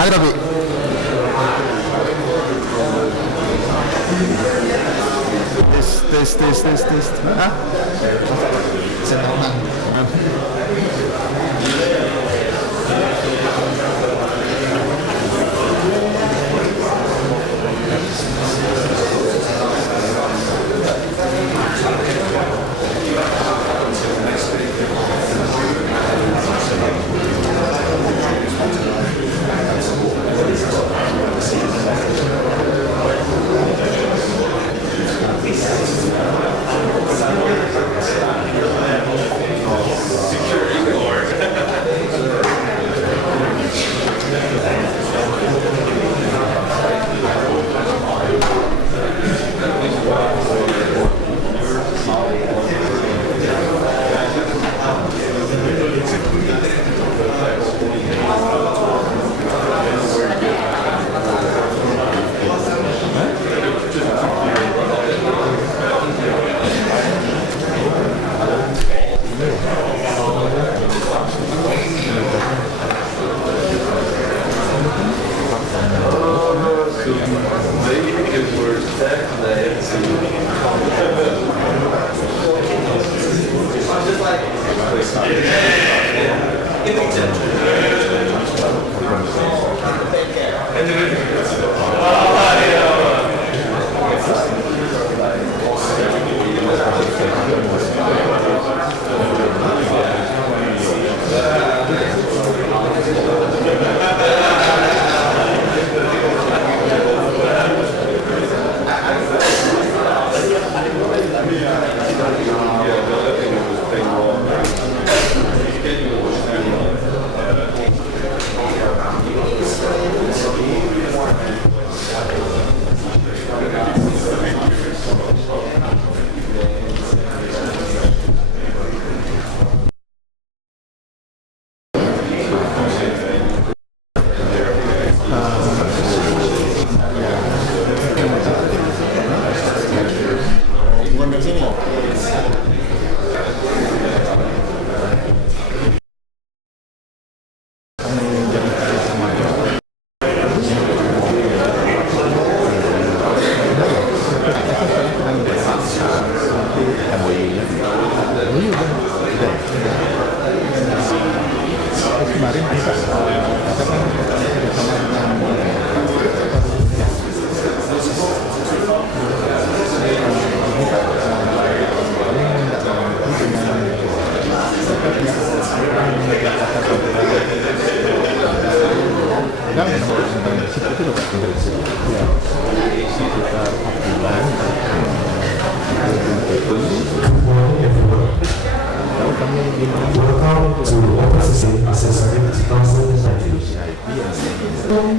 Ayo Robi. Tes. Hah? Senang.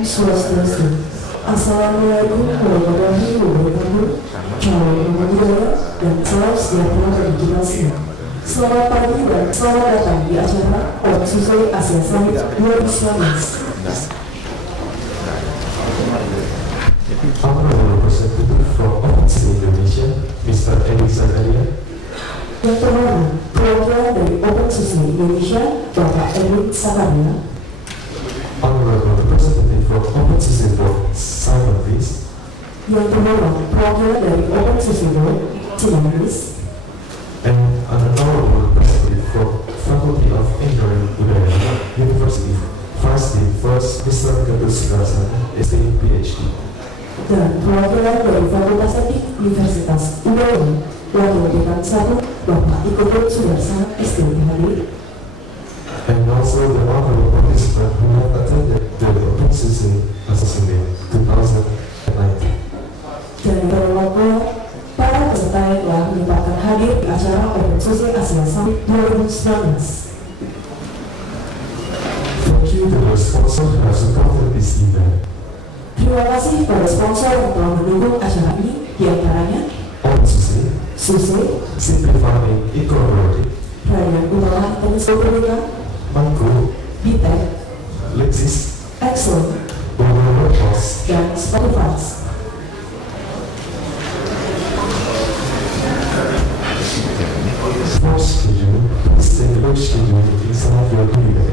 Swastiastu. Assalamualaikum warahmatullahi wabarakatuh. Salam budaya dan salam sejahtera bagi kita semua. Selamat pagi dan selamat datang di acara openSUSE Asia Summit 2019. Honorable representative from openSUSE Indonesia, Mr. Elisa Daria. Yang terhormat, perwakilan dari openSUSE Indonesia, Bapak Edwin Sakaria. Honorable representative from openSUSE Board, Simon Rees. Yang terhormat, perwakilan dari openSUSE Board, Cimanggis. And an honorable representative from Faculty of Engineering Udayana University, First Dean First, Mr. Gatus Sudarsana, ST PhD. Dan perwakilan dari Fakultas Teknik Universitas Udayana, Wakil Dekan 1, Bapak Ikutut Sudarsana, ST PhD. And also the honorable participant who have attended the openSUSE Asia Summit 2019. Dan terhormat para peserta yang telah menyempatkan hadir di acara openSUSE Asia Summit 2019. Thank you to the sponsor who have supported this event. Terima kasih pada sponsor yang telah mendukung acara ini, diantaranya openSUSE, SUSE, Simplifying Eco-Robotic, Radian Utama Teknik Berbentuk, Mangku, BTEC, Lexis, Excel, Google Plus, dan Spotify. For schedule, please take a look schedule inside your computer.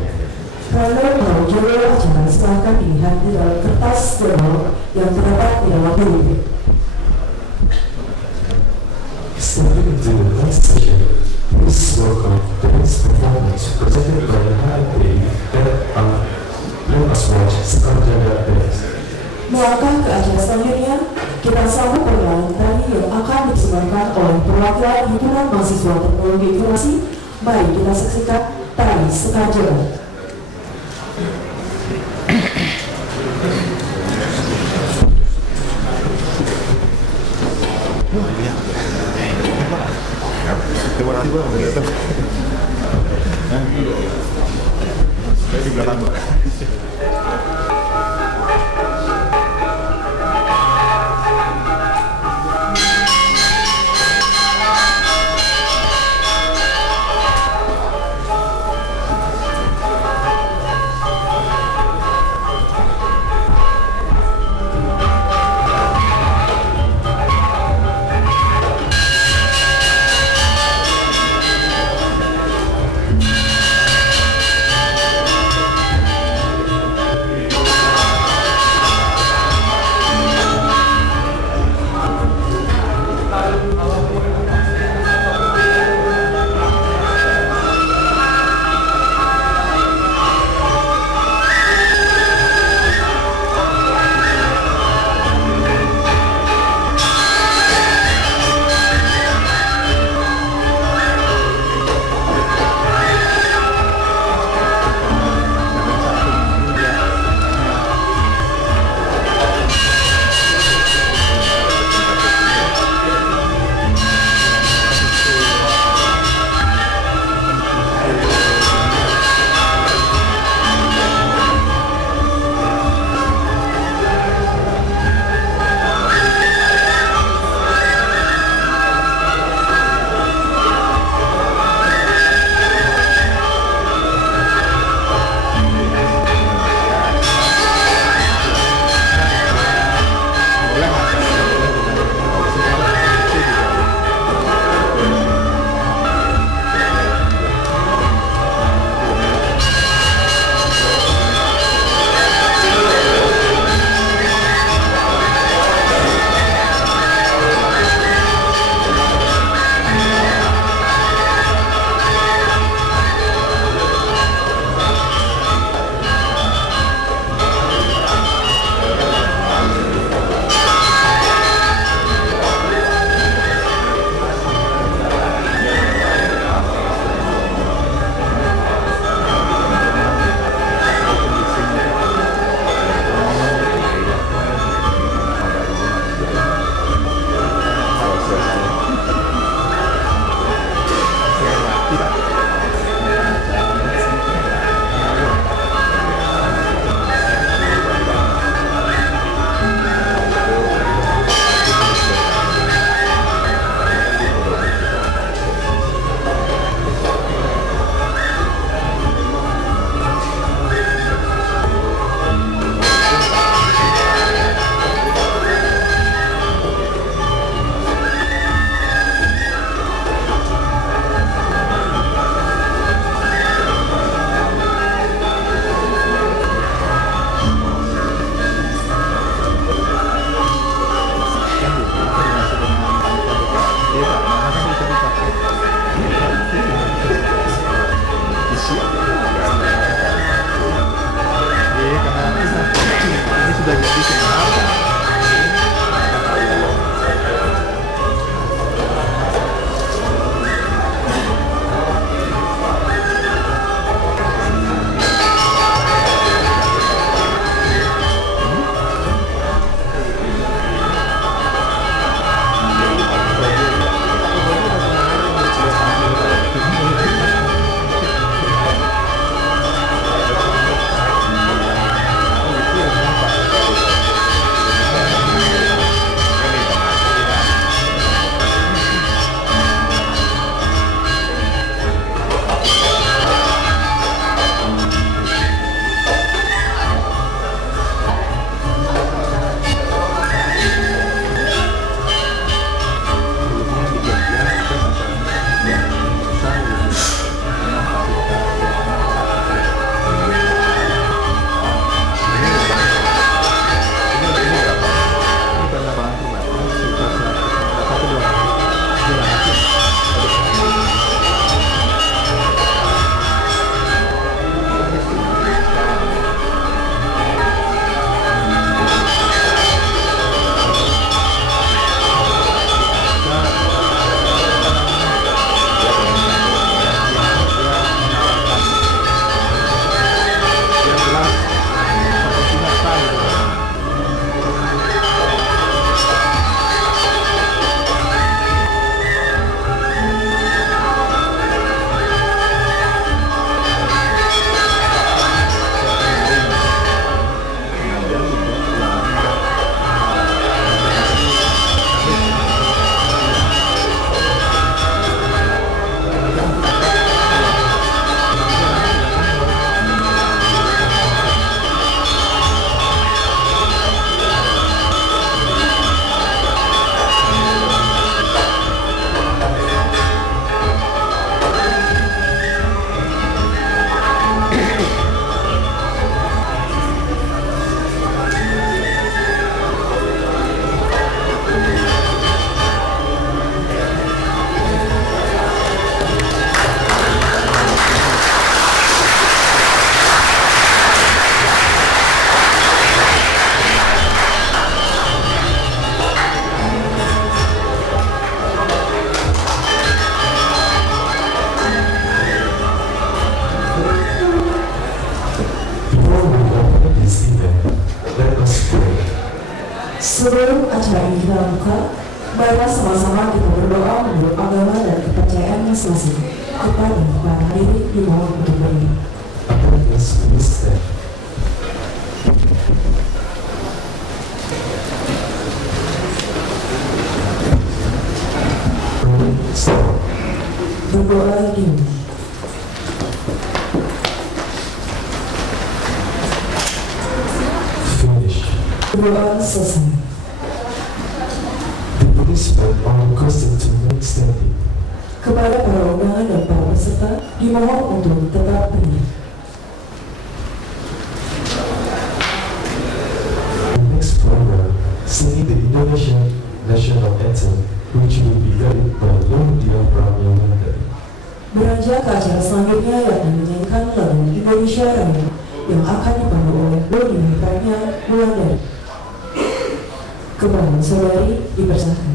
Kalau mau judul acara silahkan dilihat di dalam kertas skedul yang terdapat di dalam buku. Stepping into the next session, please welcome today's performance presented by HMD and let us watch Sekarjaga Dance. Melangkah ke acara selanjutnya, kita sambut pergaulan tadi yang akan dipersembahkan oleh perwakilan himpunan mahasiswa teknologi informasi. Mari kita saksikan tari Sekarjaga. Tiba-tiba begitu. Saya di belakang. Sebelum acara ini kita buka, marilah sama-sama kita berdoa menurut agama dan kepercayaan masing-masing. Kepada para hadirin dimohon untuk berdiri. Attendance, please stand. Stop. Berdoa dulu. Finish. Berdoa selesai. The participants are requested to remain standing. Kepada para undangan dan para peserta, dimohon untuk tetap berdiri. The next program, singing the Indonesian national anthem, which will be led by Dia Pramyawanda. Beranjak ke acara selanjutnya yakni menyanyikan lagu Indonesia Raya yang akan dipandu oleh Day1. Kepada saudari dipersilakan.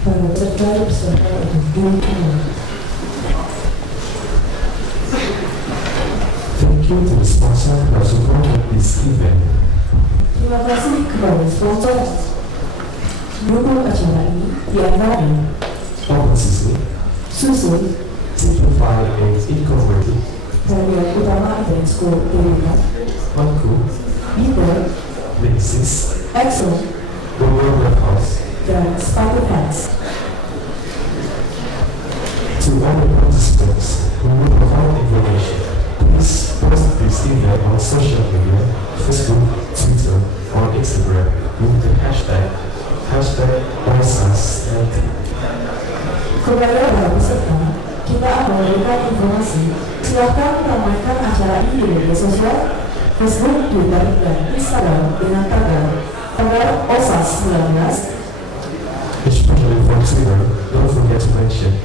Para peserta beserta untuk duduk. Thank you to the sponsor who supported this event. Terima kasih kepada sponsor mendukung acara ini, di antaranya openSUSE, SUSE, Simplify and Incorporated, Hadiah Utama dan School Day1, Uncle, Beaver, Linksys, Excel, Global Warehouse. dan Sepatu Hands. To all the participants who will provide information, please post this email on social media, Facebook, Twitter, or Instagram with the hashtag openSUSE. Kepada para peserta, kita akan memberikan informasi. Silakan ramaikan acara ini di media sosial, Facebook, Twitter, dan Instagram dengan tagar OSAS 19. Especially for Twitter, don't forget to mention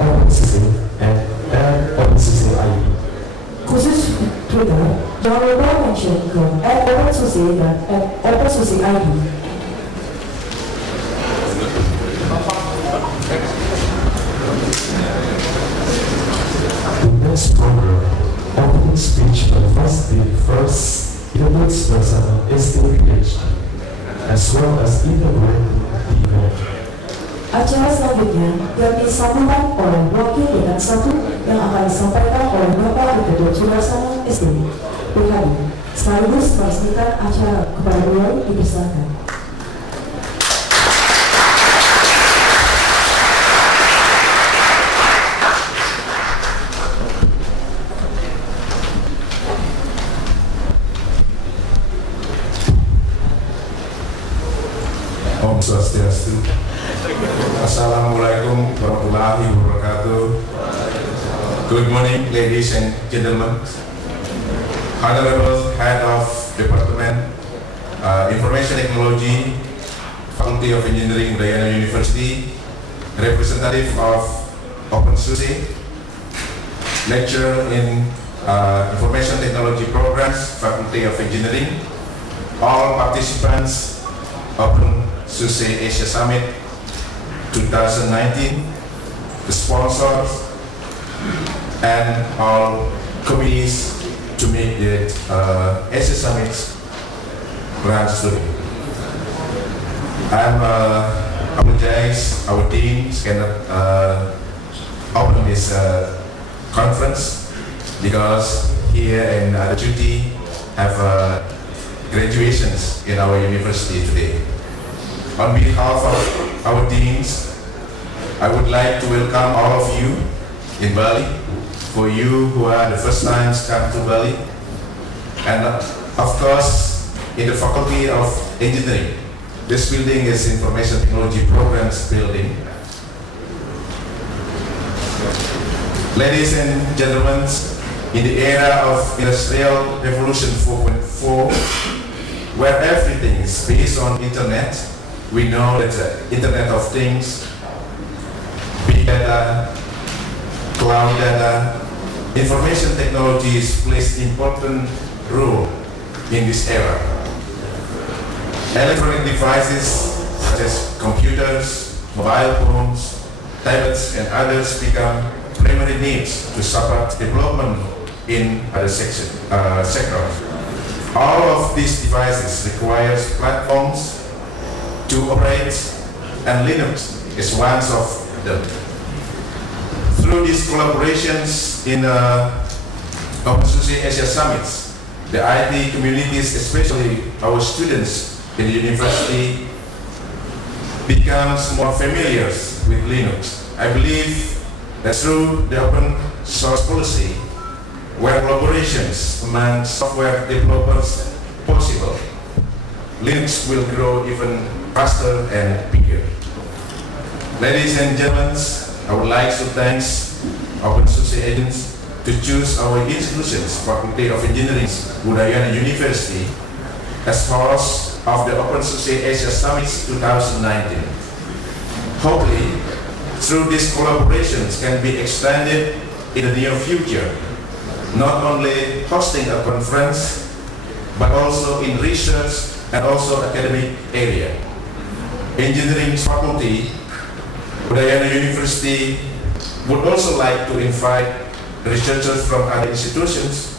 openSUSE and openSUSE ID. Khusus Twitter, jangan lupa mention ke openSUSE dan openSUSE ID. The next program, opening speech by first Ilmuts bersama SDPH, as well as inaugurating the event. Acara selanjutnya yakni sambutan oleh wakil dekan 1 yang akan disampaikan oleh Bapak Ketua Sulasana SD PKD, sekaligus meresmikan acara. Kepada beliau dipersilakan. Om Swastiastu. Assalamualaikum warahmatullahi wabarakatuh. Good morning, ladies and gentlemen. Honorable Head of Department Information Technology, Faculty of Engineering, Day1 University, representative of openSUSE, lecturer in Information Technology Programs, Faculty of Engineering, all participants openSUSE Asia Summit 2019, the sponsors, and all committees to make the Asia Summit grand story. I apologize, our teams cannot open this conference because here in the duty have graduations in our university today. On behalf of our teams, I would like to welcome all of you in Bali. For you who are the first times come to Bali, and of course in the Faculty of Engineering. This building is Information Technology Programs building. Ladies and gentlemen, in the era of Industrial Revolution 4.4, where everything is based on Internet, we know that the Internet of Things, big data, cloud data, information technologies plays important role in this era. Electronic devices such as computers, mobile phones, tablets, and others become primary needs to support development in other sectors. All of these devices require platforms to operate, and Linux is one of them. Through these collaborations in openSUSE Asia Summits, the IT communities, especially our students in the university, becomes more familiar with Linux. I believe that through the open source policy, where collaborations among software developers possible, Linux will grow even faster and bigger. Ladies and gentlemen, I would like to thank openSUSE agents to choose our institutions, Faculty of Engineering, Day1 University, as host of the openSUSE Asia Summit 2019. Hopefully, through these collaborations can be extended in the near future, not only hosting a conference, but also in research and also academic area. Engineering faculty, Day1 University would also like to invite researchers from other institutions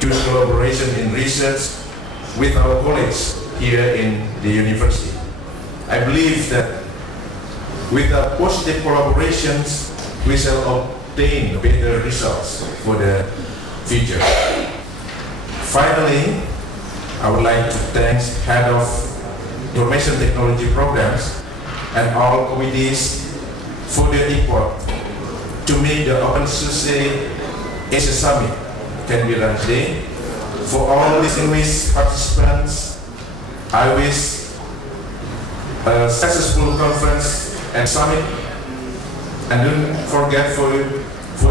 to collaboration in research with our colleagues here in the university. I believe that with the positive collaborations, we shall obtain better results for the future. Finally, I would like to thank Head of Information Technology Programs and all committees for their effort to make the openSUSE Asia Summit can be run today. For all distinguished participants, I wish a successful conference and summit. And don't forget for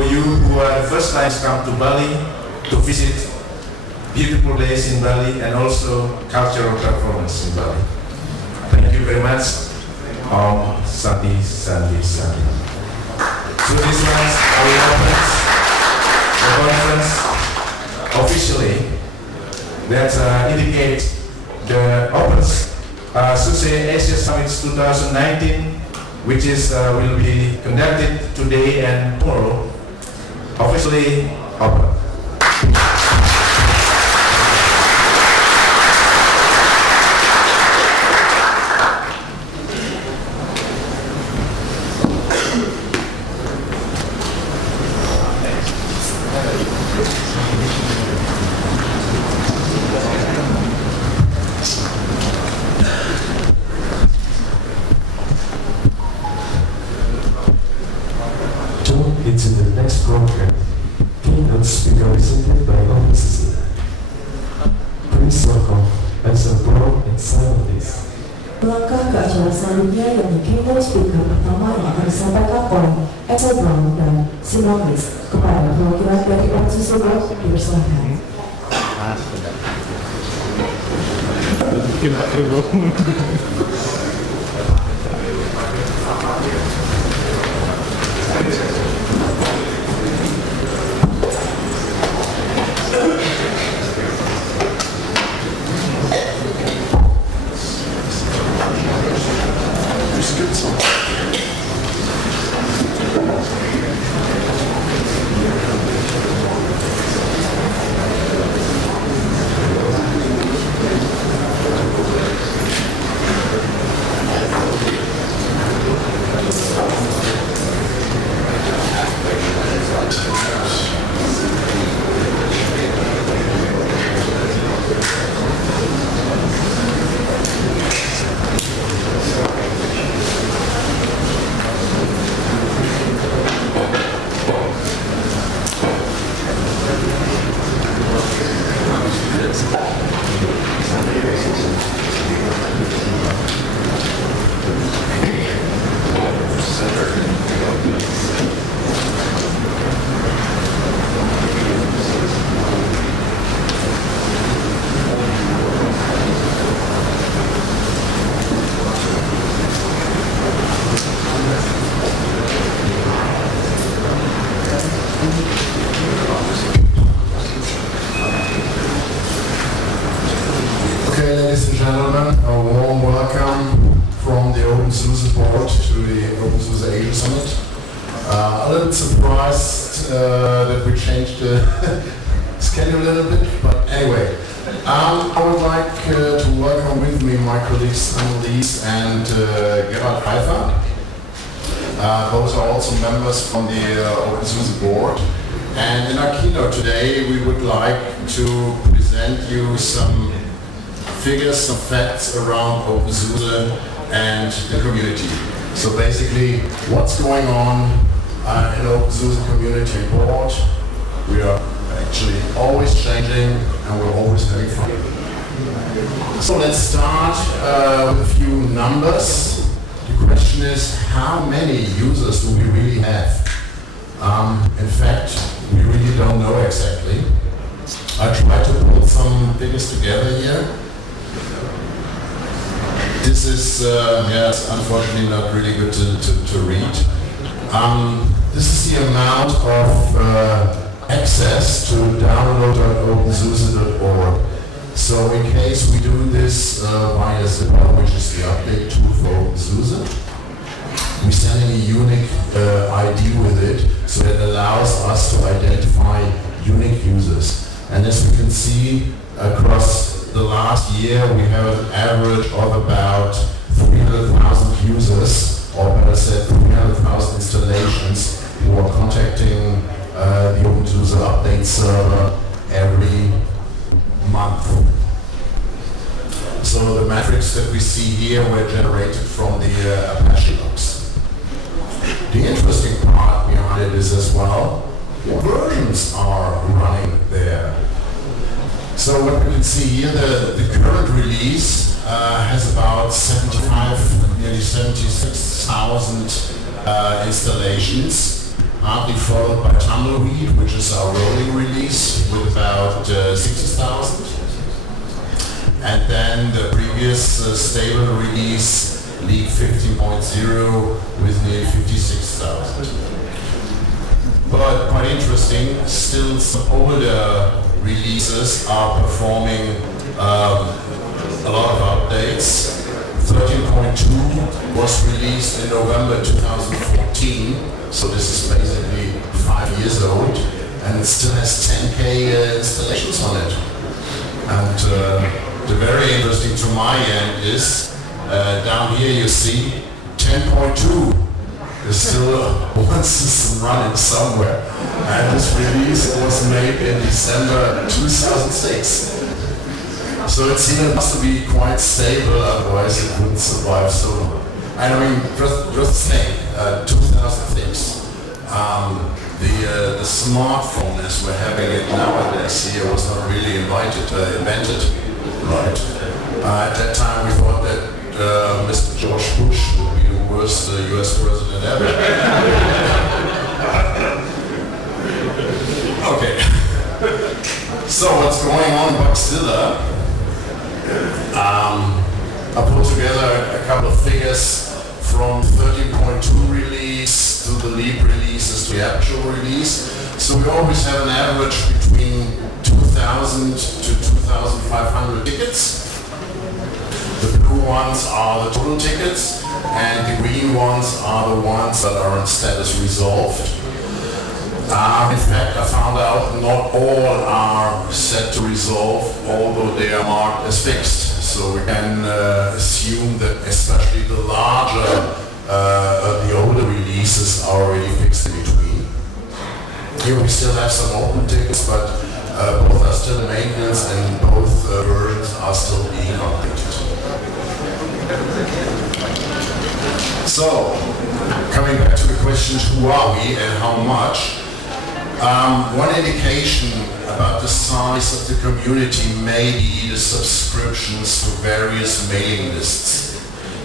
you who are the first time come to Bali to visit beautiful days in Bali and also cultural performance in Bali. Thank you very much. Santi. So this was our conference officially that indicates the openSUSE Asia Summit 2019, which is will be conducted today and tomorrow, officially open. Into the next program, keynote speaker presented by openSUSE. Please welcome as a broad and silent list. Melangkah ke acara selanjutnya yang keynote speaker pertama yang akan disampaikan oleh Excel Brown dan Sinonis. Kepada perwakilan dari openSUSE dipersilakan. Bikin Pak Trigo. Okay, ladies and gentlemen, a warm welcome from the openSUSE board to the openSUSE Asia Summit. A little bit surprised that we changed the schedule a little bit, but anyway, I would like to welcome with me my colleagues Annelies and Gerhard Pfeiffer. Those are also members from the openSUSE board. And in our keynote today, we would like to present you some figures, some facts around openSUSE and the community. So basically, what's going on in openSUSE community board? We are actually always changing and we're always having fun. So let's start with a few numbers. The question is, how many users do we really have? In fact, we really don't know exactly. I tried to put some figures together here. This is, it's unfortunately not really good to read. This is the amount of access to download.opensuse.org. So in case we do this via Zipper, which is the update tool for openSUSE, we're sending a unique ID with it, so it allows us to identify unique users. And as we can see, across the last year, we have an average of about 300,000 users, or better said, 300,000 installations who are contacting the openSUSE update server every month. So the metrics that we see here were generated from the Apache logs. The interesting part behind it is as well, what versions are running there. So what we can see here, the current release has about nearly 76,000 installations, partly followed by Tumbleweed, which is our rolling release with about 60,000. And then the previous stable release, League 15.0, with nearly 56,000. But quite interesting, still some older releases are performing a lot of updates. 13.2 was released in November 2014, so this is basically 5 years old, and it still has 10K installations on it. And the very interesting to my end is, down here you see 10.2 is still one system running somewhere. And this release was made in December 2006. So it seems to be quite stable, otherwise it wouldn't survive so long. And I mean, just saying, 2006. The smartphone as we're having it nowadays here was not really invented, right? At that time we thought that Mr. George Bush would be the worst US president ever. Okay. So what's going on in Boxzilla? I put together a couple of figures from 13.2 release to the leap releases to the actual release. So we always have an average between 2,000 to 2,500 tickets. The blue ones are the total tickets, and the green ones are the ones that are in status resolved. In fact, I found out not all are set to resolve, although they are marked as fixed. So we can assume that especially the larger, the older releases are already fixed in between. Here we still have some open tickets, but both are still in maintenance and both versions are still being updated. So, coming back to the question, who are we and how much? One indication about the size of the community may be the subscriptions to various mailing lists.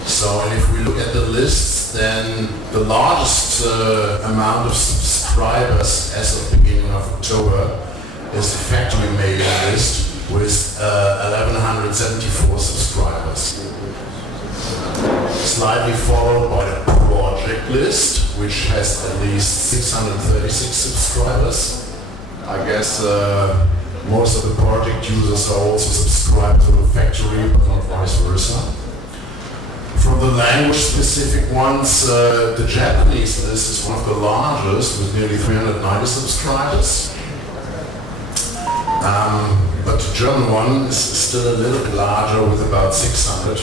So, and if we look at the lists, then the largest amount of subscribers as of the beginning of October is the factory mailing list with 1,174 subscribers. Slightly followed by the project list, which has at least 636 subscribers. I guess most of the project users are also subscribed to the factory, but not vice versa. From the language-specific ones, the Japanese list is one of the largest, with nearly 390 subscribers. But the German one is still a little bit larger, with about 600,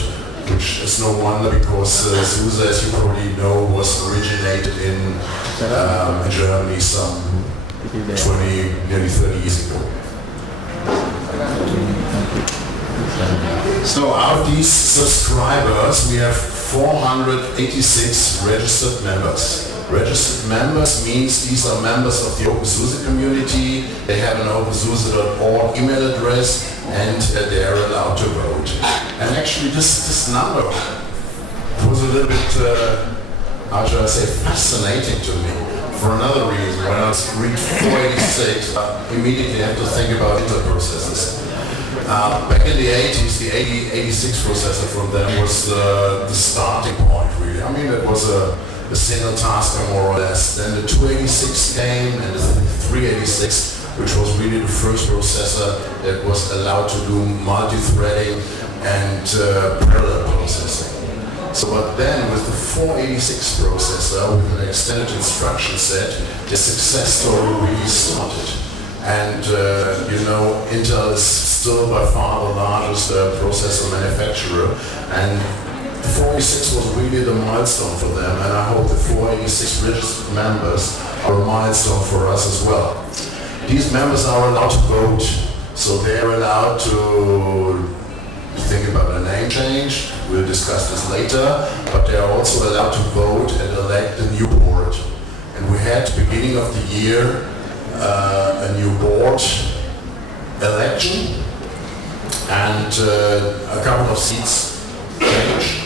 which is no wonder because SUSE, as you probably know, was originated in Germany some 20, nearly 30 years ago. So out of these subscribers, we have 486 registered members. Registered members means these are members of the openSUSE community. They have an openSUSE.org email address and they are allowed to vote. And actually this number was a little bit, how should I say, fascinating to me. For another reason, when I read 486, I immediately have to think about interprocessors. Back in the 80s, the 86 processor from them was the starting point, really. I mean, it was a single tasker, more or less. Then the 286 came, and the 386, which was really the first processor that was allowed to do multi-threading and parallel processing. So, but then with the 486 processor, with an extended instruction set, the success story really started. And you know, Intel is still by far the largest processor manufacturer, and the 486 was really the milestone for them, and I hope the 486 registered members are a milestone for us as well. These members are allowed to vote, so they're allowed to think about a name change. We'll discuss this later, but they are also allowed to vote and elect a new board. And we had, beginning of the year, a new board election, and a couple of seats changed.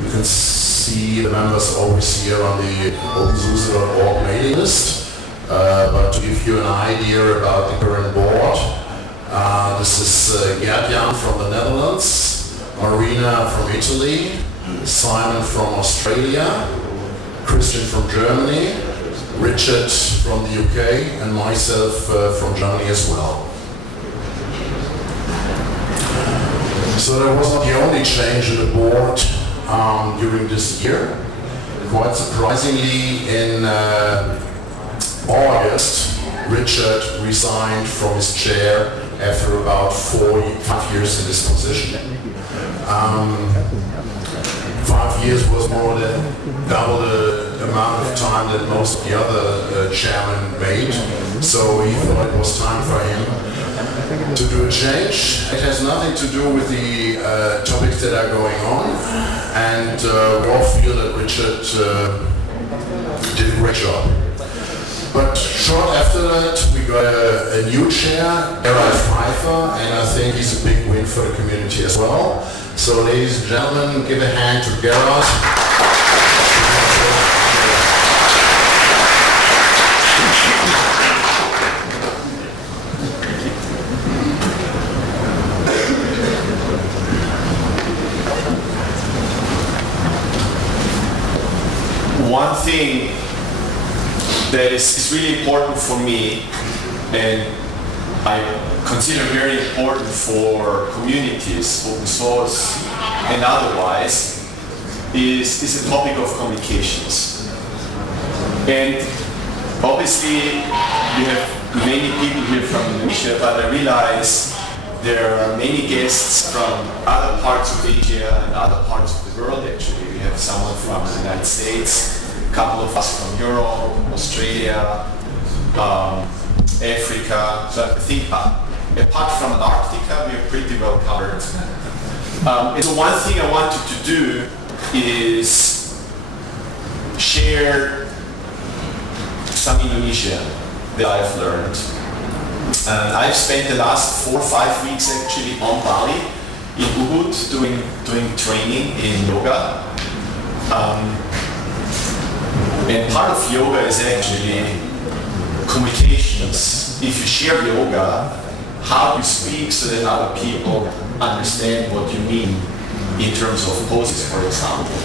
You can see the members always here on the openSUSE.org mailing list. But to give you an idea about the current board, this is Gert-Jan from the Netherlands, Marina from Italy, Simon from Australia, Christian from Germany, Richard from the UK, and myself from Germany as well. So that was not the only change in the board during this year. Quite surprisingly, in August, Richard resigned from his chair after about 5 years in this position. 5 years was more than double the amount of time that most of the other chairmen made, so he thought it was time for him to do a change. It has nothing to do with the topics that are going on, and we all feel that Richard did a great job. But short after that, we got a new chair, Gerald Pfeiffer, and I think he's a big win for the community as well. So ladies and gentlemen, give a hand to Gerard. One thing that is really important for me, and I consider very important for communities, open source and otherwise, is the topic of communications. And obviously you have many people here from Indonesia, but I realize there are many guests from other parts of Asia and other parts of the world actually. We have someone from the United States, a couple of us from Europe, Australia, Africa. So I think apart from Antarctica, we are pretty well covered. And so one thing I wanted to do is share some Indonesian that I've learned. And I've spent the last 4 or 5 weeks actually on Bali, in Ubud, doing training in yoga. And part of yoga is actually communications. If you share yoga, how you speak so that other people understand what you mean in terms of poses, for example.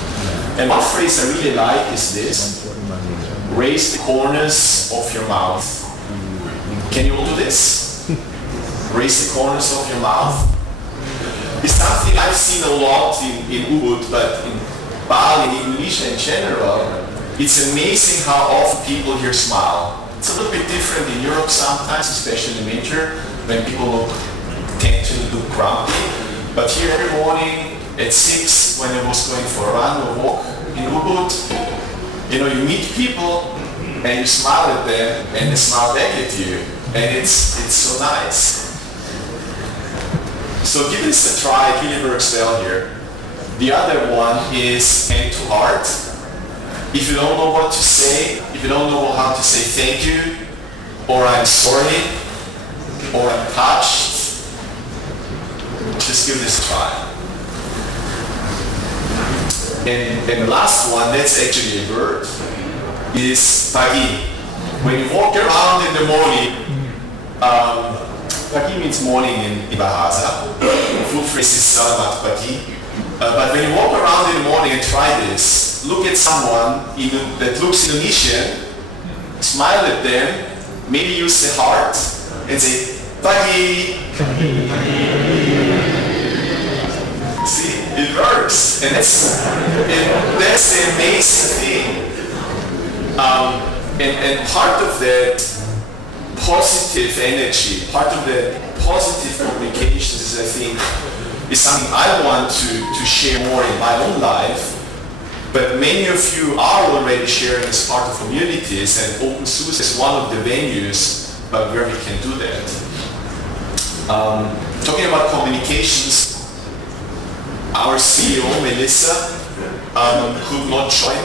And one phrase I really like is this: raise the corners of your mouth. Can you all do this? Raise the corners of your mouth. It's something I've seen a lot in Ubud, but in Bali, in Indonesia in general, it's amazing how often people here smile. It's a little bit different in Europe sometimes, especially in winter, when people tend to look grumpy. But here every morning at 6, when I was going for a run or walk in Ubud, you know, you meet people and you smile at them and they smile back at you. And it's so nice. So give this a try, it really works well here. The other one is hand to heart. If you don't know what to say, if you don't know how to say thank you, or I'm sorry, or I'm touched, just give this a try. And the last one, that's actually a word, is pagi. When you walk around in the morning, pagi means morning in Bahasa. Full phrase is selamat pagi. But when you walk around in the morning and try this, look at someone that looks Indonesian, smile at them, maybe use the heart and say, pagi. See, it works. And that's the amazing thing. And part of that positive energy, part of the positive communications, I think, is something I want to share more in my own life. But many of you are already sharing as part of communities, and openSUSE is one of the venues where we can do that. Talking about communications, our CEO, Melissa, could not join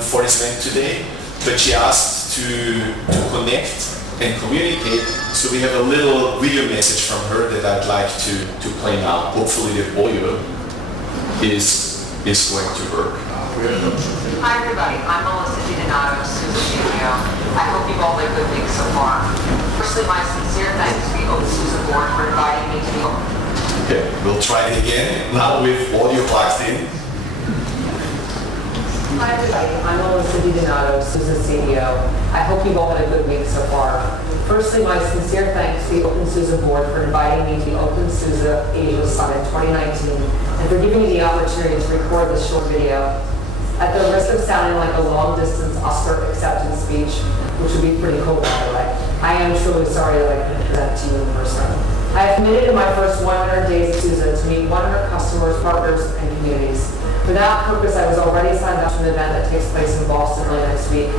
for this event today, but she asked to connect and communicate. So we have a little video message from her that I'd like to play now. Hopefully the audio is going to work. Hi everybody, I'm Melissa DiDonato, SUSE CEO. I hope you've all had a good week so far. Firstly, my sincere thanks to the openSUSE board for inviting me to the Okay, we'll try it again, now with audio plugged in. Hi everybody, I'm Melissa DiDonato, SUSE CEO. I hope you've all had a good week so far. Firstly, my sincere thanks to the openSUSE board for inviting me to the openSUSE Asia Summit 2019 and for giving me the opportunity to record this short video. At the risk of sounding like a long-distance Oscar acceptance speech, which would be pretty cool by the way, I am truly sorry that I couldn't present to you in person. I have committed in my first 100 days at SUSE to meet 100 customers, partners, and communities. For that purpose, I was already signed up to an event that takes place in Boston early next week.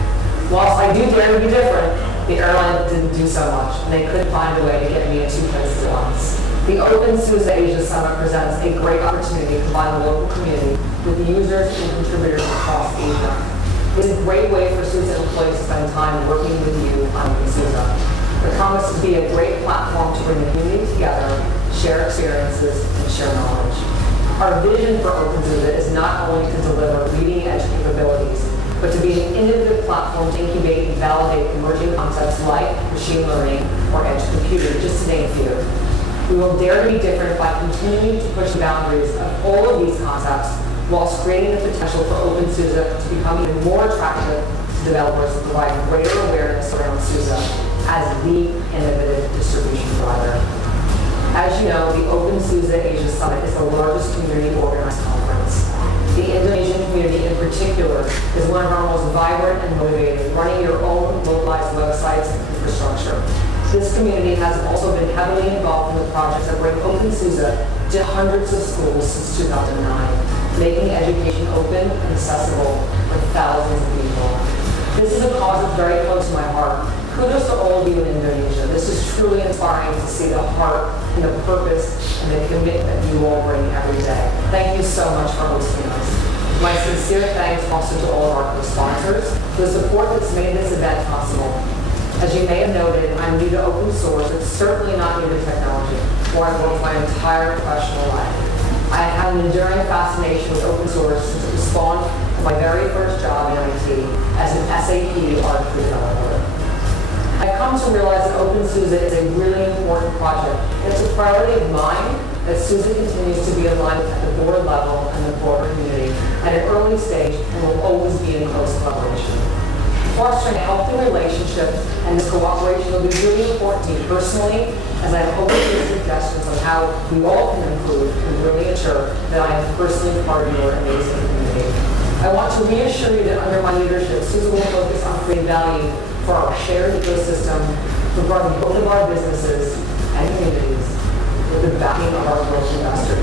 Whilst I do dare to be different, the airline didn't do so much, and they couldn't find a way to get me in 2 places at once. The openSUSE Asia Summit presents a great opportunity to combine the local community with the users and contributors across Asia. It's a great way for SUSE employees to spend time working with you on openSUSE. The promise to be a great platform to bring the community together, share experiences, and share knowledge. Our vision for openSUSE is not only to deliver leading-edge capabilities, but to be an innovative platform to incubate and validate emerging concepts like machine learning or edge computing, just to name a few. We will dare to be different by continuing to push the boundaries of all of these concepts whilst creating the potential for openSUSE to become even more attractive to developers and provide greater awareness around SUSE as the innovative distribution driver. As you know, the openSUSE Asia Summit is the largest community-organized conference. The Indonesian community in particular is one of our most vibrant and motivated, running your own localized websites and infrastructure. This community has also been heavily involved in the projects that bring openSUSE to hundreds of schools since 2009, making education open and accessible for thousands of people. This is a cause that's very close to my heart. Kudos to all of you in Indonesia. This is truly inspiring to see the heart and the purpose and the commitment you all bring every day. Thank you so much for hosting us. My sincere thanks also to all of our co-sponsors for the support that's made this event possible. As you may have noted, I'm new to open source, but certainly not new to technology, where I've worked my entire professional life. I have had an enduring fascination with open source since it spawned my very first job in IT as an SAP R3 developer. I've come to realize that openSUSE is a really important project, and it's a priority of mine that SUSE continues to be aligned at the board level and the broader community at an early stage and will always be in close collaboration. Fostering a healthy relationship and this cooperation will be really important to me personally, as I am open to suggestions on how we all can improve and really ensure that I am personally part of your amazing community. I want to reassure you that under my leadership, SUSE will focus on creating value for our shared ecosystem regarding both of our businesses and communities with the backing of our growth investor.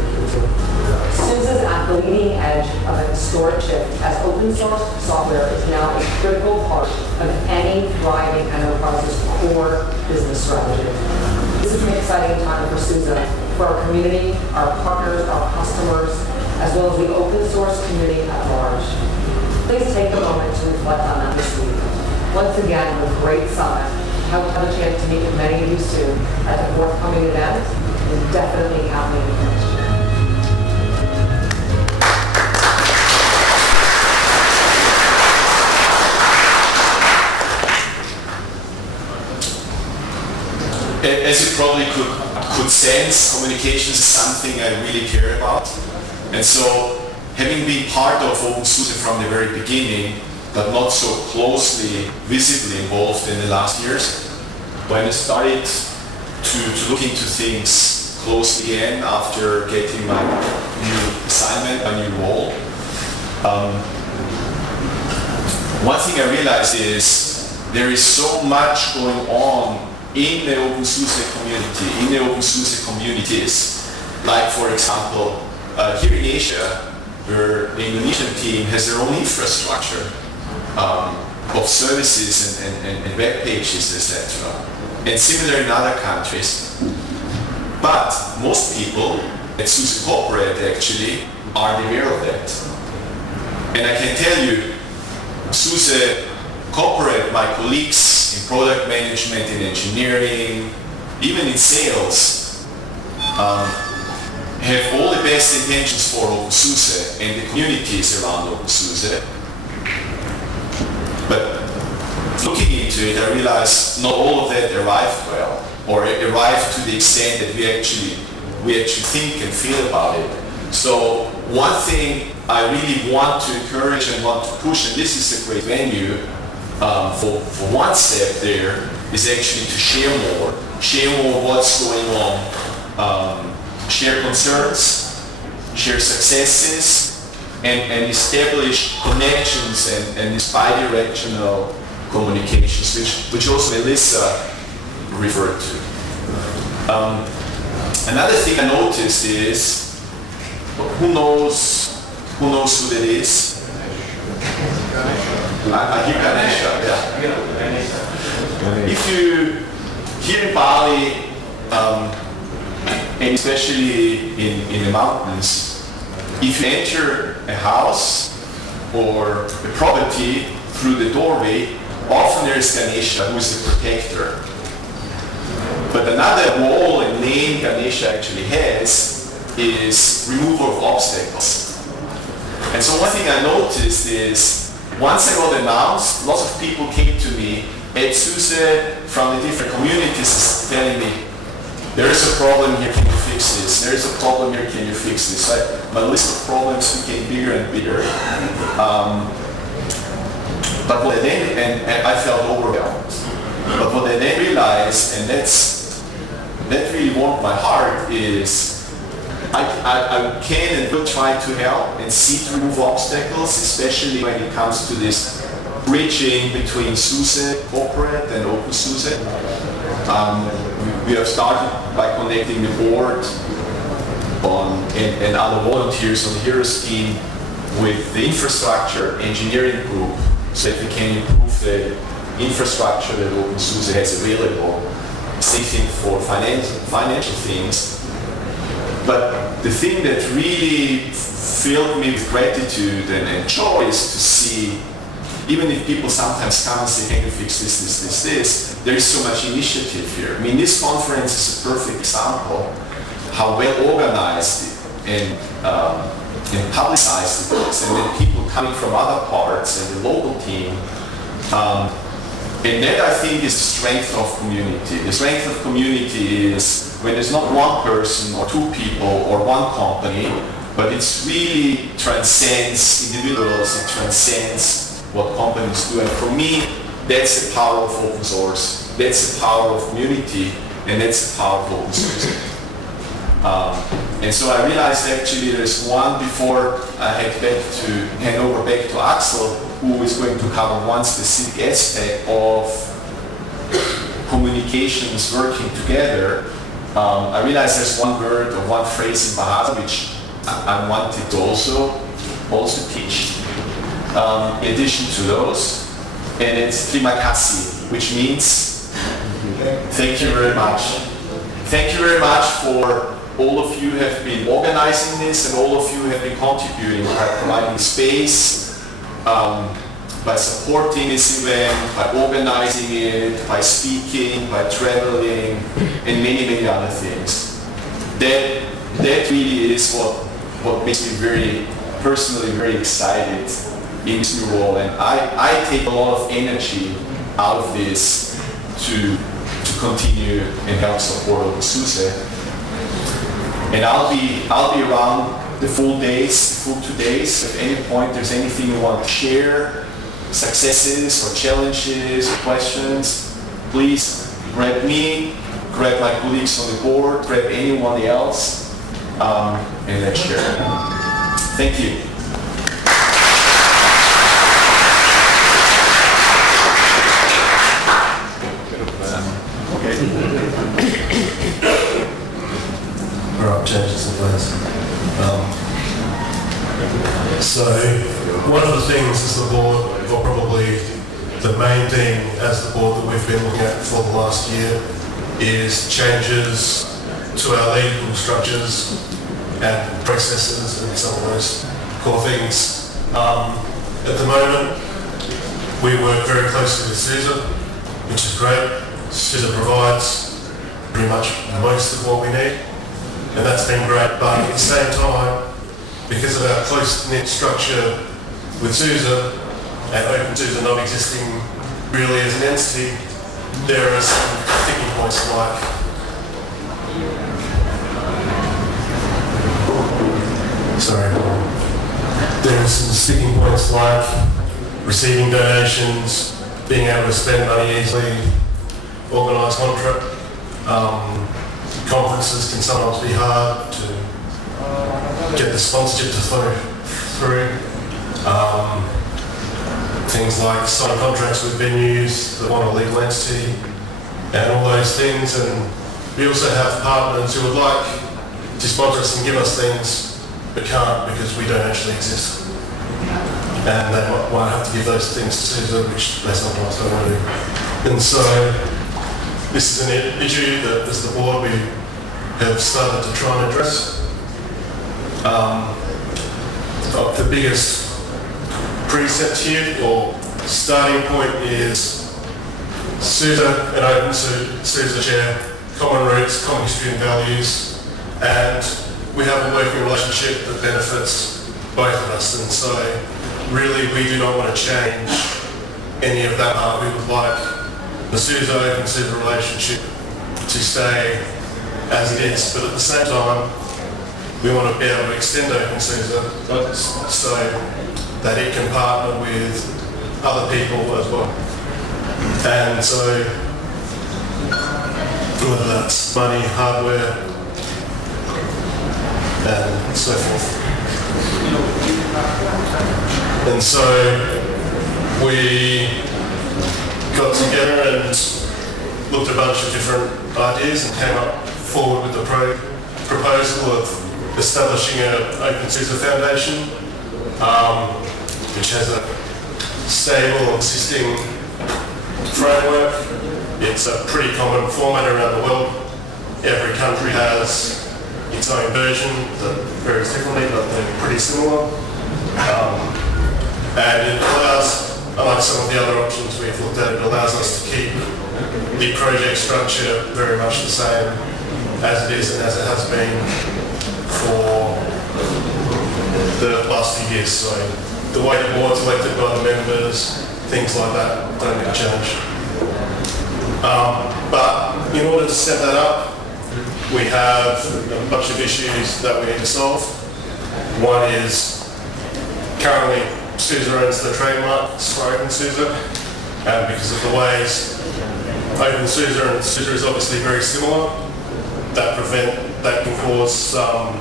SUSE is at the leading edge of a historic shift as open source software is now a critical part of any thriving enterprise's core business strategy. This is an exciting time for SUSE, for our community, our partners, our customers, as well as the open source community at large. Please take a moment to reflect on that this week. Once again, with a great summit. I hope to have a chance to meet with many of you soon at the forthcoming event. It's definitely happening next year. As you probably could sense, communications is something I really care about. And so, having been part of openSUSE from the very beginning, but not so closely, visibly involved in the last years, when I started to look into things closely again after getting my new assignment, my new role, one thing I realized is there is so much going on in the openSUSE community, in the openSUSE communities. Like, for example, here in Asia, where the Indonesian team has their own infrastructure of services and web pages, etc. And similar in other countries. But most people at SUSE Corporate actually aren't aware of that. And I can tell you, SUSE Corporate, my colleagues in product management, in engineering, even in sales, have all the best intentions for openSUSE and the communities around openSUSE. But looking into it, I realized not all of that arrived well, or arrived to the extent that we actually think and feel about it. So one thing I really want to encourage and want to push, and this is a great venue for one step there, is actually to share more what's going on, share concerns, share successes, and establish connections and this bi-directional communications, which also Melissa referred to. Another thing I noticed is, who knows who that is? I hear Ganesha, yeah. If you, here in Bali, and especially in the mountains, if you enter a house or a property through the doorway, often there is Ganesha, who is the protector. But another role and name Ganesha actually has is removal of obstacles. And so one thing I noticed is, once I got announced, lots of people came to me at SUSE from the different communities telling me, there is a problem here, can you fix this? There is a problem here, can you fix this? My list of problems became bigger and bigger. But what I then, and I felt overwhelmed. But what I then realized, and that really warmed my heart, is I can and will try to help and seek to remove obstacles, especially when it comes to this bridging between SUSE corporate and openSUSE. We have started by connecting the board and other volunteers on the Heroes team with the infrastructure engineering group so that we can improve the infrastructure that openSUSE has available, same thing for financial things. But the thing that really filled me with gratitude and joy is to see, even if people sometimes come and say, can you fix this, there is so much initiative here. I mean, this conference is a perfect example how well organized and publicized it is, and then people coming from other parts and the local team. And that, I think, is the strength of community. The strength of community is when there's not one person or two people or one company, but it's really transcends individuals, it transcends what companies do. And for me, that's the power of open source, that's the power of community, and that's the power of openSUSE. And so I realized actually there's one before I hand over back to Axel, who is going to cover one specific aspect of communications working together. I realized there's one word or one phrase in Bahasa which I wanted to also teach. In addition to those, and it's terima kasih, which means thank you very much. Thank you very much for all of you have been organizing this and all of you have been contributing by providing space, by supporting this event, by organizing it, by speaking, by traveling, and many, many other things. That really is what makes me personally very excited in this new role. And I take a lot of energy out of this to continue and help support openSUSE. And I'll be around the full 2 days. If at any point there's anything you want to share, successes or challenges or questions, please grab me, grab my colleagues on the board, grab anyone else, and let's share. Thank you. Alright, changes in place. So, one of the things as the board, or probably the main thing as the board that we've been looking at for the last year, is changes to our legal structures and processes and some of those core things. At the moment, we work very closely with SUSE, which is great. SUSE provides pretty much most of what we need, and that's been great. But at the same time, because of our close-knit structure with SUSE and openSUSE not existing really as an entity, there are some sticking points like receiving donations, being able to spend money easily, organise contract. Conferences can sometimes be hard to get the sponsorship to flow through. Things like sign contracts with venues that want a legal entity and all those things. And we also have partners who would like to sponsor us and give us things but can't because we don't actually exist. And they might have to give those things to SUSE, which they sometimes don't want to do. And so this is an issue that as the board we have started to try and address. The biggest precept here, or starting point, is SUSE and openSUSE share common roots, common history and values, and we have a working relationship that benefits both of us, and so really we do not want to change any of that part. We would like the SUSE openSUSE relationship to stay as it is, but at the same time we want to be able to extend openSUSE so that it can partner with other people as well. And so whether that's money, hardware, and so forth. And so we got together and looked at a bunch of different ideas and came up forward with the proposal of establishing an openSUSE foundation, which has a stable existing framework. It's a pretty common format around the world. Every country has its own version that varies differently, but they're pretty similar. And it allows, unlike some of the other options we've looked at, it allows us to keep the project structure very much the same as it is and as it has been for the last few years. So the way the board's elected by the members, things like that don't need to change. But in order to set that up, we have a bunch of issues that we need to solve. One is currently SUSE owns the trademarks for openSUSE, and because of the ways openSUSE and SUSE is obviously very similar, that can cause some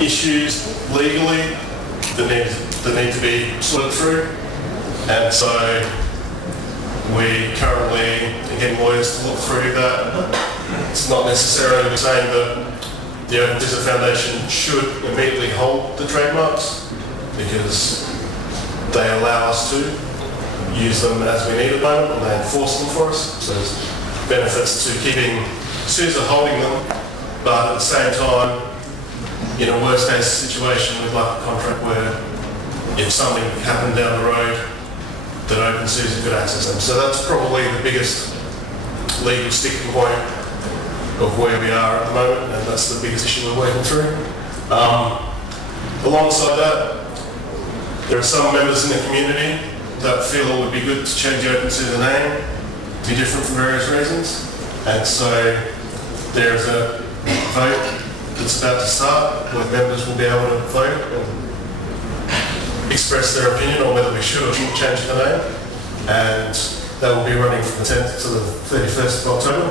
issues legally that need to be sorted through. And so we currently are getting lawyers to look through that. It's not necessarily saying that the openSUSE Foundation should immediately hold the trademarks, because they allow us to use them as we need at the moment and they enforce them for us. So there's benefits to keeping SUSE holding them, but at the same time, in a worst case situation, we'd like a contract where if something happened down the road, that openSUSE could access them. So that's probably the biggest legal sticking point of where we are at the moment, and that's the biggest issue we're working through. Alongside that, there are some members in the community that feel it would be good to change the openSUSE name to be different for various reasons. And so there's a vote that's about to start where members will be able to vote and express their opinion on whether we should or shouldn't change the name. And that will be running from the 10th to the 31st of October.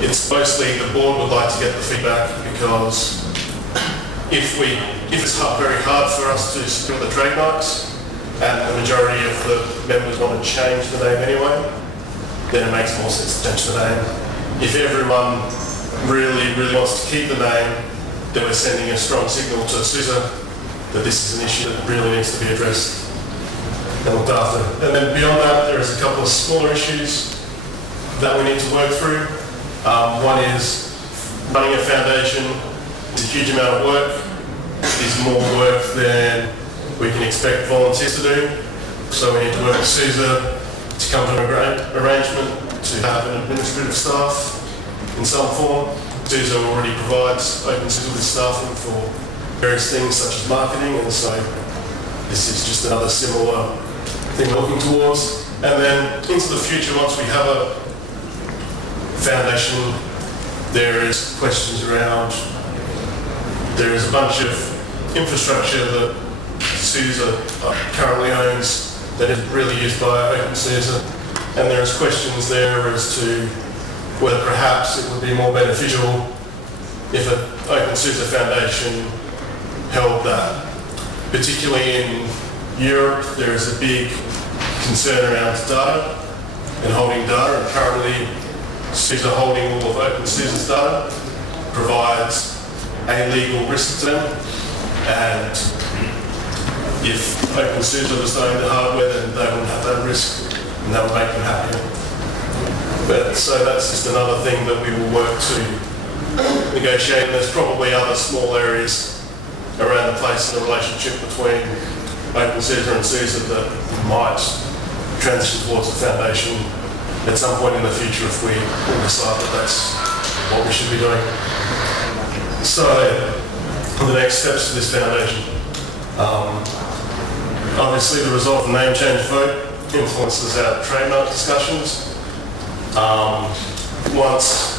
It's mostly the board would like to get the feedback, because if it's very hard for us to secure the trademarks and the majority of the members want to change the name anyway, then it makes more sense to change the name. If everyone really wants to keep the name, then we're sending a strong signal to SUSE that this is an issue that really needs to be addressed and looked after. And then beyond that, there's a couple of smaller issues that we need to work through. One is running a foundation is a huge amount of work. It is more work than we can expect volunteers to do. So we need to work with SUSE to come to an arrangement to have an administrative staff in some form. SUSE already provides openSUSE with staffing for various things such as marketing, and so this is just another similar thing we're looking towards. And then into the future, once we have a foundation, there is questions around, there is a bunch of infrastructure that SUSE currently owns that is really used by openSUSE, and there is questions there as to whether perhaps it would be more beneficial if an openSUSE foundation held that. Particularly in Europe, there is a big concern around data and holding data, and currently SUSE holding all of openSUSE's data provides a legal risk to them, and if openSUSE was owning the hardware, then they wouldn't have that risk, and that would make them happier. But so that's just another thing that we will work to negotiate, and there's probably other small areas around the place in the relationship between openSUSE and SUSE that might transition towards a foundation at some point in the future if we all decide that that's what we should be doing. So, the next steps for this foundation. Obviously the result of the name change vote influences our trademark discussions. Once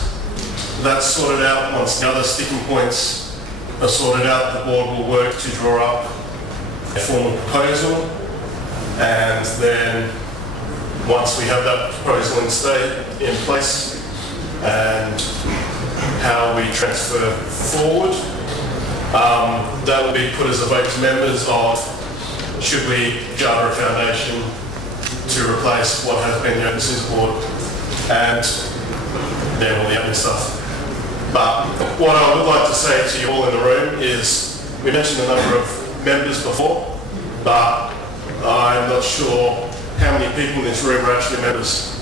that's sorted out, once the other sticking points are sorted out, the board will work to draw up a formal proposal, and then once we have that proposal in place and how we transfer forward, that will be put as a vote to members of should we charter a foundation to replace what has been the openSUSE board and then all the admin stuff. But what I would like to say to you all in the room is, we mentioned the number of members before, but I'm not sure how many people in this room are actually members.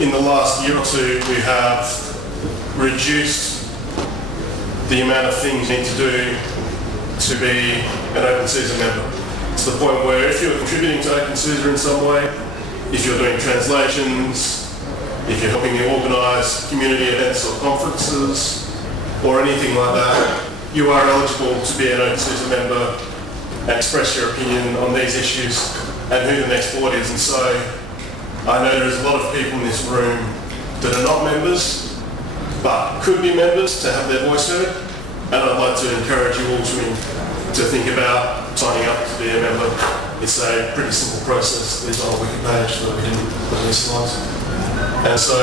In the last year or two, we have reduced the amount of things you need to do to be an openSUSE member. To the point where if you're contributing to openSUSE in some way, if you're doing translations, if you're helping me organise community events or conferences or anything like that, you are eligible to be an openSUSE member and express your opinion on these issues and who the next board is. And so I know there's a lot of people in this room that are not members but could be members to have their voice heard, and I'd like to encourage you all to think about signing up to be a member. It's a pretty simple process. There's on a wiki page that we didn't put in these slides. And so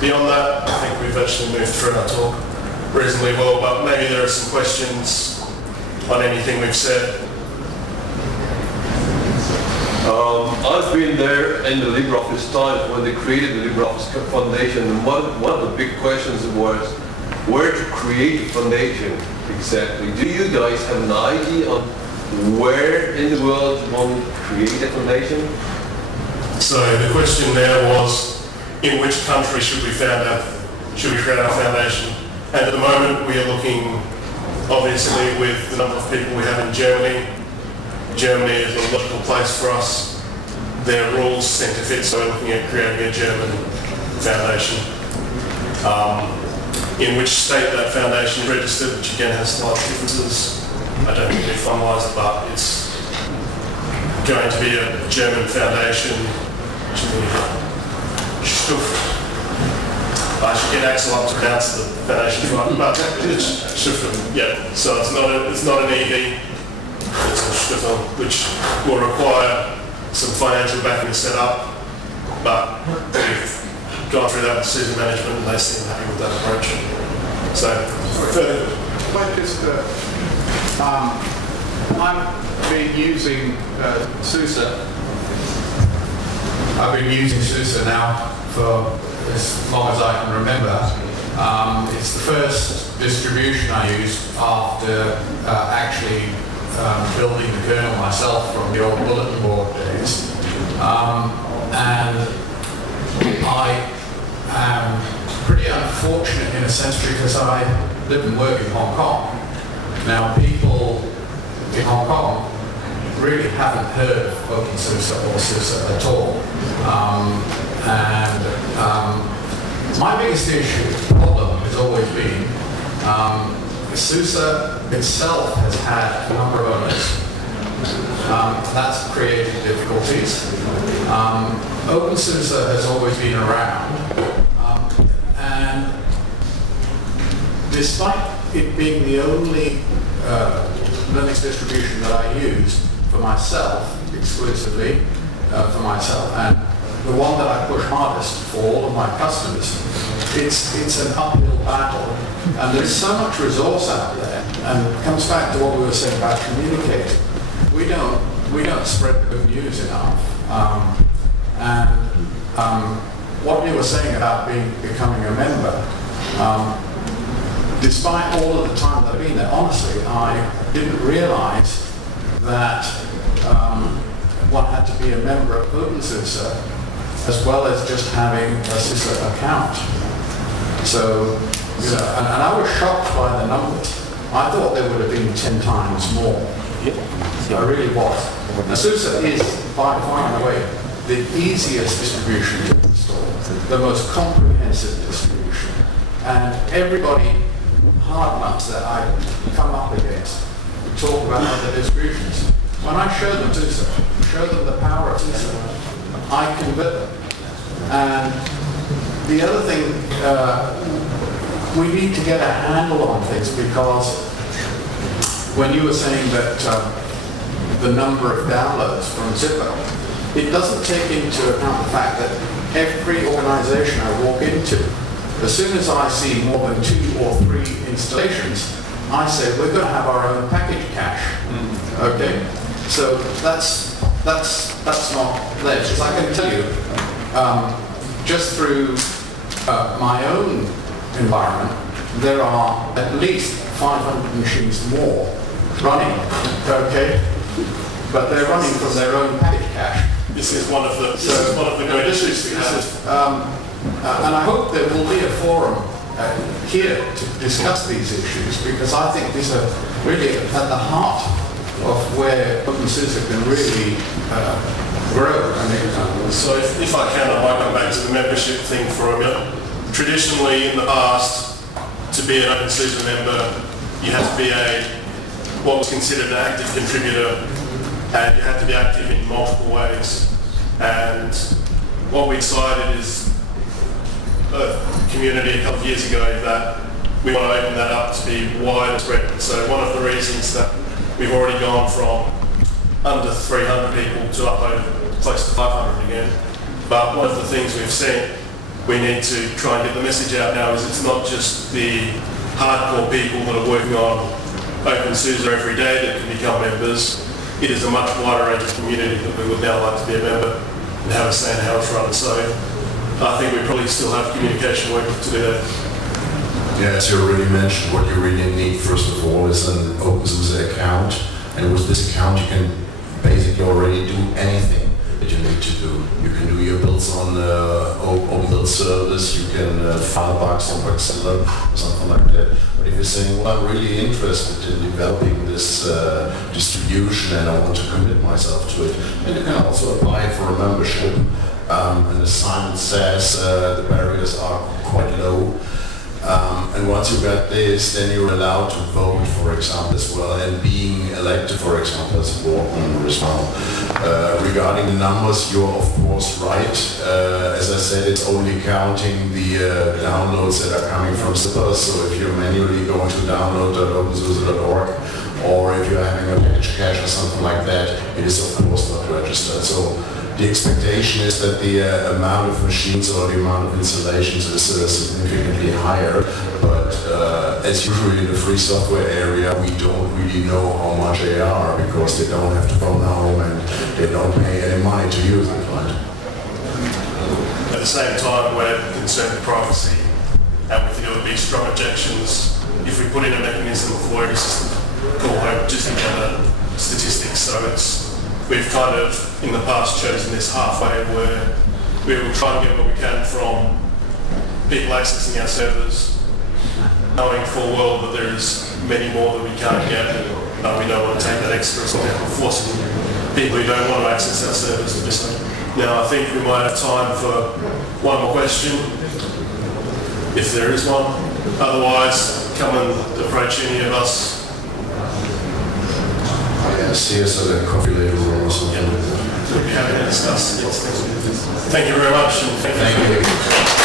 beyond that, I think we've actually moved through our talk reasonably well, but maybe there are some questions on anything we've said. I've been there in the LibreOffice times when they created the LibreOffice Foundation, and one of the big questions was where to create a foundation exactly. Do you guys have an idea on where in the world you want to create a foundation? So the question there was, in which country should we create our foundation? And at the moment we are looking, obviously, with the number of people we have in Germany. Germany is a logical place for us. Their rules seem to fit, so we're looking at creating a German foundation. In which state that foundation is registered, which again has slight differences. I don't think they're finalised, but it's going to be a German foundation. I should get Axel up to pronounce the foundation right, but it's yeah. So it's not an ED, it's a Stiftung, which will require some financial backing to set up, but we've gone through that with SUSE management and they seem happy with that approach. So further. I've been using SUSE. I've been using SUSE now for as long as I can remember. It's the first distribution I used after actually building the kernel myself from the old bulletin board days. And I am pretty unfortunate in a sense because I live and work in Hong Kong. Now people in Hong Kong really haven't heard of openSUSE or SUSE at all. My biggest problem has always been SUSE itself has had a number of owners. That's created difficulties. openSUSE has always been around, and despite it being the only Linux distribution that I use for myself, exclusively for myself, and the one that I push hardest for all of my customers, it's an uphill battle, and there's so much resource out there, and it comes back to what we were saying about communicating. We don't spread the good news enough, what you were saying about becoming a member, despite all of the time that I've been there, honestly, I didn't realize that one had to be a member of openSUSE as well as just having a SUSE account. So, and I was shocked by the numbers. I thought there would have been 10 times more. I really was. And SUSE is, by far and away, the easiest distribution to install, the most comprehensive distribution. And everybody, hard nuts that I come up against, talk about other distributions. When I show them SUSE, show them the power of SUSE, I convert them. And the other thing, we need to get a handle on things, because when you were saying that the number of downloads from Zippo, it doesn't take into account the fact that every organization I walk into, as soon as I see more than 2 or 3 installations, I say we're going to have our own package cache. Okay, so that's not there. Because I can tell you, just through my own environment, there are at least 500 machines more running. Okay, but they're running from their own package cache. This is one of the great issues we have. And I hope there will be a forum here to discuss these issues, because I think these are really at the heart of where openSUSE can really grow. So if I can, I might come back to the membership thing for a minute. Traditionally in the past, to be an openSUSE member, you had to be what was considered an active contributor, and you had to be active in multiple ways. And what we decided is a community a couple of years ago that we want to open that up to be widespread. So one of the reasons that we've already gone from under 300 people to up over close to 500 again. But one of the things we've seen we need to try and get the message out now is it's not just the hardcore people that are working on openSUSE every day that can become members. It is a much wider range of community that we would now like to be a member and have a say in how it's run. So I think we probably still have communication work to do that. Yeah, as you already mentioned, what you really need first of all is an openSUSE account, and with this account you can basically already do anything that you need to do. You can do your builds on open build service, you can file bugs on Bugzilla, something like that. But if you're saying, well, I'm really interested in developing this distribution and I want to commit myself to it, then you can also apply for a membership. And as Simon says, the barriers are quite low. And once you got this, then you're allowed to vote, for example, as well, and being elected, for example, as a board member as well. Regarding the numbers, you're of course right. As I said, it's only counting the downloads that are coming from zippers. So if you're manually going to download.opensuse.org, or if you're having a package cache or something like that, it is of course not registered. So the expectation is that the amount of machines or the amount of installations is significantly higher, but as usually in the free software area, we don't really know how much they are because they don't have to phone home and they don't pay any money to use it. Right? At the same time, we're concerned with privacy, and we think it would be strong objections if we put in a mechanism for every system called just to gather statistics. So we've kind of, in the past, chosen this halfway where we will try and get what we can from people accessing our servers, knowing full well that there's many more that we can't get. We don't want to take that extra step of forcing people who don't want to access our servers to do so. Now, I think we might have time for one more question, if there is one. Otherwise, come and approach any of us. See us at a coffee later or something. We'll be happy to discuss. Thank you very much. And thank you.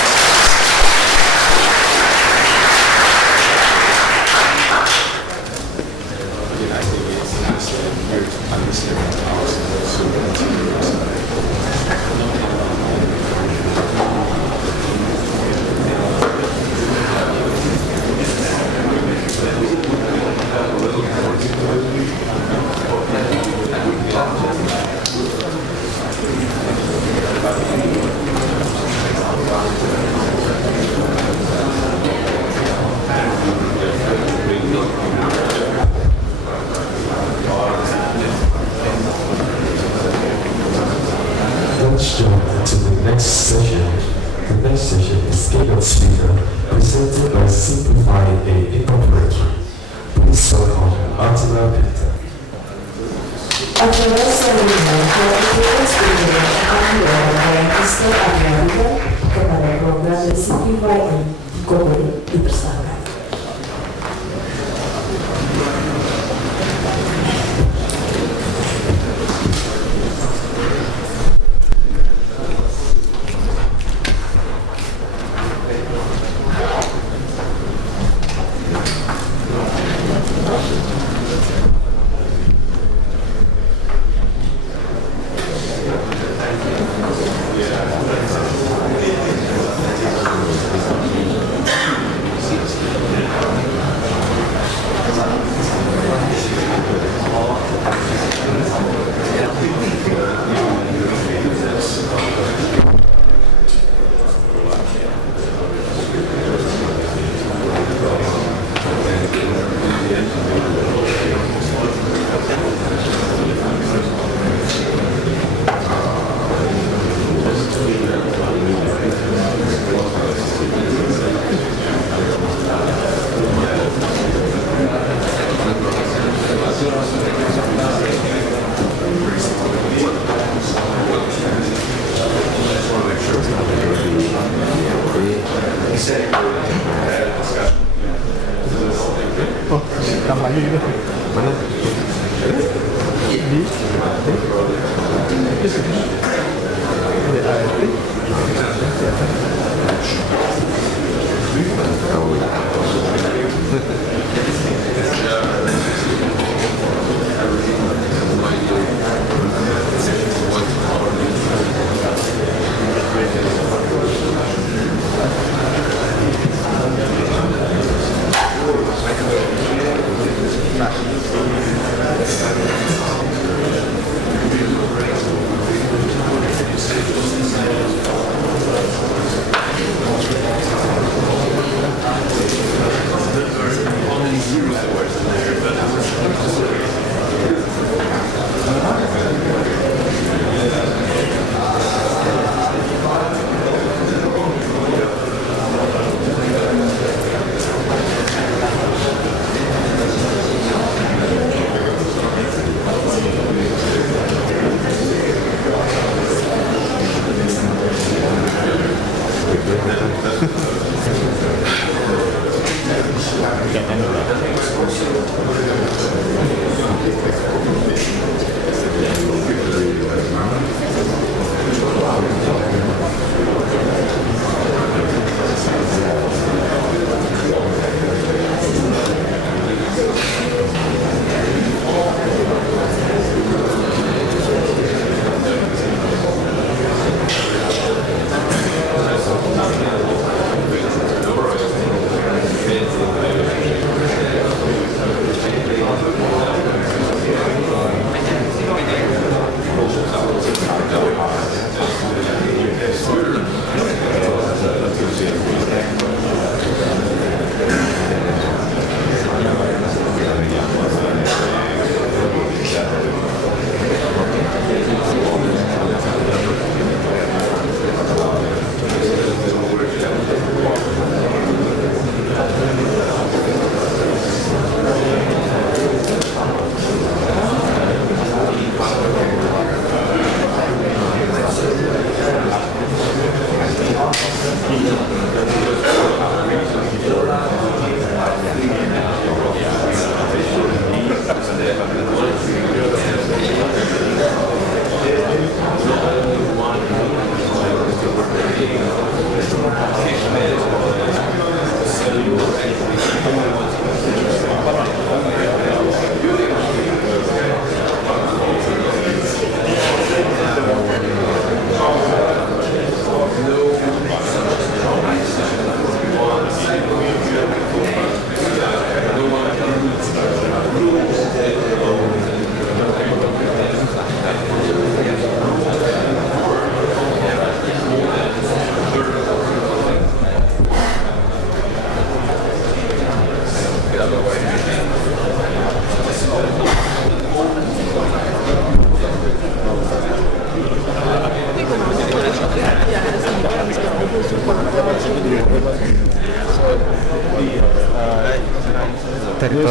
Let's jump to the next session. The next session is keynote speaker presented by Simplify a Incorporated. Please welcome Attila Peter. Attila Peter, menyatakan bahwa register agraria kepada program Day1 di Kobe dipersahkan.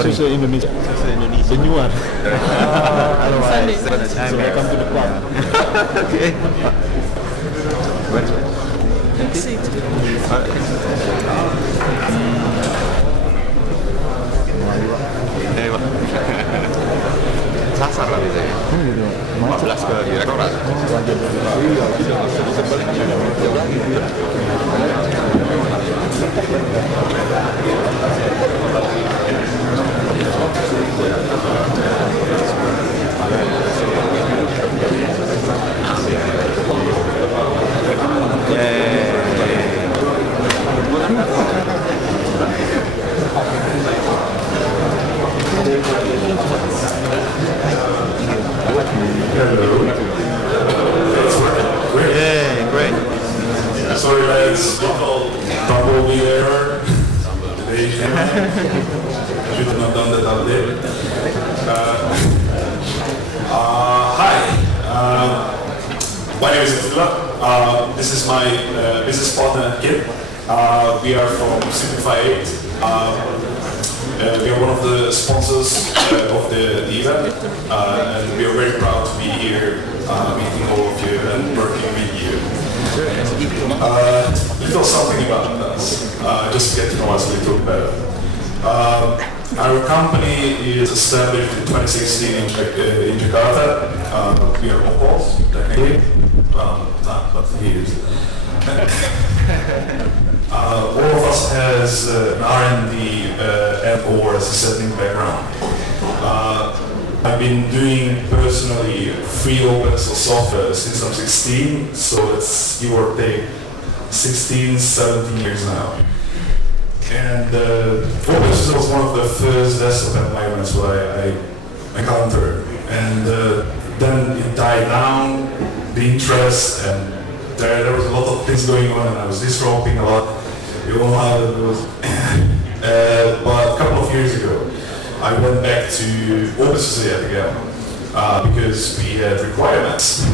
SUSE Indonesia. Senyuan. Otherwise, welcome to the club. Okay. Sasar lah biasanya. 15 ke direktorat. Yeah, great. Sorry, lads, little bumblebee error. Today, should have not done that update. Hi, my name is Attila. This is my business partner, Kip. We are from Simplify 8. We are one of the sponsors of the event, and we are very proud to be here meeting all of you and working with you. Little something about us, just to get to know us a little better. Our company is established in 2016 in Jakarta. We are locals, technically. Not, but he is. All of us has an R&D and/or as a setting background. I've been doing personally free open source software since I'm 16, so that's give or take 16, 17 years now. And openSUSE was one of the first desktop environments where I encountered. And then it died down, the interest, and there was a lot of things going on, and I was disrupting a lot. You all know how it was. But a couple of years ago, I went back to openSUSE yet again because we had requirements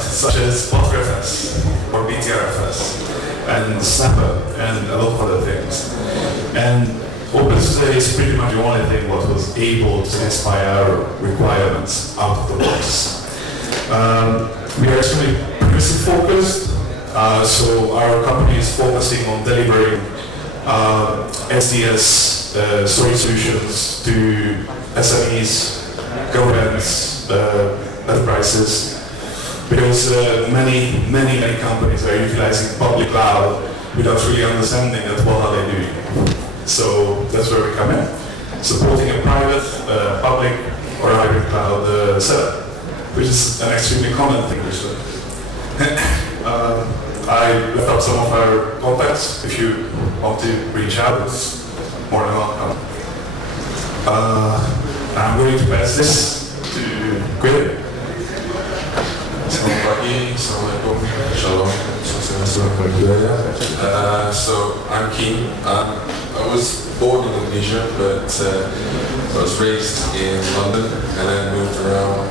such as PostgreFS or BTRFS and Snapper and a lot of other things. And openSUSE is pretty much the only thing what was able to satisfy our requirements out of the box. We are extremely privacy focused, so our company is focusing on delivering SDS storage solutions to SMEs, governments, enterprises, because many companies are utilizing public cloud without really understanding that what are they doing. So that's where we come in, supporting a private, public, or hybrid cloud setup, which is an extremely common thing. I left out some of our contacts. If you want to reach out, it's more than welcome. I'm going to pass this to Quinn. Selamat pagi, Assalamualaikum, Shalom. So I'm Keen. I was born in Indonesia, but I was raised in London and then moved around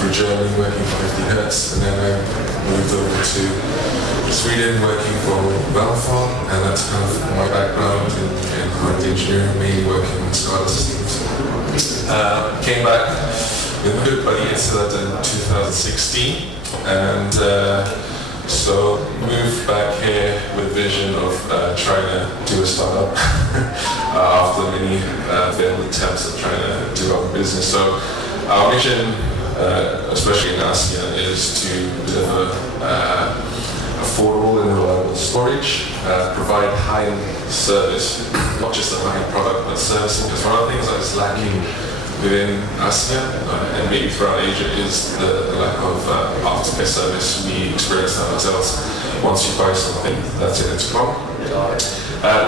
through Germany working for 50 Hertz, and then I moved over to Sweden working for Valfar, and that's kind of my background in hardware engineering, mainly working on SCADA systems. Came back with Good Buddy incident in 2016, and so moved back here with vision of trying to do a startup after many failed attempts at trying to develop a business. So our mission, especially in ASEAN, is to deliver affordable and reliable storage, provide high-end service, not just a high-end product, but service. Because one of the things that is lacking within ASEAN and maybe throughout Asia is the lack of aftercare service. We experience that ourselves. Once you buy something, that's it, it's gone. We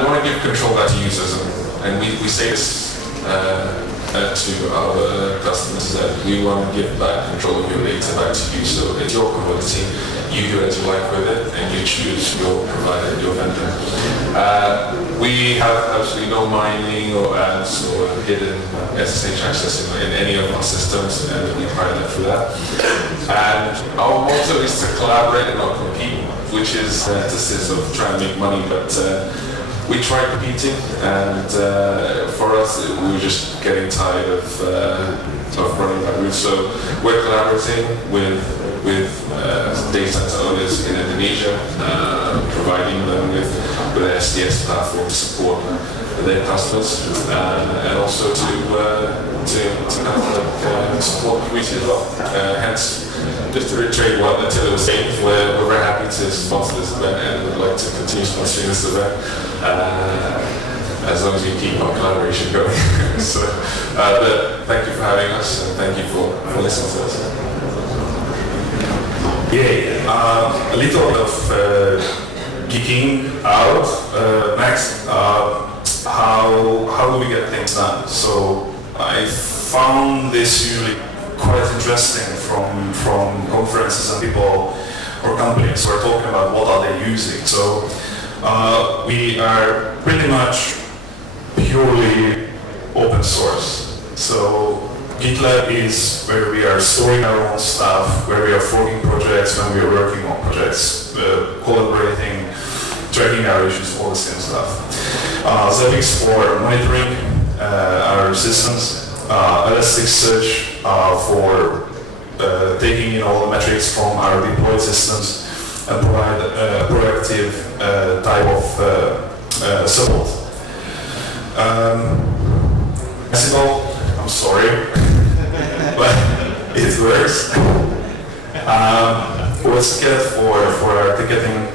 want to give control back to users, and we say this to our customers, that we want to give back control of your data back to you. So it's your commodity, you do as you like with it, and you choose your provider, your vendor. We have absolutely no mining or ads or hidden SSH access in any of our systems, and we pride that for that. And our motto is to collaborate and not compete, which is the antithesis of trying to make money, but we tried competing, and for us, we were just getting tired of running that route. So we're collaborating with data center owners in Indonesia, providing them with an SDS platform to support their customers, and also to support the community as well. Hence, just to reiterate what Attila was saying, we're very happy to sponsor this event and would like to continue sponsoring this event as long as we keep our collaboration going. So, but thank you for having us, and thank you for listening to us. Yeah, a little bit of geeking out. Next, how do we get things done? So I found this usually quite interesting from conferences and people or companies who are talking about what are they using. So we are pretty much purely open source. So GitLab is where we are storing our own stuff, where we are forking projects, when we are working on projects, collaborating, tracking our issues, all this kind of stuff. Zabbix for monitoring our systems, Elasticsearch for taking in all the metrics from our deployed systems and provide a proactive type of support. Ansible, I'm sorry, but it works. What's good for our ticketing?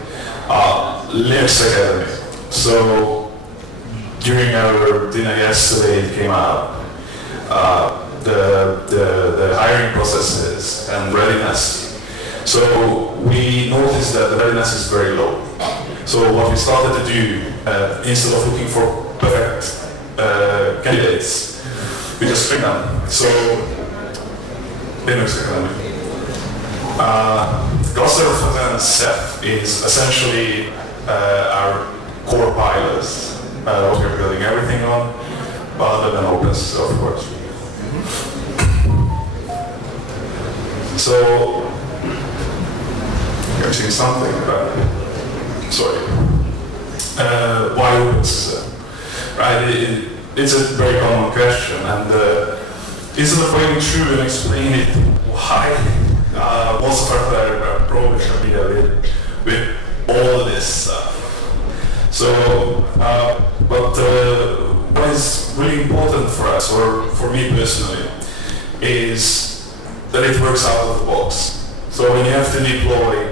Linux Academy. So during our dinner yesterday, it came out the hiring processes and readiness. So we noticed that the readiness is very low. So what we started to do, instead of looking for perfect candidates, we just screen them. So Linux Academy. Cluster of and Ceph is essentially our core pilots, what we're building everything on, other than openSUSE, of course. So, you're seeing something, but sorry. Why openSUSE? Right? It's a very common question, and instead of going through and explain it why, most of our probably familiar with all of this stuff. So, but what is really important for us, or for me personally, is that it works out of the box. So when you have to deploy,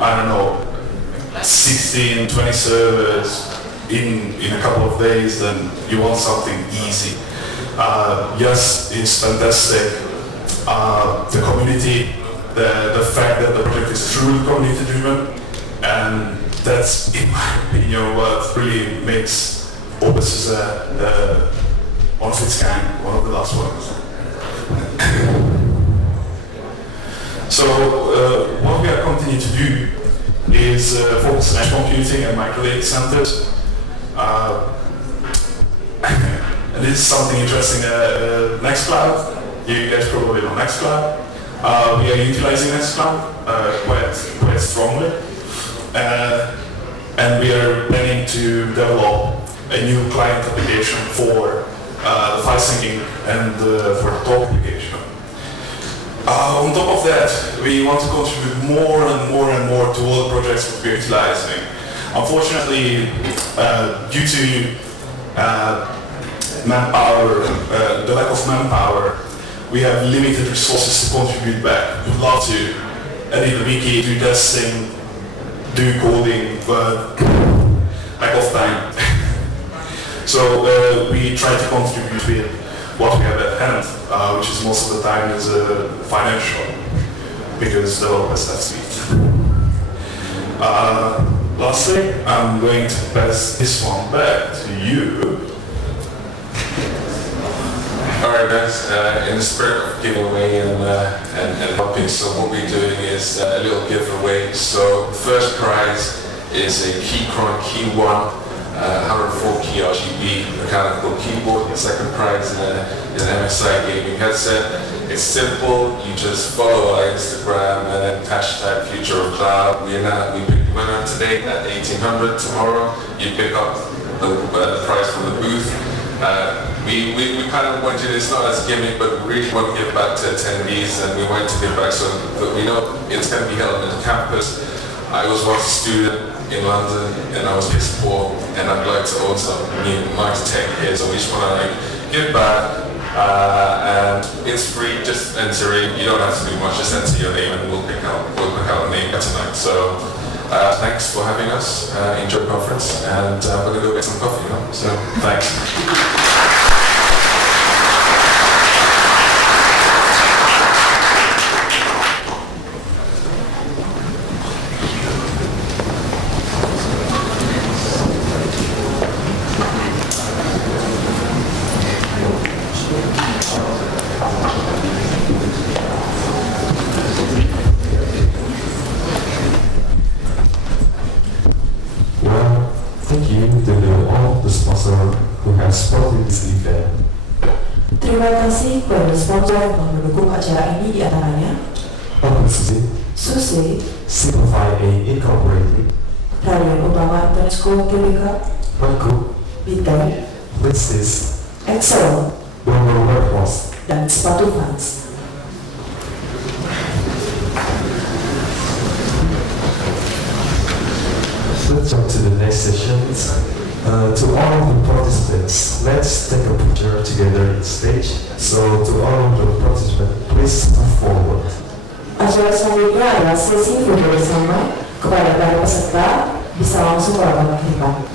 I don't know, 16, 20 servers in a couple of days, then you want something easy. Yes, it's fantastic. The community, the fact that the project is truly community driven, and that's, in my opinion, what really makes openSUSE one of its kind, one of the last ones. So what we are continuing to do is focus on edge computing and micro data centers. And this is something interesting. Nextcloud, you guys probably know Nextcloud. We are utilizing Nextcloud quite strongly. And we are planning to develop a new client application for the file syncing and for the talk application. On top of that, we want to contribute more and more and more to all the projects that we're utilizing. Unfortunately, due to manpower, the lack of manpower, we have limited resources to contribute back. We'd love to edit the wiki, do testing, do coding, but lack of time. So we try to contribute with what we have at hand, which is most of the time is financial, because developers have speed. Lastly, I'm going to pass this one back to you. Alright guys, in the spirit of giving away and helping, so what we're doing is a little giveaway. So the first prize is a Keychron Key 1 104 key RGB mechanical keyboard. The second prize is an MSI gaming headset. It's simple, you just follow our Instagram and then hashtag Future of Cloud. We You went on today at 1800, tomorrow you pick up the price from the booth. We kind of want to, it's not as gimmick, but we really want to give back to attendees, and we want to give back so that we know it's going to be held on the campus. I was once a student in London and I was piss poor, and I'd like to own some Mic Tech here, so we just want to give back. And it's free, just entering. You don't have to do much, just enter your name and we'll pick out a name tonight. So thanks for having us. Enjoy the conference, and we're gonna go get some coffee, So thanks. Terima kasih kepada sponsor yang mendukung acara ini, di antaranya SUSE, Simplify A Incorporated, Radian Utama Internet School Gbk, Bitcoin, Listis, Excel, Global Workforce, dan Sepatu Fans. Let's jump to the next sessions. To all of the participants, let's take a picture together on stage. So to all of the participants, please move forward. Acara selanjutnya adalah sesi foto bersama. Kepada para peserta, bisa langsung melakukan depan.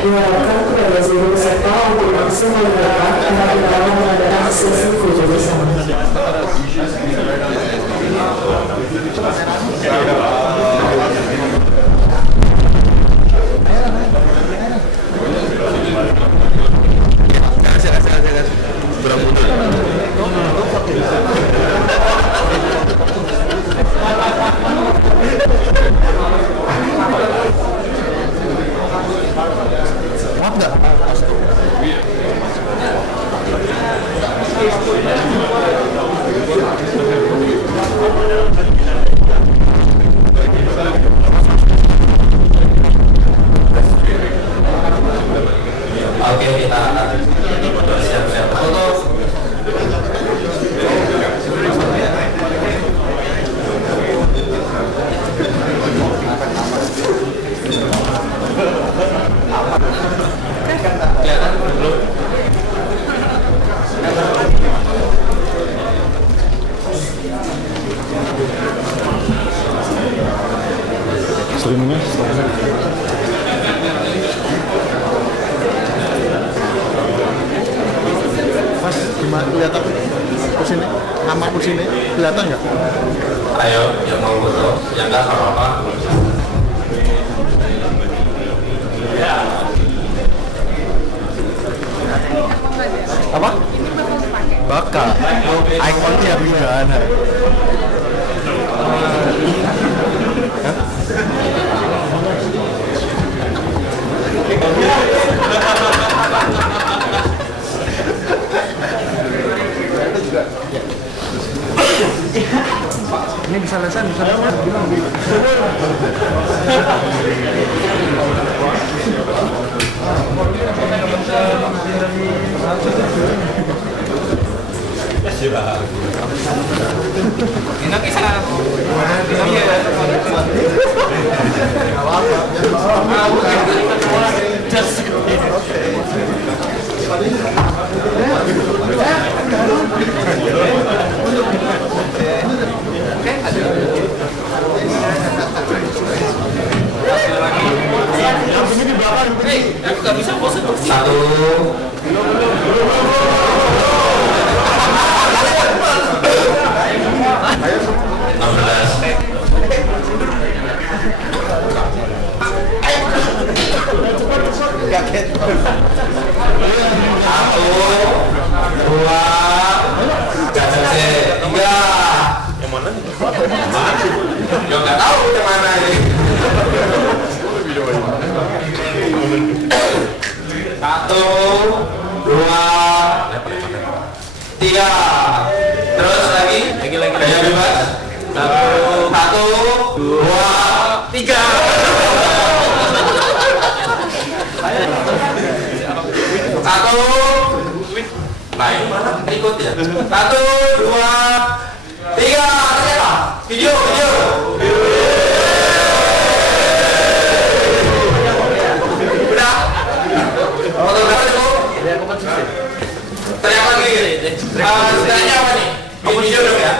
Diharapkan kepada seluruh peserta untuk langsung melakukan pengambilan mengadakan sesi foto bersama. Oke, kita akan siap-siap foto. Kelihatan belum? Selimutnya Mas, gimana kelihatan kursinya? Nama kursinya kelihatan nggak? Ayo, yang mau foto, yang nggak apa-apa. Apa? Bakal. Ikonnya gimana? Ini bisa lesan, Satu, Yang mana? Ya nggak tahu yang mana ini. 1, 2, 3. Terus lagi. Gaya bebas. 1, 2, 3. Satu. Lain mana? Ikut ya. 1, 2, 3. Video. Udah. Fotografer cukup. Teriak lagi. Ceritanya apa nih? Video dong ya.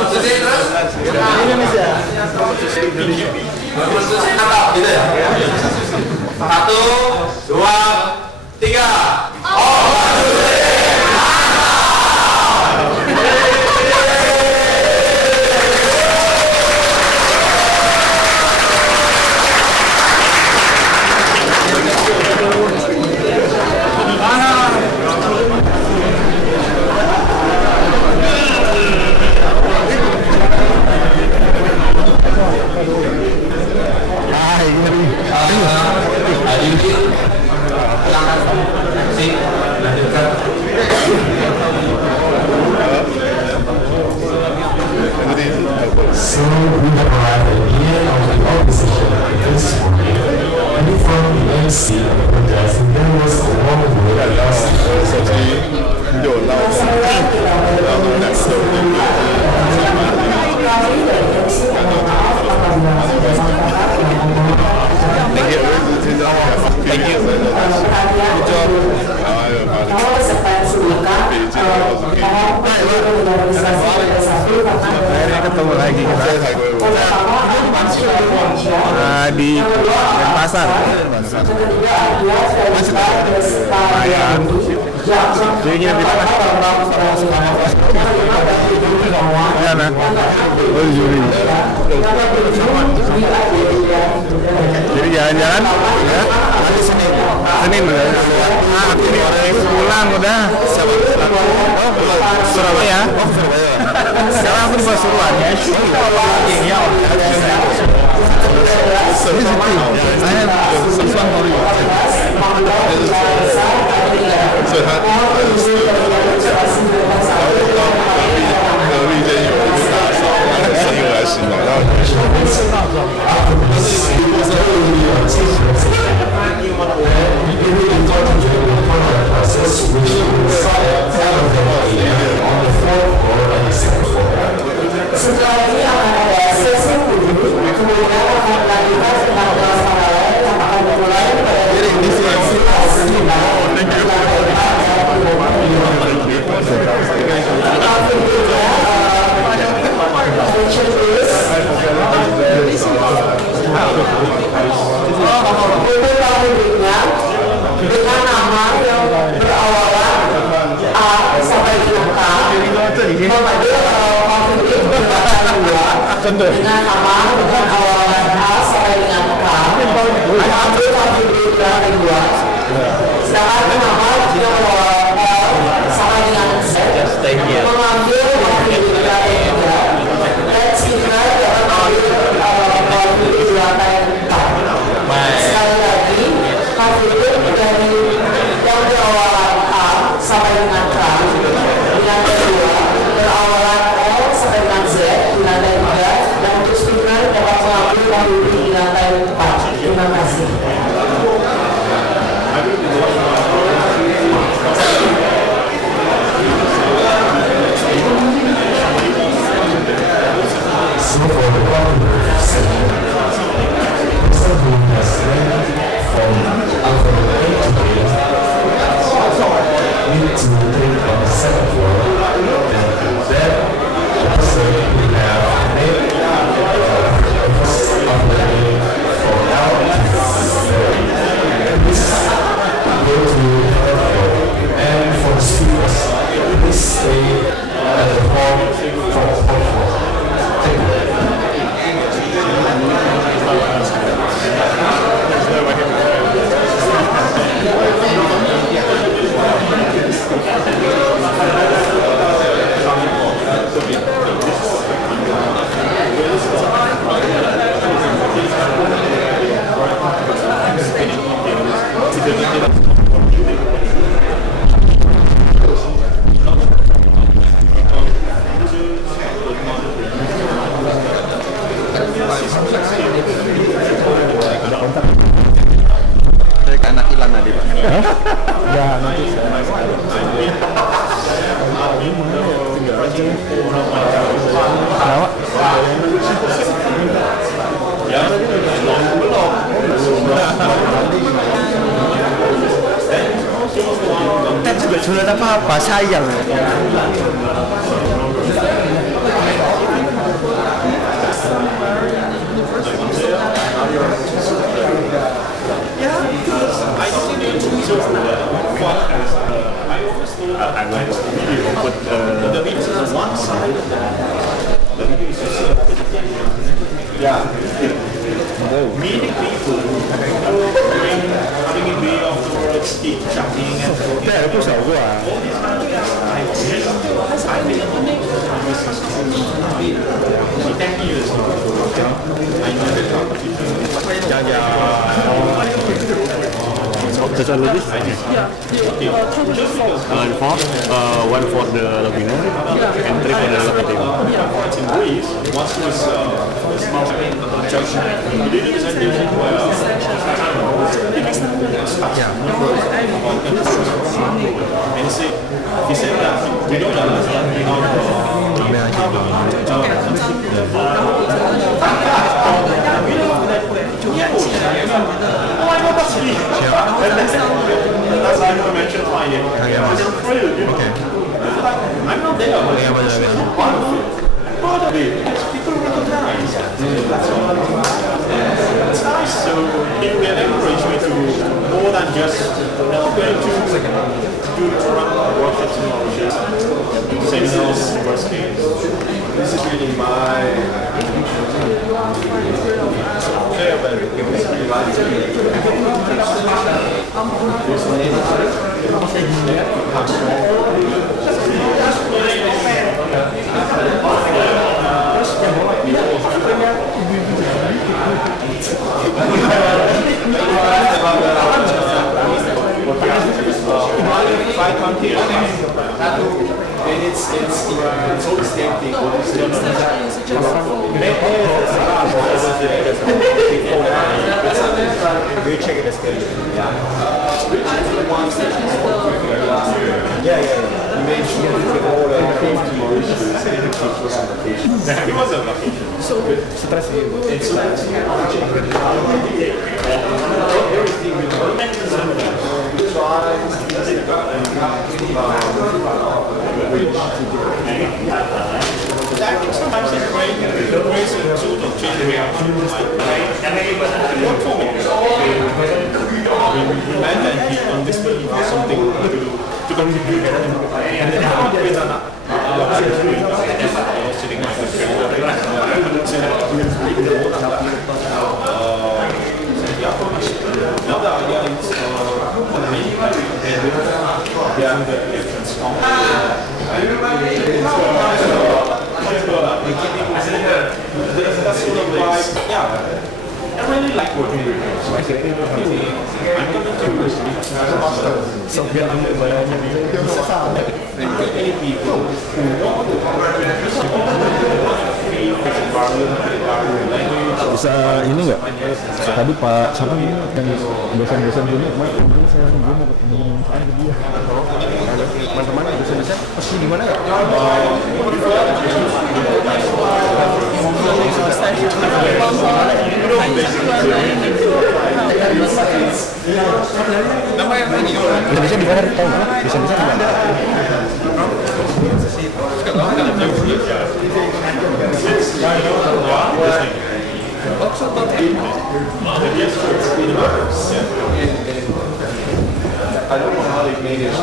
openSUSE terus? Indonesia. openSUSE atau gitu ya? 1, 2, 3. So we have arrived at the end of the open session this morning. And from the MC of the protest, there was a long wait last Thank you. Good job. Akhirnya ketemu lagi kita di Denpasar. Lumayan. Jadi di mana? Ya nah. Oh juri. Jadi jalan-jalan ya. Senin udah. Nah, ini pulang udah. Oh, Surabaya. Sekarang aku di Pasuruan ya. Iya. Saya Pasuruan Polri. Setelah ini akan ada sesi wudhu, kemudian akan dilanjutkan dengan kelas paralel yang akan dimulai pada dengan nama yang berawalan A sampai dengan K, memanggil konflik dengan nama dengan awalan A sampai dengan K, memanggil konflik lantai 2. Sedangkan nama dengan awalan L sampai dengan Z, memanggil konflik lantai 3. Dan sehingga dapat memanggil konflik lantai 4. Sekali lagi, konflik dari yang berawalan A sampai dengan K di lantai 2, berawalan L sampai dengan Z di lantai 3, dan untuk speaker dapat mengambil konflik di lantai 4. Terima kasih. Saya ke anak hilang tadi Pak. Ya nanti saya Kan juga surat apa-apa, sayang. Meeting people, having a way of the words, keep chatting and Det är på så bra. Sesuai logis? One for the winner and three for the lucky team. in Greece, once he was judged, he didn't present him well. And he said that we don't understand that's why I mentioned my name. I'm not there. Part of it, people recognize. It's nice. So it will encourage me to more than just going to run workshops and workshops, seminars, worst case. This is really my and it's all the same thing. We check it as yeah. You made sure to all the He was on vacation. So stress you. It's everything I think sometimes it's great sort of change the reaction. What for me? We land and keep on this way something to contribute. And then how there is an sitting like this. Now the idea is that's sort of like, I really like working with you. So I said, I'm coming to many people who want to Bisa ini nggak? Tadi Pak siapa nih yang dosen-dosen dulu, mungkin saya mau ketemu soal ke dia. Teman-teman dosen-dosen pasti di mana ya? Indonesia di mana tahu nggak? Bisa-bisa di mana? I don't know how they made it.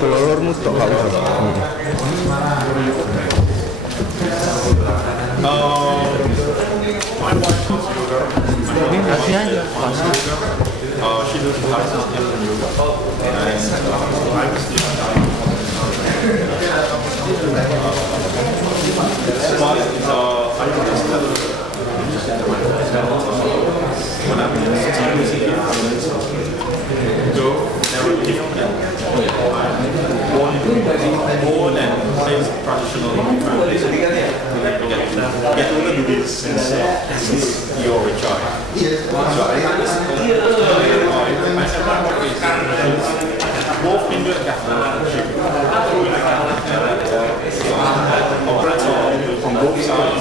Pelolor mutok kalau ini kasih aja she does classes in yoga more than things traditional get to do this since you're a child. Both in the from both sides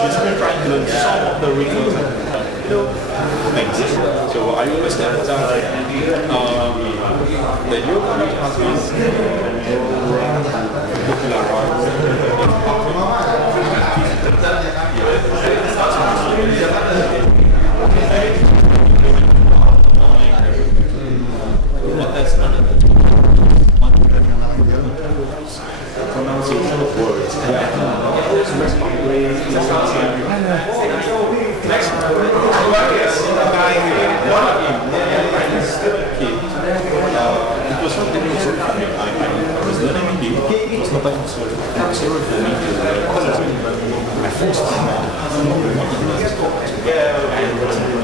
she's been trying to learn some of the rhythms and things. So I understand that the yoga has been pronunciation of words and it was something new for me. I was learning Hindi. It was not necessary for me to my first time.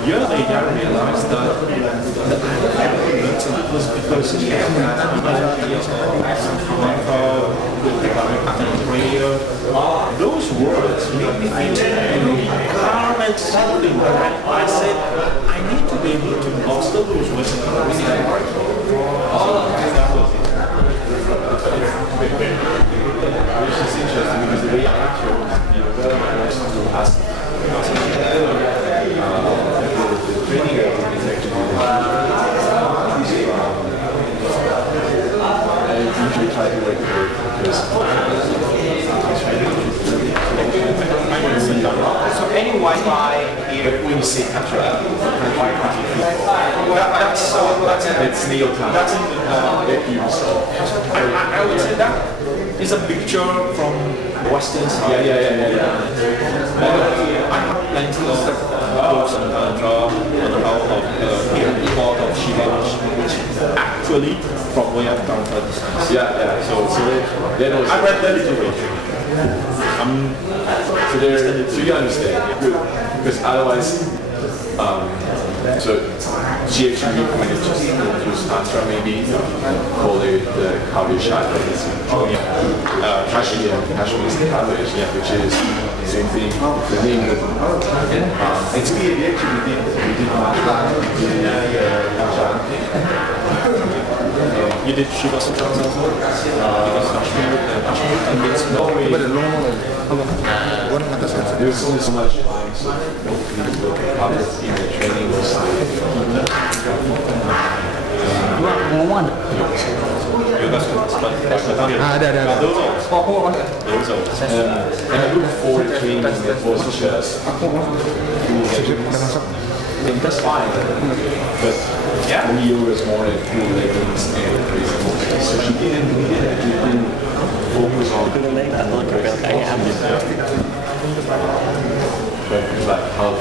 Years later, I realized that it was because those words made me feel calm and something. I said, I need to be able to master those words in which is interesting because the way I chose yoga was to ask the training is actually I usually try to like work because so any Wi-Fi here when you say Katra, Wi-Fi it's Neo time. That's in I would say that is a picture from Western side. Yeah. I have plenty of books on Tantra on how of here part of Shiva, which actually from where I've come from. Yeah. So I read the literature. So you understand, good, because otherwise, so she actually recommended just use Tantra, maybe call it Kavya Shakti, Kashmir's Kavya, which is the same thing, the name of it's we actually did you did Shiva Sutras as well? Because Kashmir means Norway. There's only so much time, so please look at how this image training was Yoga Sutras, ada. Those are. And I look forward to training the postures. That's fine, but only yoga is more than cool leggings and crazy movements. So she didn't focus on like how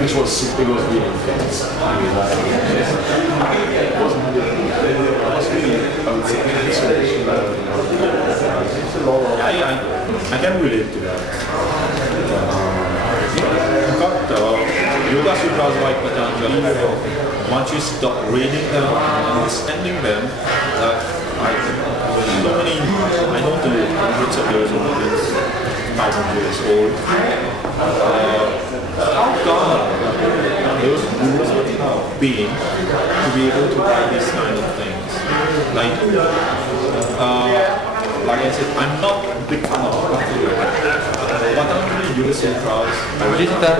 which was really intense. I mean, it wasn't really, I would say, I can relate to that. Yoga Sutras like Patanjali, once you stop reading them and understanding them, that I think so many, I don't know, hundreds of years old, 500 years old. How come those gurus have been to be able to write these kind of things? Like I said, I'm not a big fan of Bhakti, but I'm really using crowds. Instead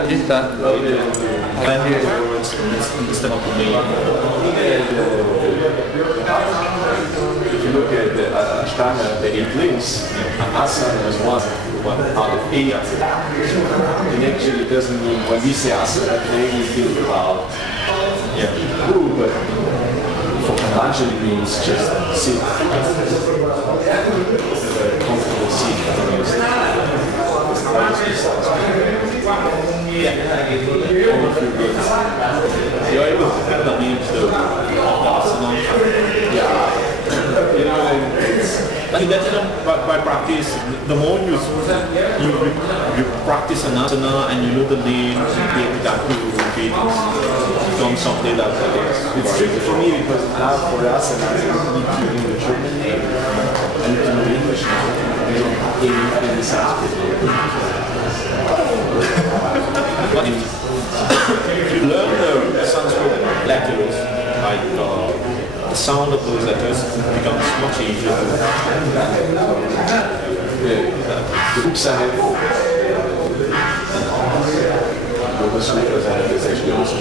of the name. If you look at the Ashtanga, the 8 links, asana is one out of 8. And actually it doesn't mean, when we say asana, then we think about food, but for Patanjali means just sit. Comfortable seat. You're able to pick the names of the asana. Yeah. You know, by practice, the more you practice an asana and you know the name, that will become something that it's tricky for me because now for asanas, I need to know the German name, I need to know the English name, in the Sanskrit. But if you learn the Sanskrit letters, like the sound of those letters becomes much easier. The books I have, Yoga Sutras I have is actually also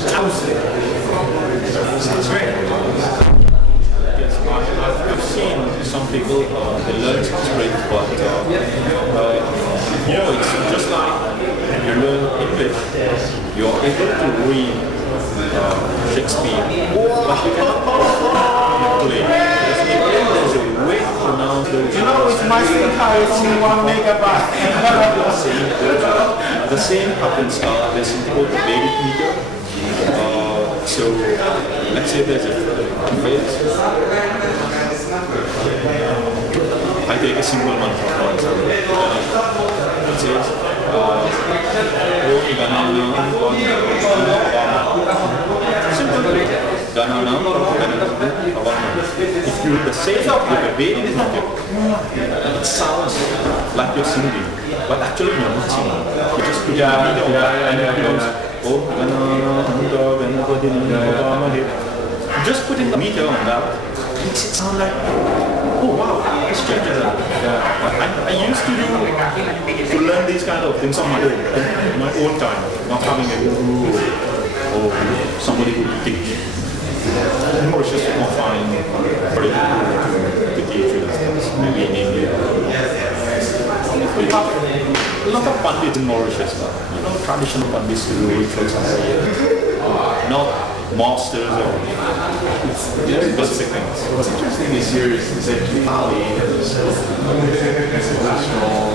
Sounds great. Yes, I've seen some people, they learn Sanskrit, but it's just like you learn English, you're able to read Shakespeare, but you cannot play. There's a way to pronounce those. You know, it's my entirety 1 megabyte. The same happens, there's something called the Vedic meter. So, let's say there's a phrase. I take a simple mantra, for example. It says, simple. If you the same with a Vedic meter, it sounds like you're singing, but actually you're not singing. You just put the meter on that and it becomes, just putting the meter on that makes it sound like, oh wow, it's changes that. I used to learn these kind of things on my own time, not having a guru or somebody who would teach. Mauritius you can't find very good to teach you maybe in India. We have a lot of pandits in Mauritius, traditional pandits to do rituals not masters or specific things. What's interesting is here is actually Bali has a very strong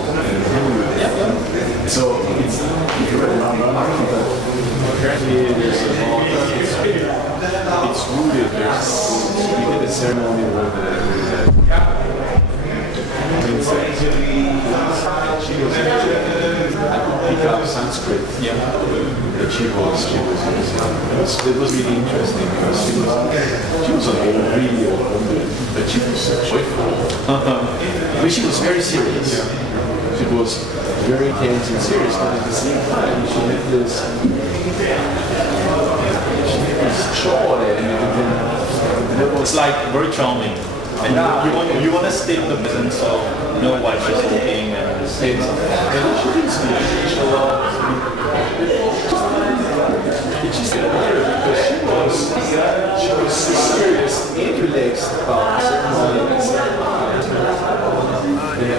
so it's if you read apparently there's a lot of history. It's rooted. We did a ceremony where the princess she was pick up Sanskrit. That she was it was really interesting because she was an old, really old woman, but she was so joyful. But she was very serious. She was very tense and serious, but at the same time she had this joy and it was like very charming. And you want to stay in the presence of why she's talking and saying something. And she didn't speak a lot. It's just weird because she was serious and relaxed about the ceremony.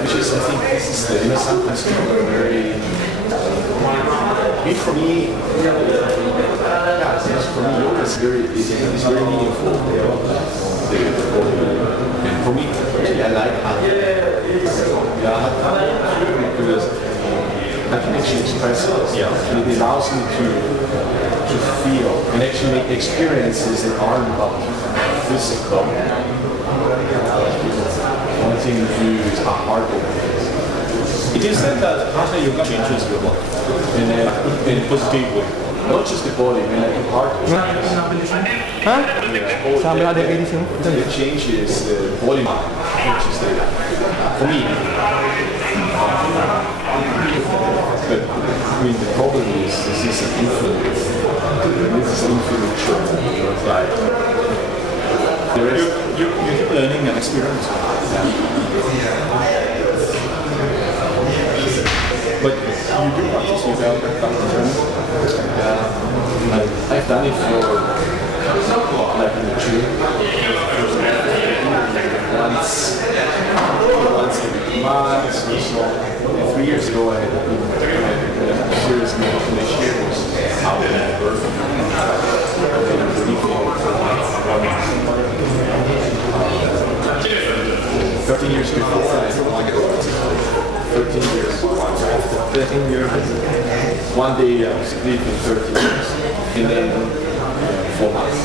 Which is, I think, this is the sometimes very. For me, yoga is very meaningful. And for me, actually, I like hatha. Because I can actually express it. It allows me to feel and actually make experiences that aren't about physical. One thing to do is heart opening. It is said that hatha yoga changes your life in a positive way. not just the body, I mean like the heart. Hah? Sambil ada kayak di sini. The change is the body mind, which is the, for me. But I mean the problem is this is an infinite journey. It's like you keep learning and experience. But you do practice without that journey. I've done it for like in the gym. Once every month or so. And 3 years ago I had a serious medical issue. Was out of my birth. 13 years before I had 13 years. After 13 years, one day I was sleeping 13 years, and then 4 months.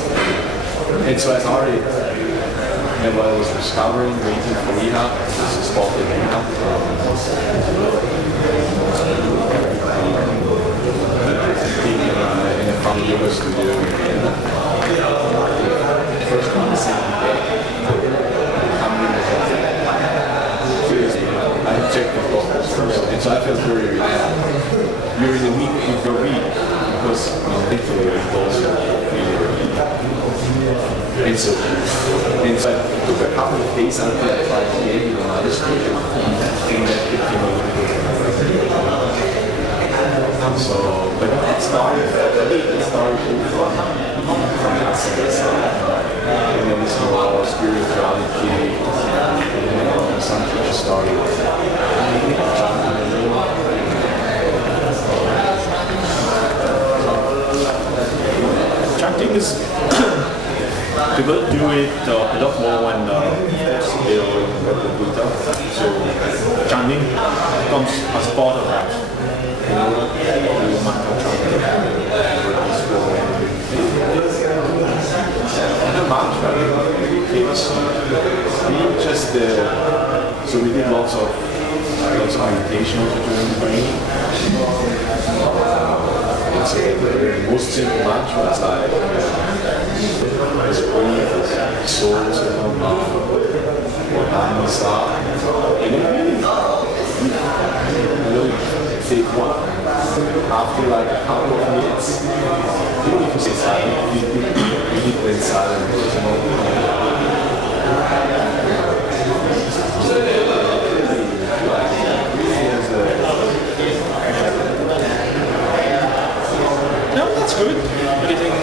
And so I started, and while I was recovering, waiting for rehab, this is called the rehab. In a family yoga studio, first one is I checked the doctors first, and so I felt very relaxed. During the week, because thankfully it was and so I took a couple of days until I tried to get in another studio, and that became a little bit. So, but it started from aspects, and then this whole spirituality, and some people started. Chanting is people do it a lot more when they are in Buddha. So chanting comes as part of that. You know, do mantra chanting, mantra. It's just so we did lots of meditation also during the training. It's the most simple mantra is like this breathe, this soul, or Namaste. And then take one. After like a couple of minutes, you don't need to stay silent. You need to be silent. No, that's good. Anything?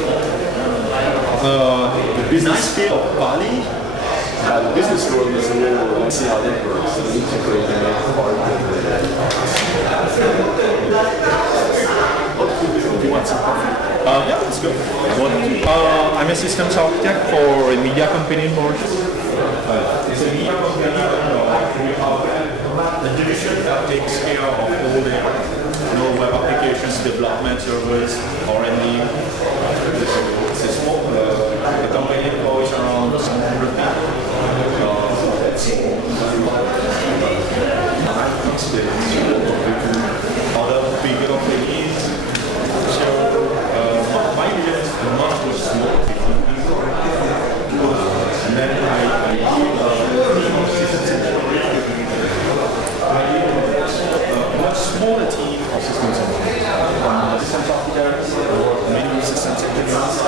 The business field of Bali, the business world is a little, let's see how that works. Integrate and make part of it. Do you want some coffee? Yeah, let's go. I'm a systems architect for a media company in Mauritius. It's a media company. The division that takes care of all the web applications, development servers, R&D. It's a small the company employs around 100 people. Other bigger companies. So my vision is not to small people. And then I a smaller team of systems engineers. Systems architects or many systems engineers.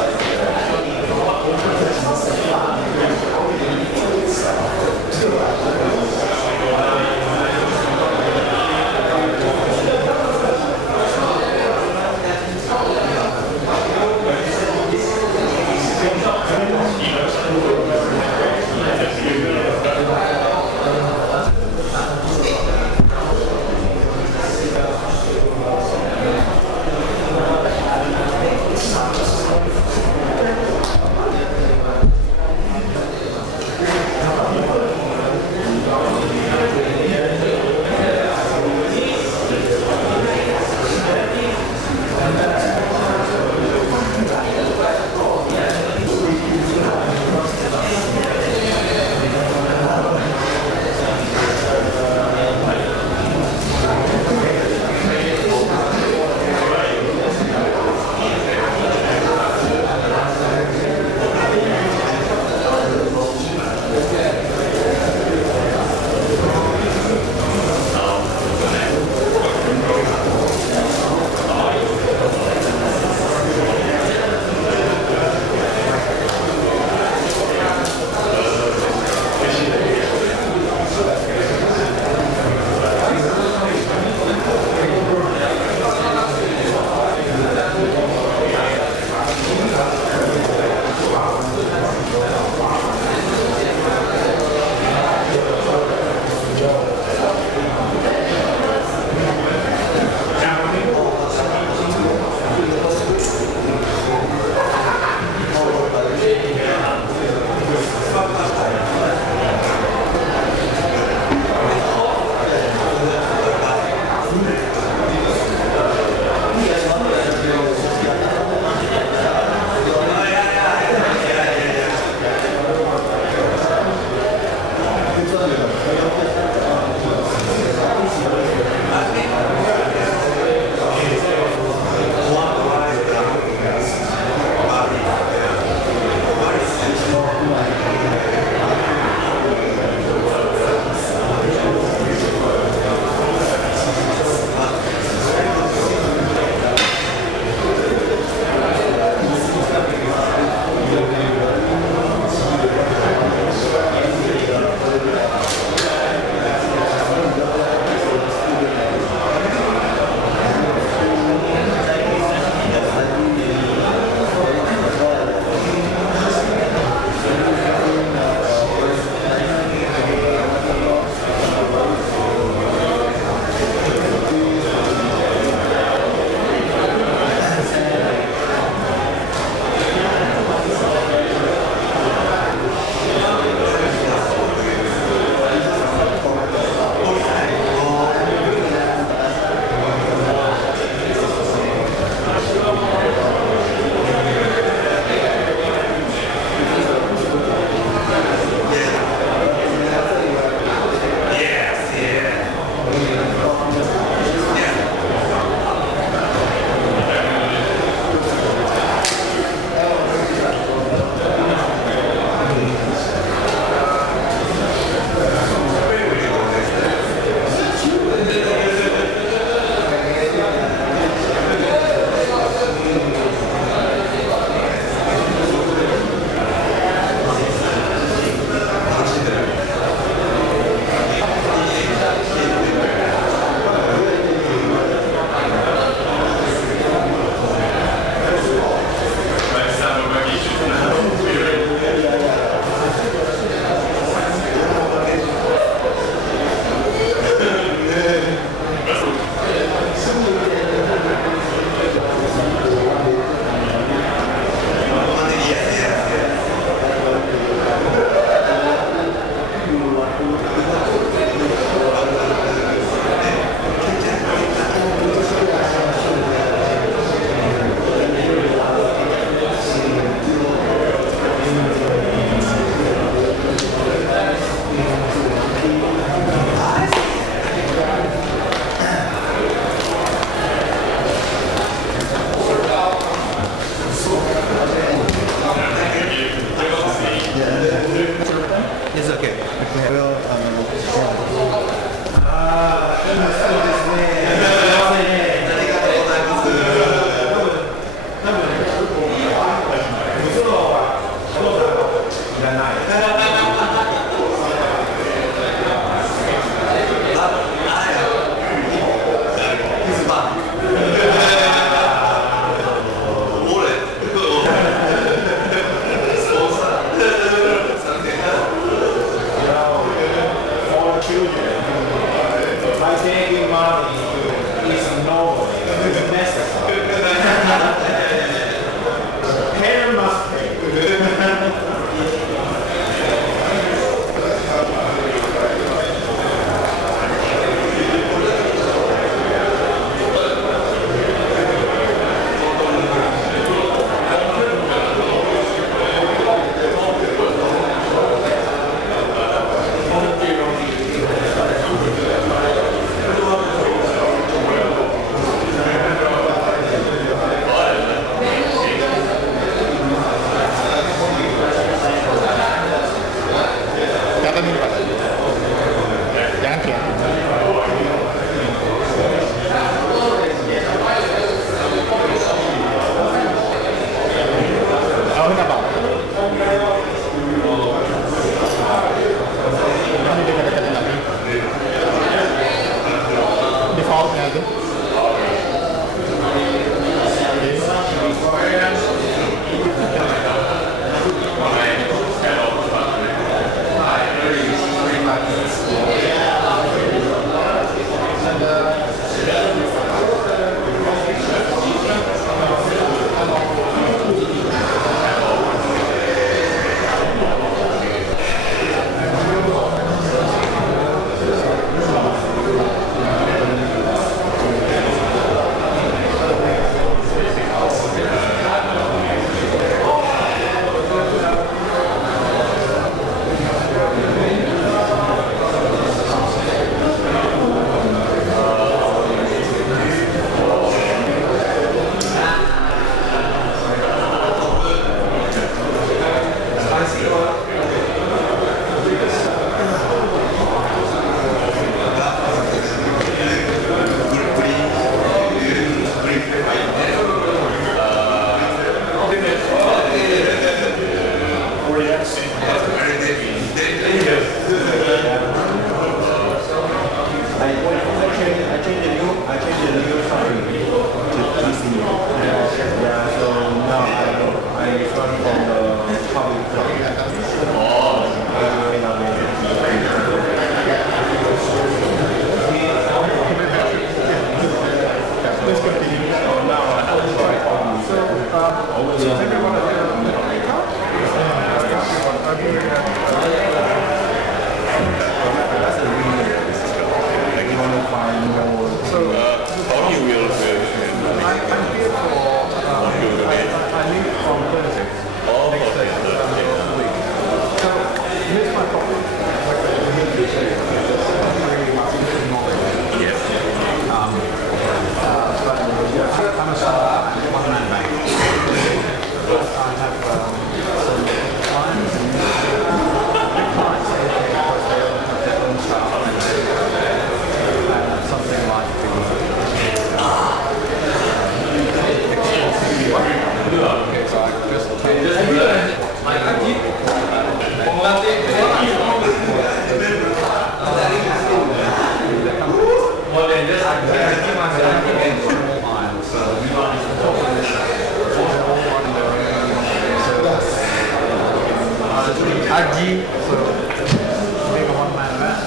Haji. Being a one-man band,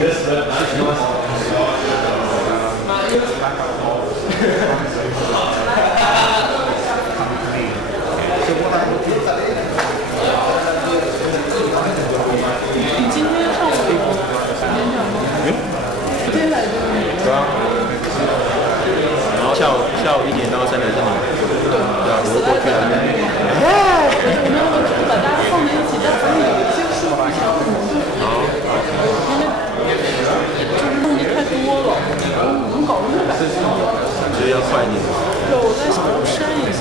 Yes, sir. So what I would do 你今天上午演讲吗？今天来的。对啊。然后下午1点到3点是吗？对啊，我过去了。我们要把大家放在一起，这样才会有一些数据相同。就是东西太多了，我们搞得那么感觉。觉得要快一点。对，我在想要删一下。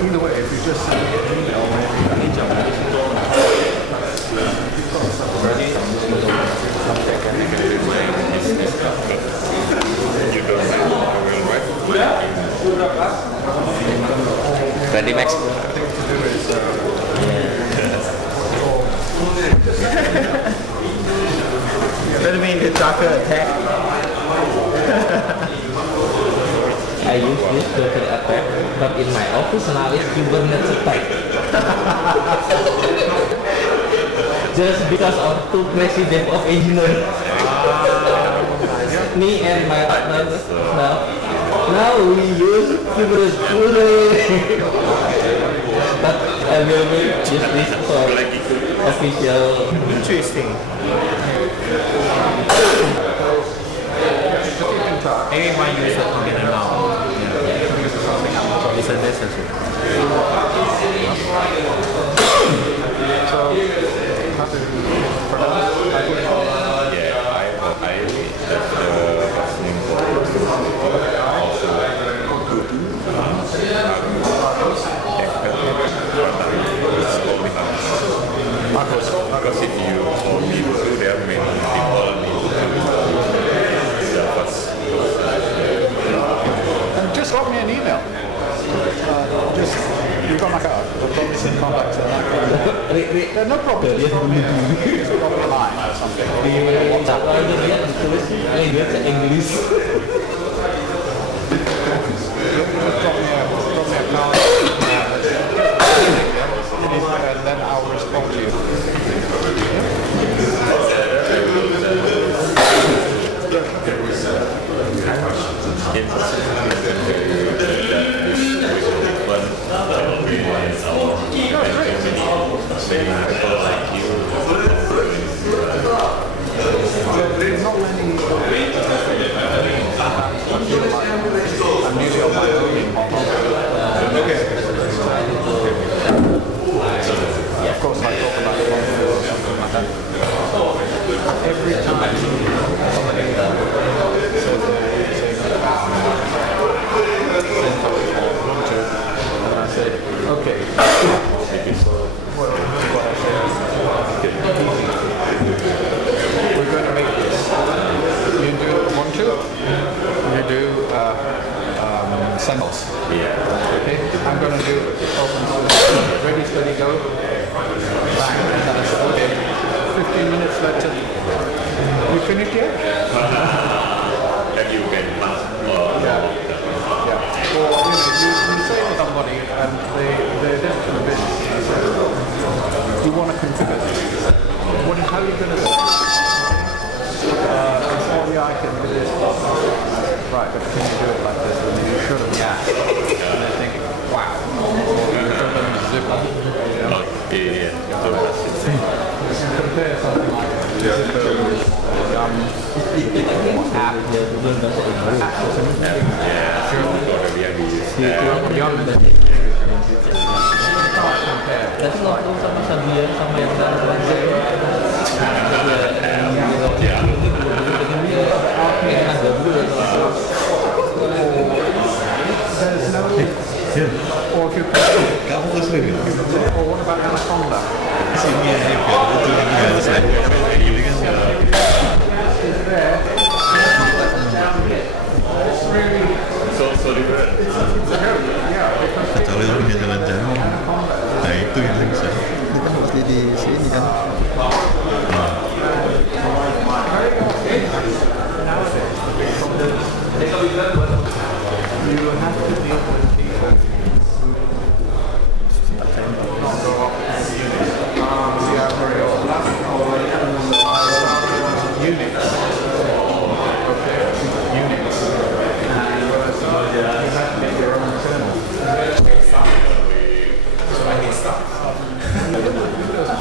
Either way, if you just send me an email, Ready, Max? Better be in the tracker attack. I use this Docker attack, but in my office now it's Kubernetes attack. Just because of two crazy DevOps engineers. Me and my partner. Now we use Kubernetes. But I will use this for official. Interesting. Maybe my user container now. It's a necessary. so how to pronounce? Because if you want me to do that, many people need And just drop me an email. You've got my card. I've got this in contact. No problem. Just drop me a line or something. WhatsApp English. Drop me a card. And then I'll respond to you. Of course, I talk about it every time somebody and I said, okay. We're going to make this. You do one, two. You do symbols. Okay. I'm going to do openSUSE. Ready, steady, go. Bang. And then I said, okay. 15 minutes later. You finished yet? that you can Yeah. Or you say they're down to the business. You want to configure this. How are you going to do it? Yeah, I can do this. Right, but can you do it like this? And you should have. Yeah. And they're thinking, wow. Zip up. Yeah. Compare something like Tapi ngobrol sama Sabia sama yang kamu ke sini? Oh, what about Anaconda? Sini aja biar itu yang saya ini kan so different. Kecuali punya jalan-jalan. Nah itu yang saya. Itu kan mesti di sini kan.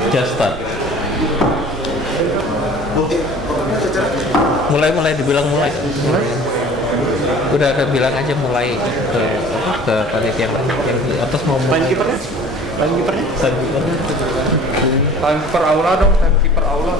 Just start. Mulai dibilang mulai. Udah bilang aja mulai ke panitia yang di atas mau main kipernya. Timekeeper aula dong, timekeeper aula.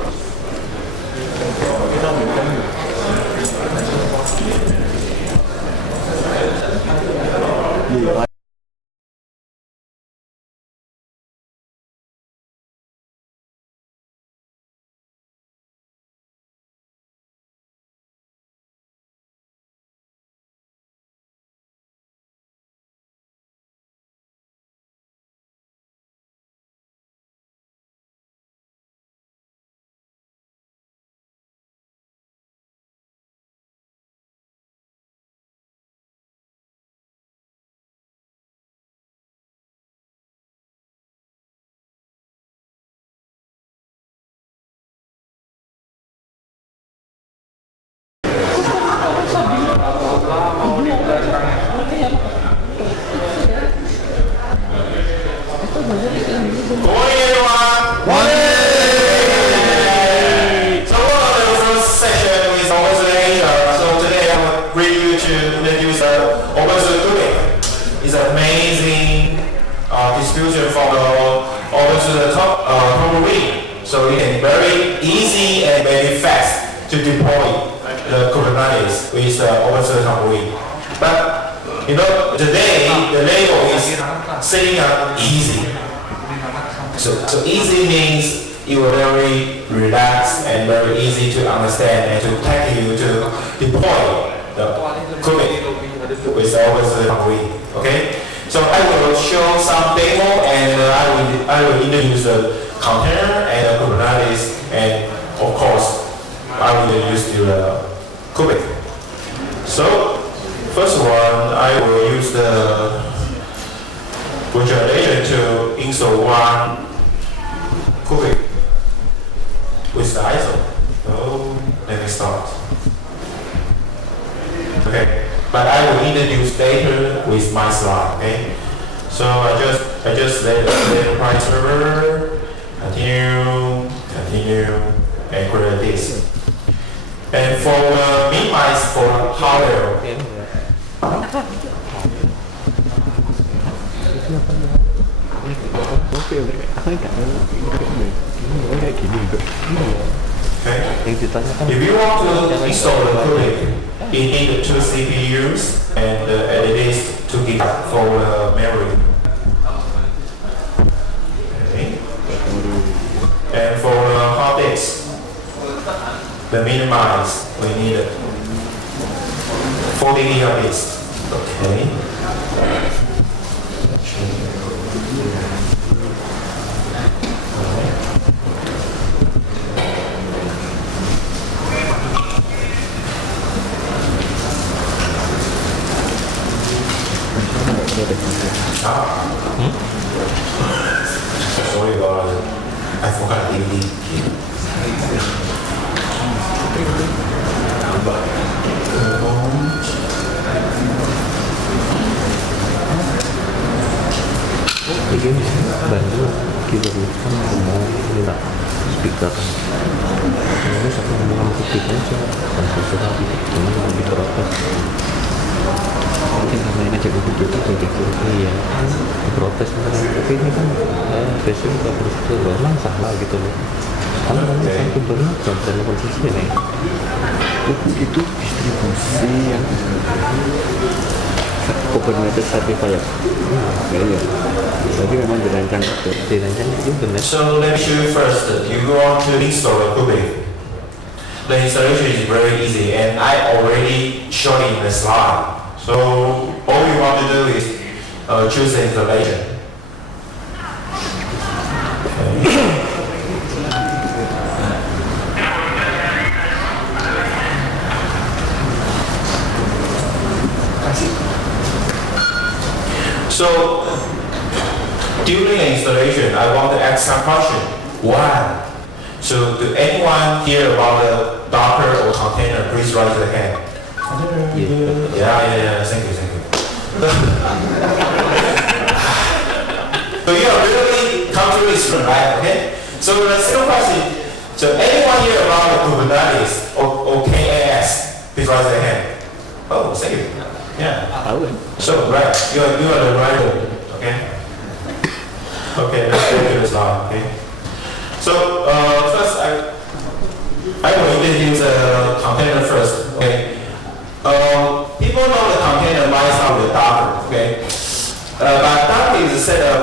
It's an amazing distribution for the openSUSE top ring. So it can very easy and very fast to deploy the Kubernetes with the openSUSE top ring. But today the label is setting up easy. So easy means you are very relaxed and very easy to understand and to take you to deploy the Kubernetes with the openSUSE top ring. Okay, so I will show some demo and I will introduce the container and the Kubernetes, and of course I will introduce the Kubernetes. So first one, I will use the virtualization to install one Kubernetes with the ISO. So let me start. Okay. But I will introduce data with my slide, okay? So I just let the enterprise server continue, and create this. And for minimize for hardware. Okay. If you want to install the Kubernetes, you need 2 CPUs and at least 2 GB for the memory. Okay. And for the hard disk, the minimize, we need 40 GB. Okay. forgot DVD. Jadi bantu kita kan mau minta speaker kan. Ini satu ngomong ketik aja, kan susah cuma mau diprotes. Mungkin karena ini aja begitu jadi iya diprotes tapi ini kan besok juga harus memang salah gitu loh. Karena kan gubernur dan posisi nih. Itu distribusi yang Kubernetes certified. Iya. Jadi memang dirancang juga. So let me show you first. You want to install a Kubik. The installation is very easy, and I already showed in the slide. So all you want to do is choose the installation. So during the installation, I want to ask some question. Why? So do anyone hear about the Docker or container? Please raise your hand. Yeah. Thank you. So you are really comfortable, right? Okay. So the second question. So anyone hear about the Kubernetes or KAS? Please raise your hand. Oh, thank you. Yeah. So right, you are the right one. Okay. Okay, let's go to the slide. Okay. So first I will introduce the container first. Okay. People know the container might start with Docker. Okay. But Docker is a set of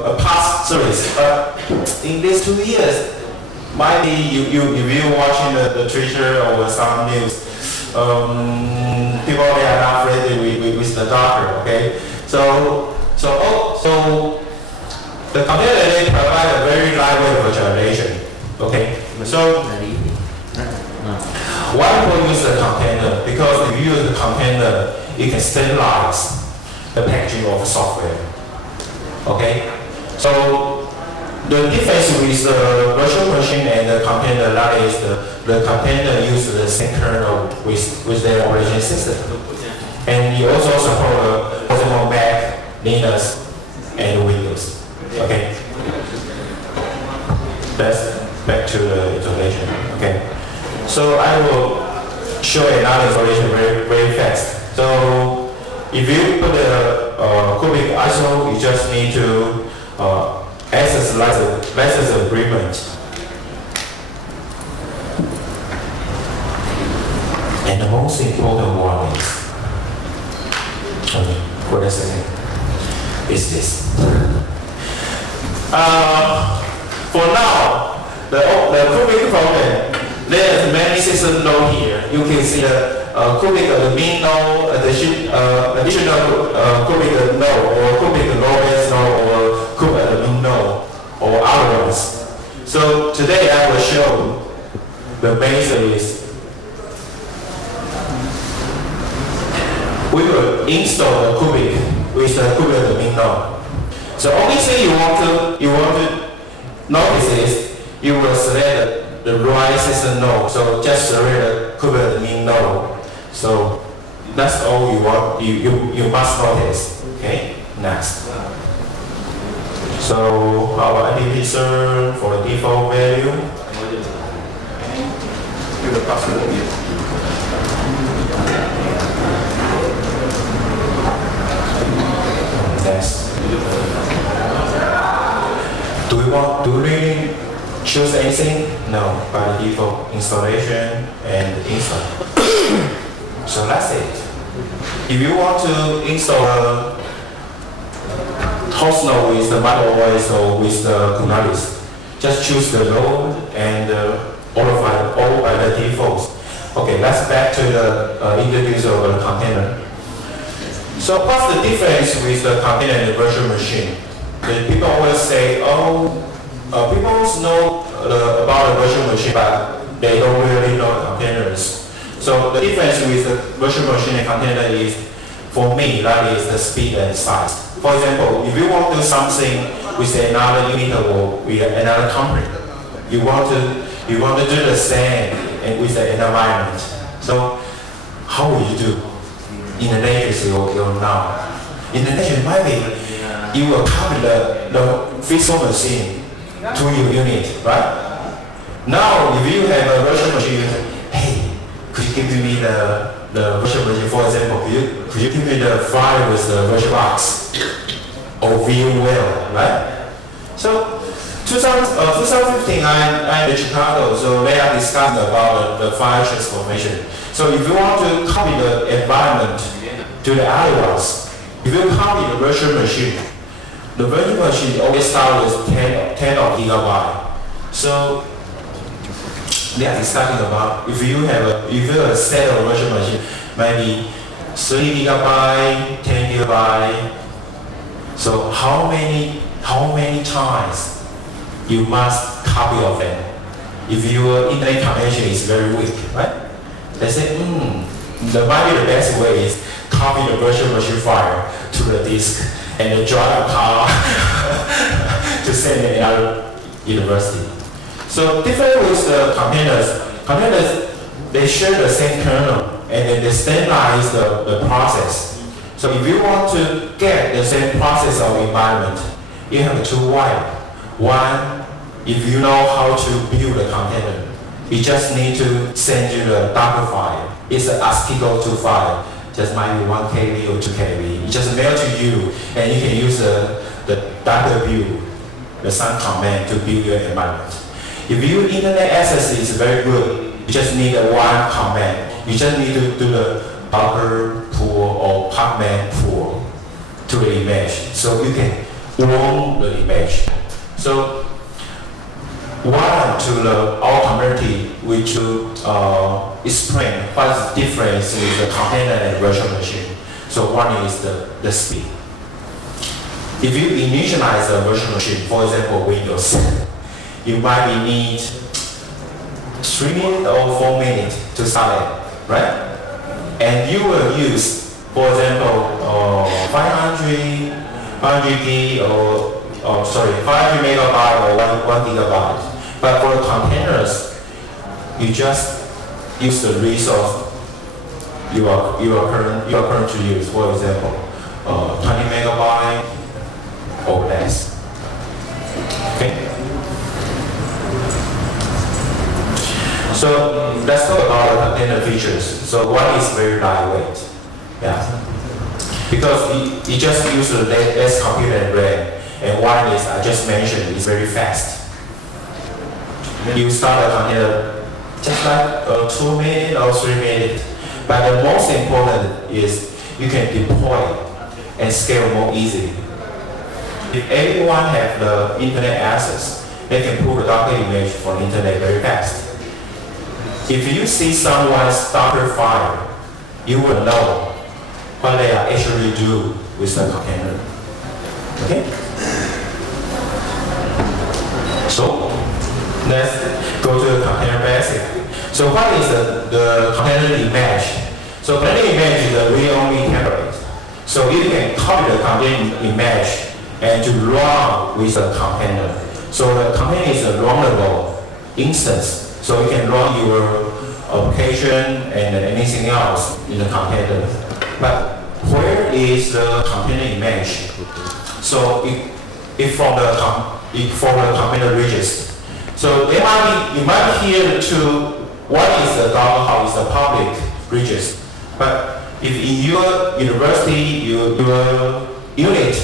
a past service. But in these 2 years, might be you watching the Twitter or some news. People they are not ready with the Docker, okay? So the container they provide a very lightweight virtualization, okay? So why people use the container? Because if you use the container, you can stabilize the packaging of software, okay? So the difference with the virtual machine and the container, that is the container uses the same kernel with their operating system. And you also support the Mac, Linux, and Windows. Okay. That's back to the installation. Okay. So I will show another installation very fast. So if you put the Kubik ISO, you just need to access license agreement. And the most important one is this. For now, the Kubik program, there's many systems node here. You can see the Kubik admin node, additional Kubik node, or Kubik low-base node, or Kubik admin node, or other ones. So today I will show the main service. We will install the Kubik with the Kubik admin node. So only thing you want to notice is you will select the right system node. So just select the Kubik admin node. So that's all you want. You must notice. Okay. Next. So our identity server for the default value. Give the password here. Next. Do we really choose anything? No, by default installation and install. So that's it. If you want to install a host node with the macOS or with the Kubernetes, just choose the node and all by the default. Okay, let's back to the introduce of the container. So what's the difference with the container and the virtual machine? People always say, people know about the virtual machine, but they don't really know containers. So the difference with the virtual machine and container is, for me, that is the speed and size. For example, if you want to do something with another unit or with another company, you want to do the same and with the environment. So how will you do? In the nature or now? In the nature, maybe you will copy the physical machine to your unit, right? Now, if you have a virtual machine, you say, hey, could you give me the virtual machine? For example, could you give me the file with the virtual box or VMware, right? So, 2015, I'm in Chicago, so they are discussing about the file transformation. So if you want to copy the environment to the other ones, if you copy the virtual machine, the virtual machine always starts with 10 of gigabyte. So they are discussing about if you have a set of virtual machine, maybe 30 gigabyte, 10 gigabyte. So how many times you must copy of them? If your internet connection is very weak, right? They say, the best way is copy the virtual machine file to the disk and then drive a car to send it out university. So different with the containers, they share the same kernel and then they standardize the process. So if you want to get the same process of environment, you have two ways. One, if you know how to build a container, you just need to send you the Docker file. It's an ASCII2 file, just might be 1 KB or 2 KB. It just mail to you, and you can use the Docker build, the some command to build your environment. If your internet access is very good, you just need one command. You just need to do the Docker pull or Pacman pull to the image, so you can own the image. So one to our community, which explain what is the difference with the container and virtual machine. So one is the speed. If you initialize a virtual machine, for example Windows, you might need 3 minutes or 4 minutes to start it, right? And you will use, for example, 500 gig or 500 megabyte or 1 gigabyte. But for the containers, you just use the resource you are current to use. For example, 20 megabyte or less. Okay. So let's talk about the container features. So one is very lightweight, because it just uses less compute and RAM, and one is I just mentioned is very fast. You start a container just like 2 minutes or 3 minutes. But the most important is you can deploy and scale more easily. If everyone have the internet access, they can pull the Docker image from the internet very fast. If you see someone's Docker file, you will know what they are actually do with the container. Okay? So let's go to the container basic. So what is the container image? So container image is a read-only template. So you can copy the container image and to run with the container. So the container is a runnable instance. So you can run your application and anything else in the container. But where is the container image? So if from the container registry. So you might hear to what is the Docker, how is the public registry. But if in your university, your unit,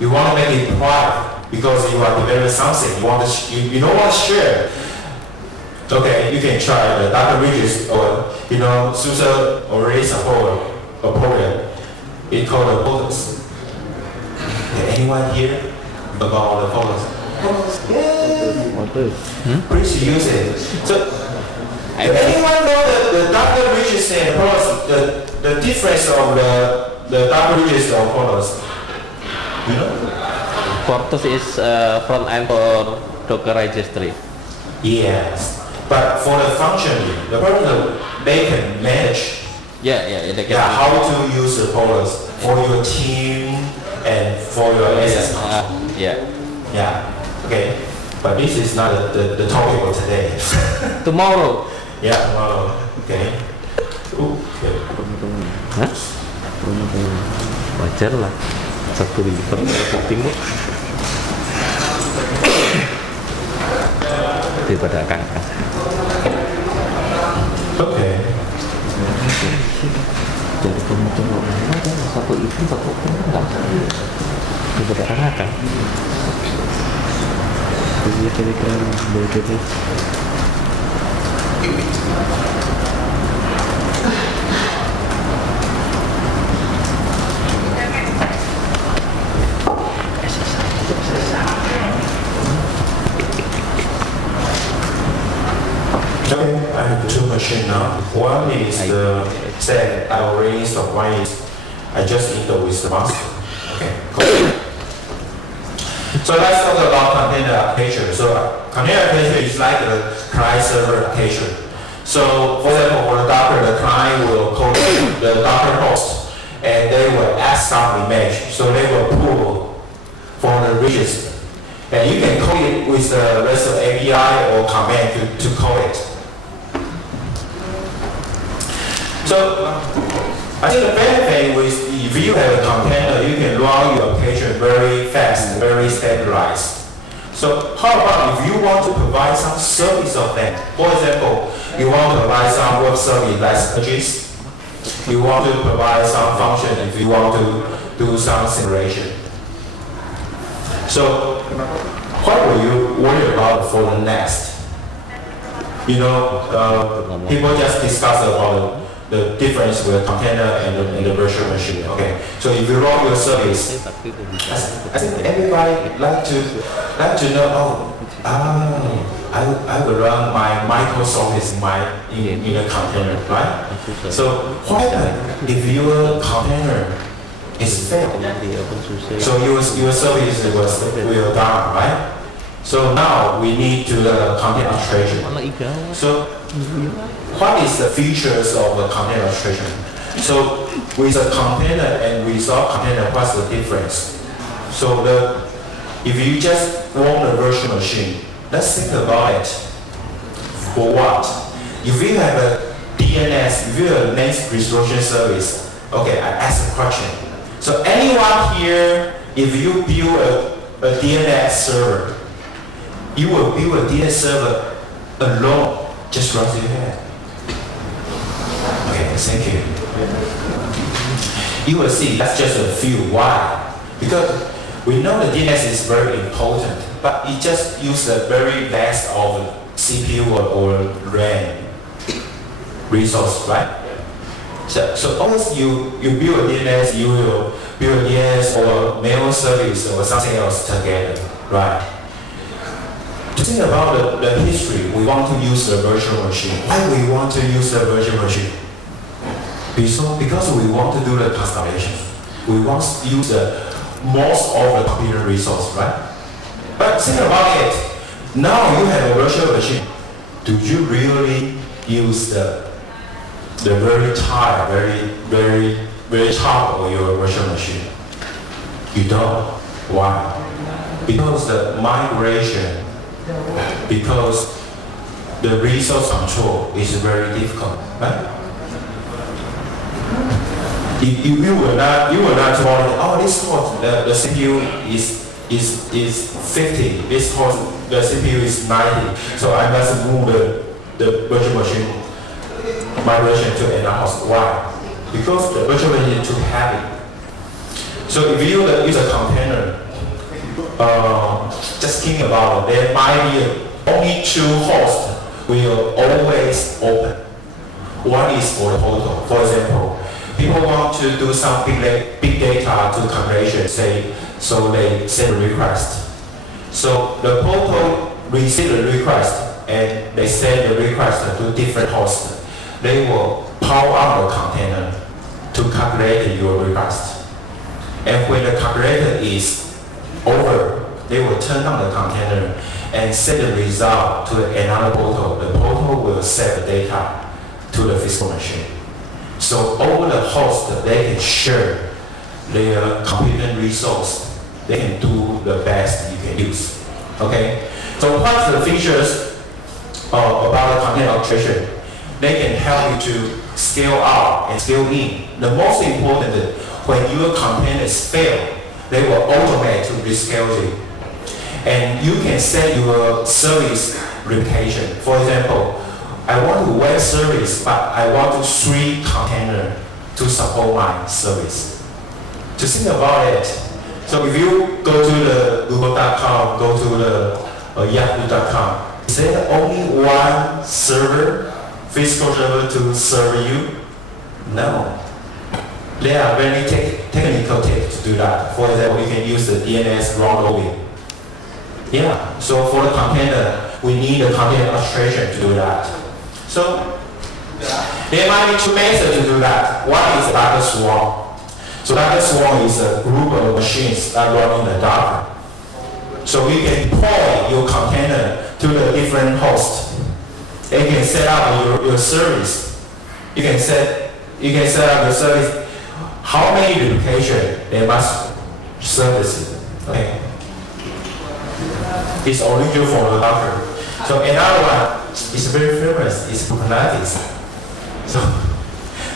you want to make it private because you are developing something, you don't want to share. Okay, you can try the Docker registry, or SUSE already support a program. It's called the POTUS. Anyone here about the POTUS? Please use it. So, anyone know the Docker registry and POTUS, the difference of the Docker registry and POTUS? You know? POTUS is front end for Docker registry. Yes. But for the function, the person they can manage. They can. How to use the POTUS for your team and for your access control. Yeah. Yeah. Okay. But this is not the topic of today. Tomorrow. Yeah, tomorrow. Okay. Hah? Wajar lah. 1 liter timur daripada kakak. Okay. Jadi kamu coba ada 1 itu 1 enggak daripada kakak. Jadi kira-kira begitu. Okay, I have 2 machines now. One is the set I already installed. One is I just installed with the master. Okay, cool. So let's talk about container application. So container application is like a client-server application. So for example, for the Docker, the client will call the Docker host, and they will add some image. So they will pull from the regions. And you can call it with the REST API or command to call it. So I think the benefit with if you have a container, you can run your application very fast, very stabilized. So how about if you want to provide some service of that? For example, you want to provide some web service like searches. You want to provide some function if you want to do some simulation. So what will you worry about for the next? You know, people just discuss about the difference with container and the virtual machine. Okay, so if you run your service, I think everybody like to know. I will run my microservice in a container, right? So what if your container is failed? So your service will down, right? So now we need to the container orchestration. So what is the features of the container orchestration? So with a container and without container, what's the difference? So if you just want a virtual machine, let's think about it. For what? If you have a DNS, if you have a next resolution service, okay, I ask a question. So anyone here, if you build a DNS server, you will build a DNS server alone, just raise your hand. Okay, thank you. You will see that's just a few. Why? Because we know the DNS is very important, but it just uses a very vast of CPU or RAM resource, right? So always you build a DNS, you will build a DNS or mail service or something else together, right? To think about the history, we want to use the virtual machine. Why we want to use the virtual machine? Because we want to do the customization. We want to use the most of the computer resource, right? But think about it. Now you have a virtual machine. Do you really use the very top, very top of your virtual machine? You don't. Why? Because the migration, because the resource control is very difficult, right? You will not tell, oh, this host, the CPU is 50, this host, the CPU is 90, so I must move the virtual machine migration to another host. Why? Because the virtual machine is too heavy. So if you use a container, just think about it, there might be only 2 hosts will always open. One is for the portal. For example, people want to do some big data to calculation, so they send a request. So the portal receive the request and they send the request to different hosts. They will power on the container to calculate your request. And when the calculator is over, they will turn on the container and send the result to another portal. The portal will send the data to the physical machine. So all the hosts, they can share their computing resource, they can do the best you can use. Okay? So what's the features about the content orchestration? They can help you to scale out and scale in. The most important is when your containers fail, they will automate to rescale you. And you can set your service replication. For example, I want a web service, but I want 3 containers to support my service. Just think about it. So if you go to the google.com, go to the yahoo.com, is there only one server, physical server to serve you? No. There are very technical tips to do that. For example, you can use the DNS round robin. Yeah, so for the container, we need the container orchestration to do that. So there might be 2 methods to do that. One is Docker Swarm. So Docker Swarm is a group of machines that run in the Docker. So you can deploy your container to the different hosts. You can set up your service. You can set up your service. How many replications they must service? Okay. It's original for the Docker. So another one is very famous. It's Kubernetes.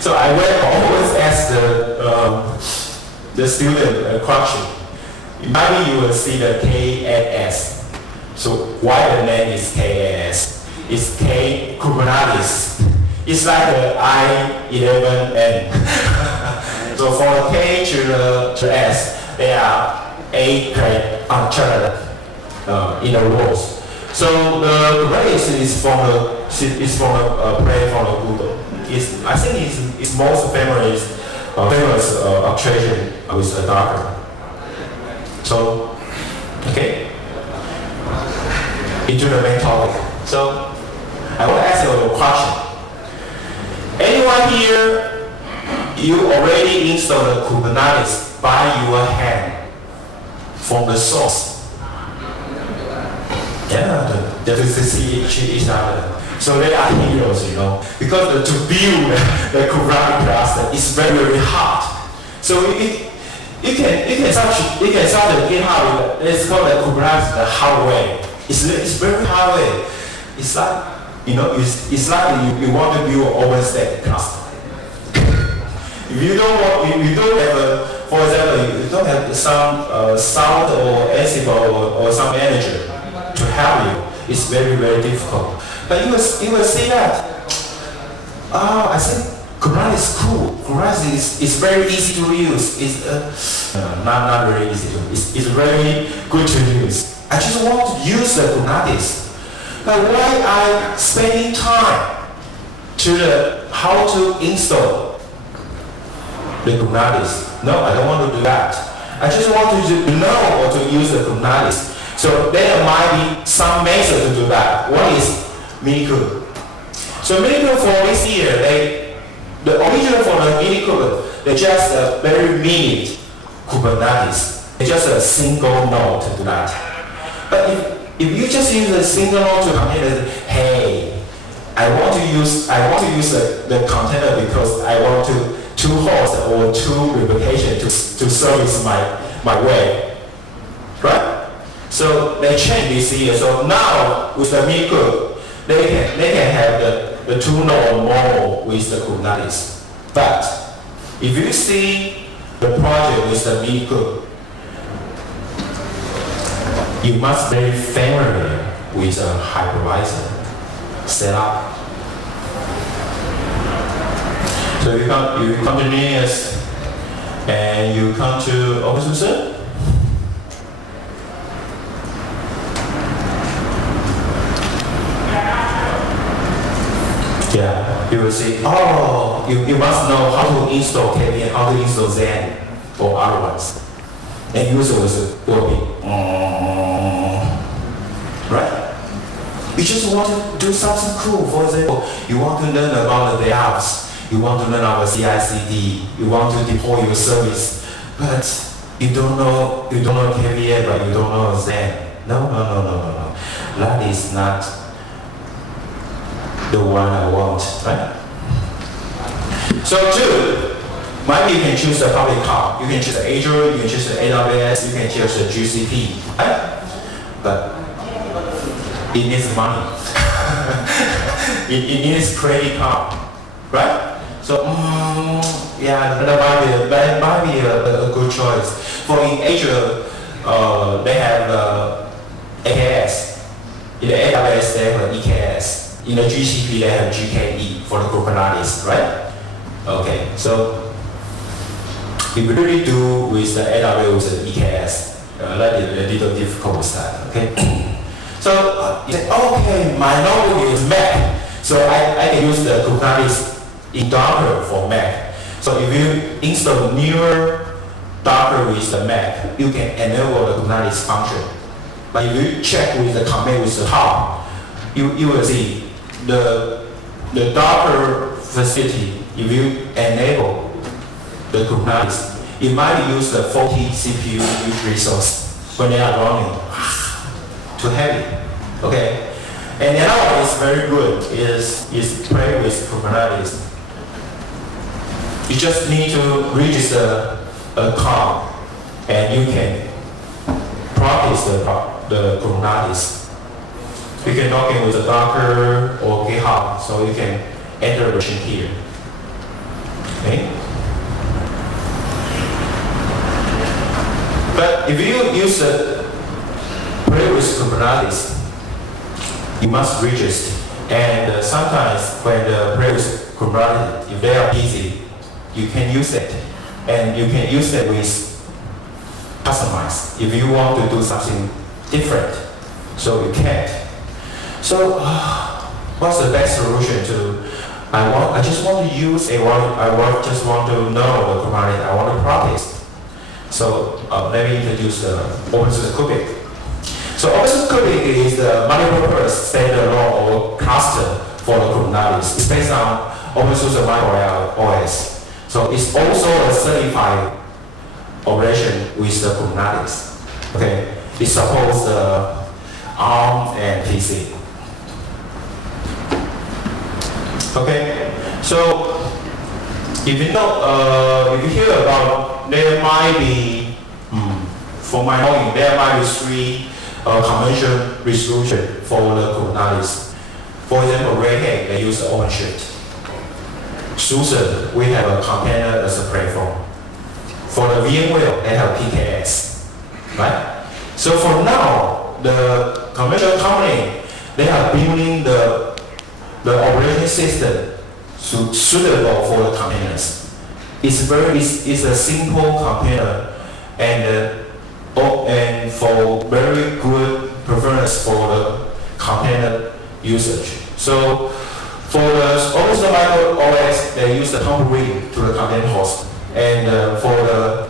So I will always ask the student a question. Maybe you will see the KAS. So why the name is KAS? It's K Kubernetes. It's like the I11N. So for the K to the S, there are 8 uncharted in the rows. So the race is from the play from the Google. I think it's most famous orchestration with the Docker. So, okay, into the main topic. So, I want to ask you a question. Anyone here, you already installed the Kubernetes by your hand from the source? Yeah, the see each other. So they are heroes, you know, because to build the Kubernetes cluster is very, very hard. So you can start to GitHub. It's called the Kubernetes the hard way. It's very hard way. It's like, you know, it's like you want to build an OpenStack cluster. If you don't have for example, you don't have some Sound or Ansible or some manager to help you, it's very, very difficult. But you will see that, I think Kubernetes is cool. Kubernetes is very easy to use. It's not very easy to use. It's very good to use. I just want to use the Kubernetes. But why I spending time to how to install the Kubernetes? No, I don't want to do that. I just want to know how to use the Kubernetes. So there might be some method to do that. One is Minikube. So Minikube for this year, the original for the Minikube, they just a very mini Kubernetes. It's just a single node to do that. But if you just use a single node to container, hey, I want to use the container because I want two hosts or 2 replication to service my web, right? So they changed this year. So now with the Minikube, they can have the 2 node model with the Kubernetes. But if you see the project with the Minikube, you must be very familiar with a hypervisor setup. So you come to Linux and you come to openSUSE. Yeah, you will see, oh, you must know how to install KV and how to install Zen or other ones. And user will be, right? You just want to do something cool. For example, you want to learn about the DevOps, you want to learn about CI/CD, you want to deploy your service, but you don't know KVM, but you don't know Zen. No. That is not the one I want, right? So 2, Maybe you can choose the public cloud. You can choose the Azure, you can choose the AWS, you can choose the GCP, right? But it needs money. it needs credit card, right? So yeah, that might be a good choice. For in Azure, they have AKS. In the AWS, they have EKS. In the GCP, they have GKE for the Kubernetes, right? Okay, so if we really do with the AWS and EKS, that is a little difficult with that, okay? So you say, okay, my notebook is Mac, so I can use the Kubernetes in Docker for Mac. So if you install newer Docker with the Mac, you can enable the Kubernetes function. But if you check with the command with the top, you will see the Docker facility, if you enable the Kubernetes, it might use the 40 CPU resource when they are running. Too heavy, okay? And another one is very good, is play with Kubernetes. You just need to register a account and you can practice the Kubernetes. You can log in with the Docker or GitHub, so you can enter the machine here. Okay? But if you use the play with Kubernetes, you must register. And sometimes when the play with Kubernetes, if they are busy, you can use it. And you can use it with customize if you want to do something different. So you can't. So what's the best solution to? I just want to use just want to know the Kubernetes. I want to practice. So let me introduce the openSUSE Kubik. So openSUSE Kubik is the multi-purpose standalone or cluster for the Kubernetes. It's based on openSUSE micro OS. So it's also a certified operation with the Kubernetes. Okay, it supports the ARM and PC. Okay, so if you know, if you hear about, there might be, for my knowing, there might be 3 convention resolution for the Kubernetes. For example, Red Hat, they use the OpenShift. SUSE, we have a container as a platform. For the VMware, they have PKS, right? So for now, the conventional company, they are building the operating system suitable for the containers. It's a simple container and for very good performance for the container usage. So for the openSUSE micro OS, they use the tumbleweed to the container host. And for the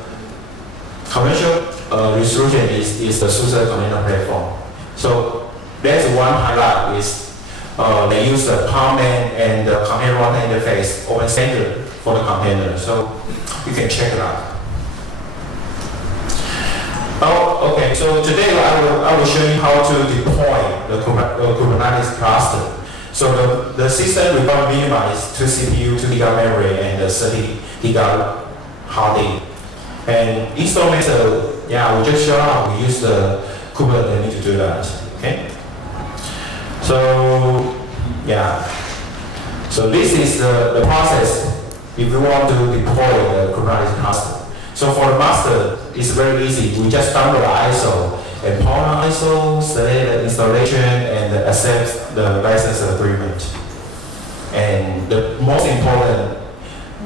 conventional resolution is the SUSE container platform. So there's one highlight is they use the Parman and the container runtime interface open standard for the container. So you can check it out. Oh, okay. So today I will show you how to deploy the Kubernetes cluster. So the system requires minimum is 2 CPU, 2 GB memory, and 30 GB hard disk. And install method, yeah, we just show how we use the Kubernetes to do that. Okay. So yeah. So this is the process if you want to deploy the Kubernetes cluster. So for the master, it's very easy. We just download the ISO and power on ISO, select the installation, and accept the license agreement. And the most important,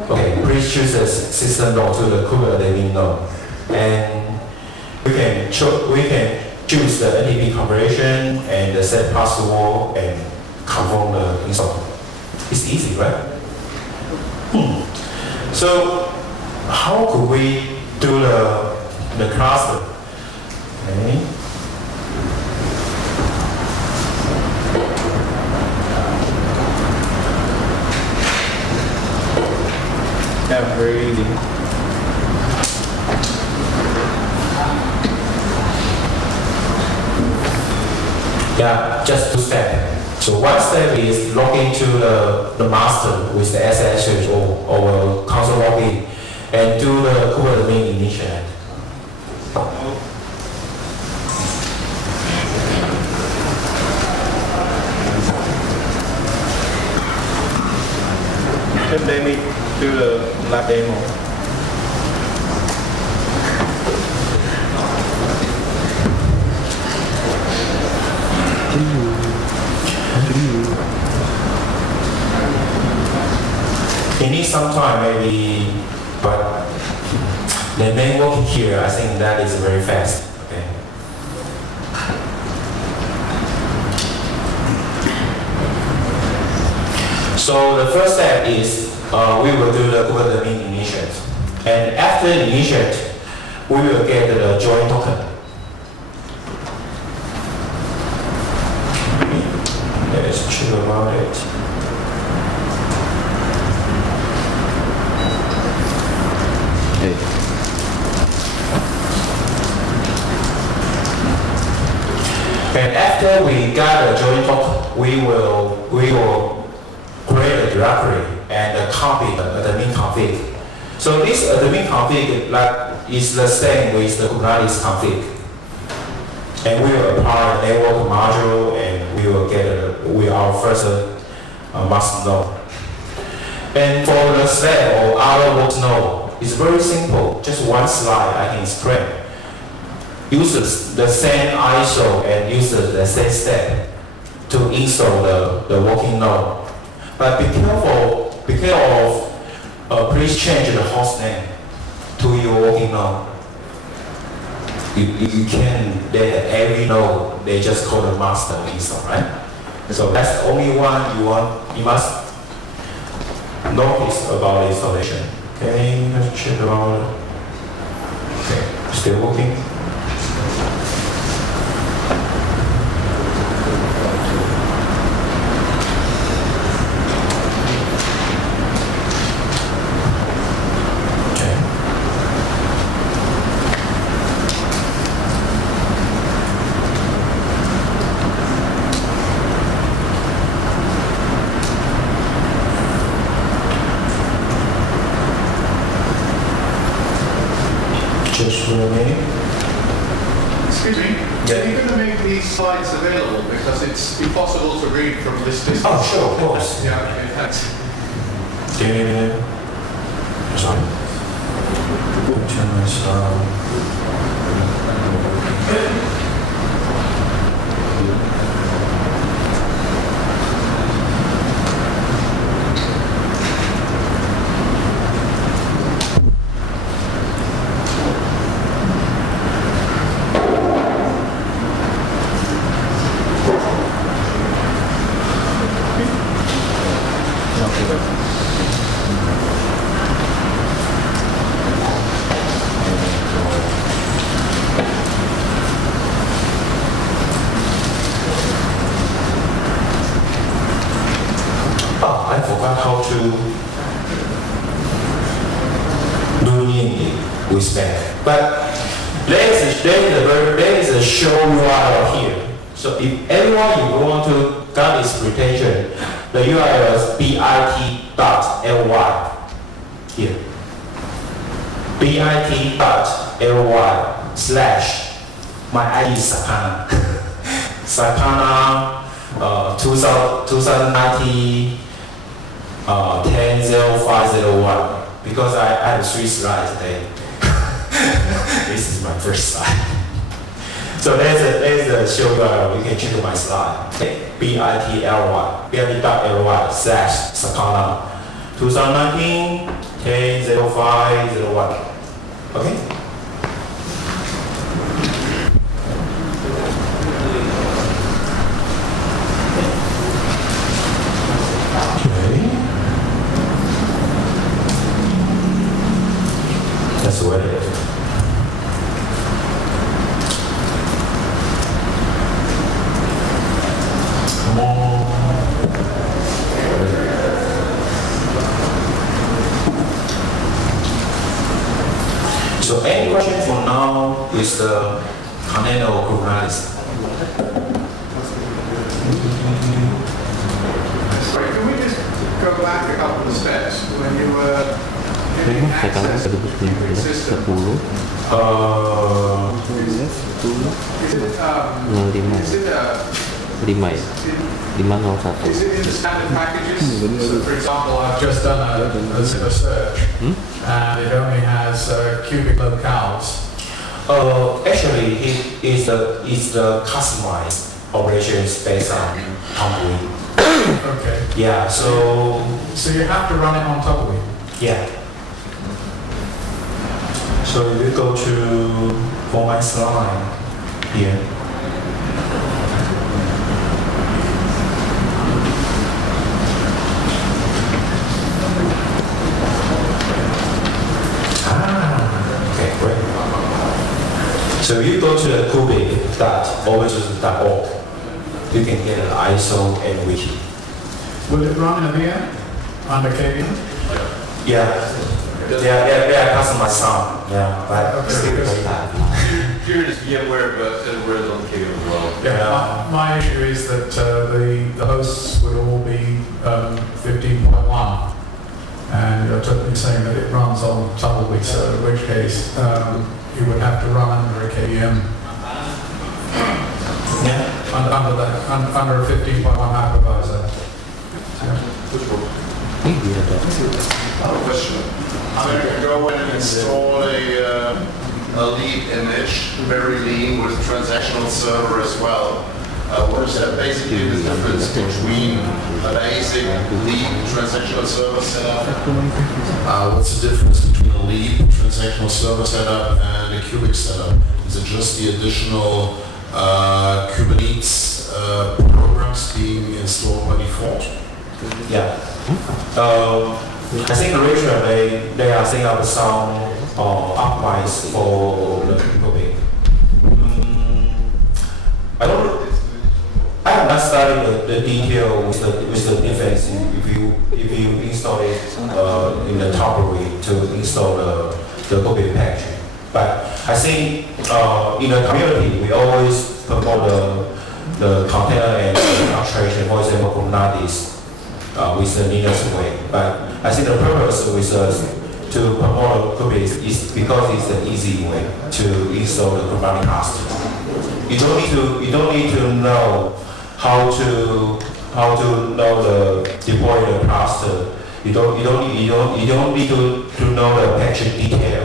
okay, please choose the system node to the Kubernetes node. And we can choose the NTP configuration and set password and confirm the install. It's easy, right? So how could we do the cluster? Okay. Yeah, very easy. Yeah, just 2 steps. So one step is log into the master with the SSH or console login. and do the Kubernetes initiate. Let me do the lab demo. It needs some time maybe, but the main work here, I think that is very fast. Okay. So the first step is we will do the Kubernetes initiate. And after initiate, we will get the join token. Let's check about it. And after we got a join token, we will create a directory and a copy the admin config. So this admin config is the same with the Kubernetes config. And we will apply a network module and we will get our first master node. And for the step or our work node, it's very simple. Just one slide I can explain. Uses the same ISO and uses the same step to install the working node. But be careful, please change the host name to your working node. You can, every node, they just call the master install, right? So that's the only one you must notice about installation. Okay, let's check about it. Okay, still working. Excuse me, are you going to make these slides available because it's impossible to read from this distance? Oh, sure, of course. Yeah, okay, thanks. Sorry. Turn my slide. I forgot how to do it with that. But there is a show URL here. So if anyone you want to get this presentation, the URL is bit.ly here. bit.ly/my ID is Sakana. Sakana 2019 10-0501 because I had 3 slides today. This is my first slide. So there's a show you can check my slide. bit.ly/Sakana 2019 10-0501. Okay? That's what it is. Come on. So any question for now is the container of Kubernetes. Sorry, can we just go back a couple of steps when you were Memang sekarang 2019 10 5 ya 501. Is it in the standard packages? So for example, I've just done a search, and it only has cubic locales. Actually, it is the customized operations based on tumbleweed. Okay. Yeah, so you have to run it on tumbleweed. Yeah. So we go to for my slide here. Okay, great. So you go to the kubic.openSUSE.org. You can get an ISO and wiki. Will it run in VM under KVM? Yeah. They are customized some. Yeah, but still very bad. Here it is VMware, but it runs on KVM as well. Yeah. My issue is that the hosts would all be 15.1, and you're totally saying that it runs on tumbleweed. So in which case you would have to run under a KVM. Yeah. Under a 15.1 hypervisor. I have a question. I'm going to go in and install a lead image, very lean, with a transactional server as well. What is that basically the difference between a basic lead transactional server setup? What's the difference between a lead transactional server setup and a cubic setup? Is it just the additional Kubernetes programs being installed by default? Yeah. I think originally they are setting up some optimized for the kubic. I have not studied the detail with the difference if you install it in the tumbleweed to install the kubic package. But I think in the community we always promote the container and orchestration, for example, Kubernetes. With the Linux way, but I think the purpose with to promote Kubernetes is because it's an easy way to install the Kubernetes cluster. You don't need to know how to know the deploy the cluster. You don't need to know the package detail,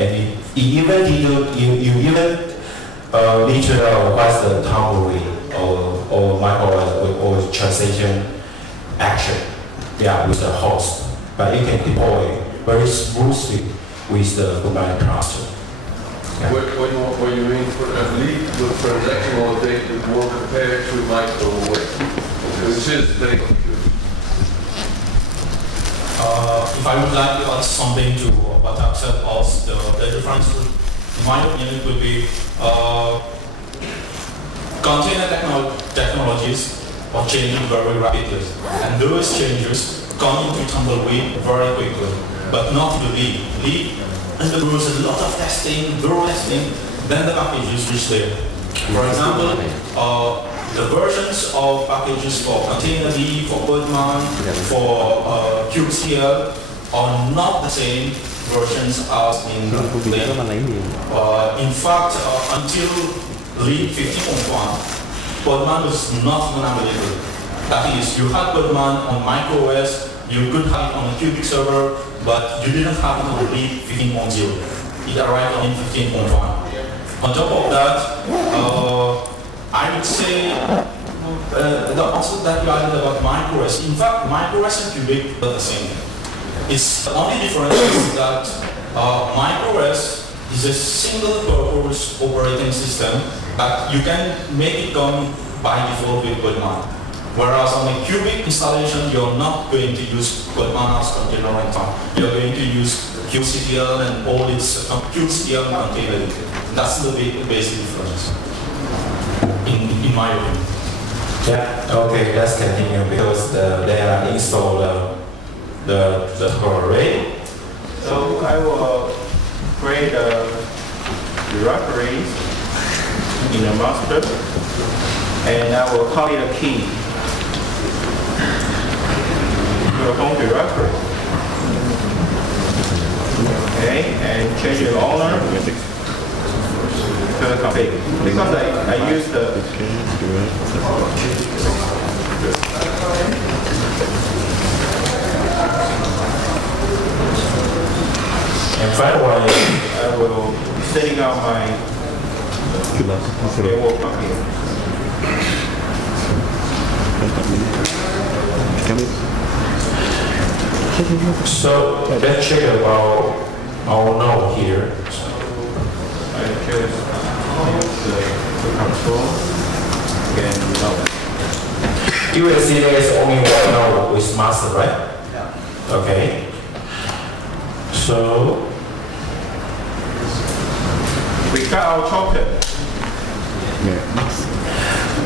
and you even need to know what's the tumbleweed or micro or transaction action, with the host, but you can deploy very smoothly with the Kubernetes cluster. Yeah. What you mean for a lead with transactional data more compared to microwave, which is very confusing. If I would like to add something to what I've said, also the difference, in my opinion, would be container technologies are changing very rapidly, and those changes come into tumbleweed very quickly, but not the lead. Lead undergoes a lot of testing, thorough testing, then the packages reach there. For example, the versions of packages for container D, for Podman, for kubectl are not the same versions as in lead. In fact, until lead 15.1, Podman was not even available. That is, you had Podman on macOS, you could have it on a cubic server, but you didn't have it on lead 15.0. It arrived on 15.1. On top of that, I would say the answer that you added about macOS. In fact, macOS and cubic are the same. It's the only difference is that macOS is a single-purpose operating system, but you can make it come by default with Podman. Whereas on a cubic installation, you're not going to use Podman as container runtime. You're going to use kubectl and all its kubectl container. That's the basic difference, in my opinion. Yeah. Okay. Let's continue because they are installed the array. So I will create a directory in the master, and I will copy the key to the home directory. Okay, and change the owner. Turn config. Because I use the and finally, I will setting up my framework up here. So let's check about our node here. So I just use the control and node. You will see there is only one node with master, right? Yeah. Okay. So we got our token.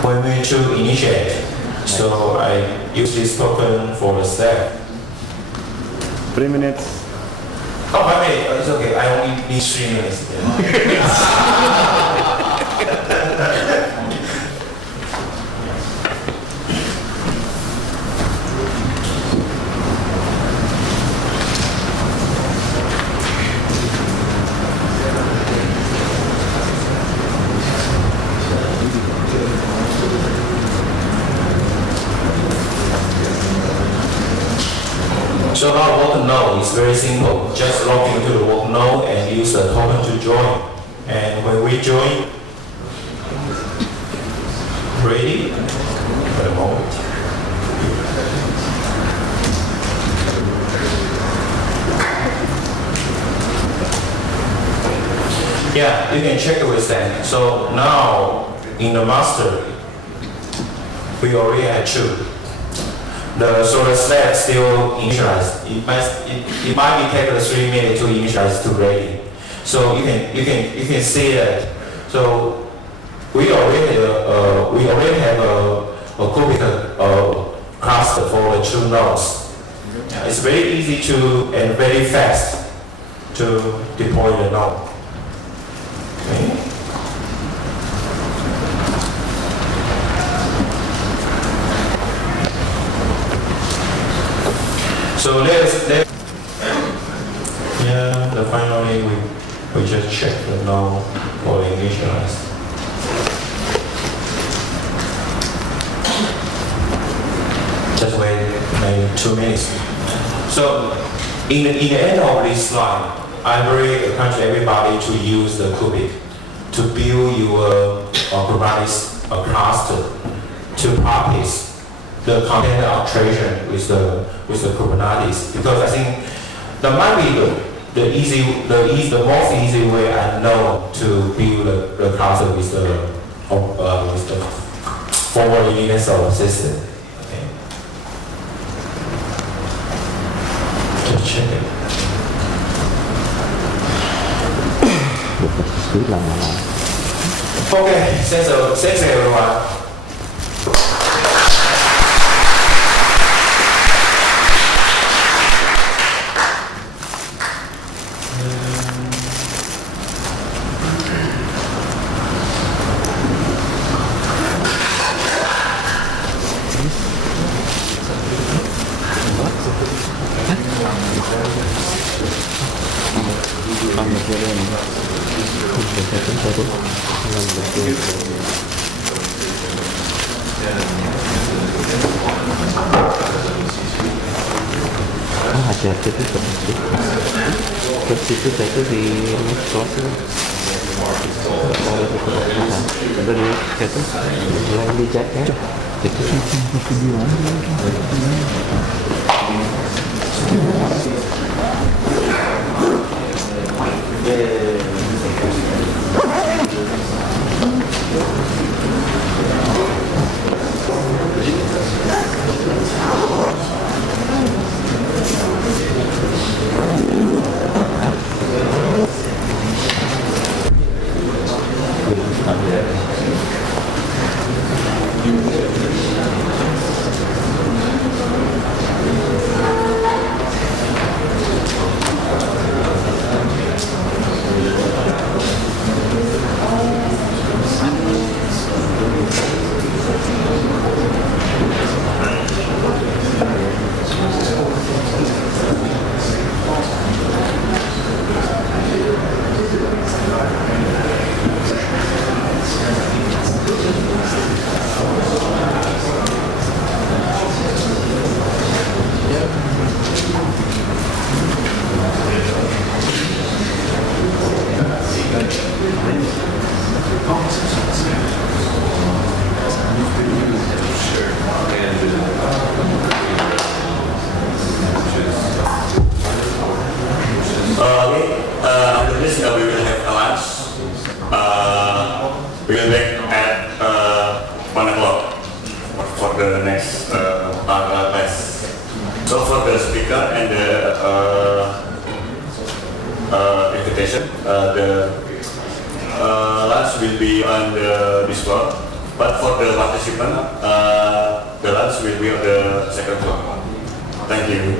When we choose initiate, so I use this token for the step. 3 minutes. Oh, I mean, it's okay. I only need 3 minutes. So now work node is very simple. Just log into the work node and use the token to join. And when we join, ready? Wait a moment. Yeah, you can check it with that. So now in the master, we already had 2. So the step still initialized. It might be taking 3 minutes to initialize to ready. So you can see that. So we already have a cubic cluster for the 2 nodes. It's very easy to and very fast to deploy the node. Okay. So finally we just check the node for initialize. Just wait maybe 2 minutes. So in the end of this slide, I really encourage everybody to use the cubic to build your Kubernetes cluster to practice the container orchestration with the Kubernetes, because I think that might be the most easy way I know to build the cluster with the forward universal system. Okay. Just check it. Okay, thanks everyone. Hati-hati tuh terus itu saya tuh di kelas itu ada di situ mulai dicek ya itu video for the next class. So for the speaker and the invitation, the lunch will be on this floor. But for the participant, the lunch will be on the second floor. Thank you.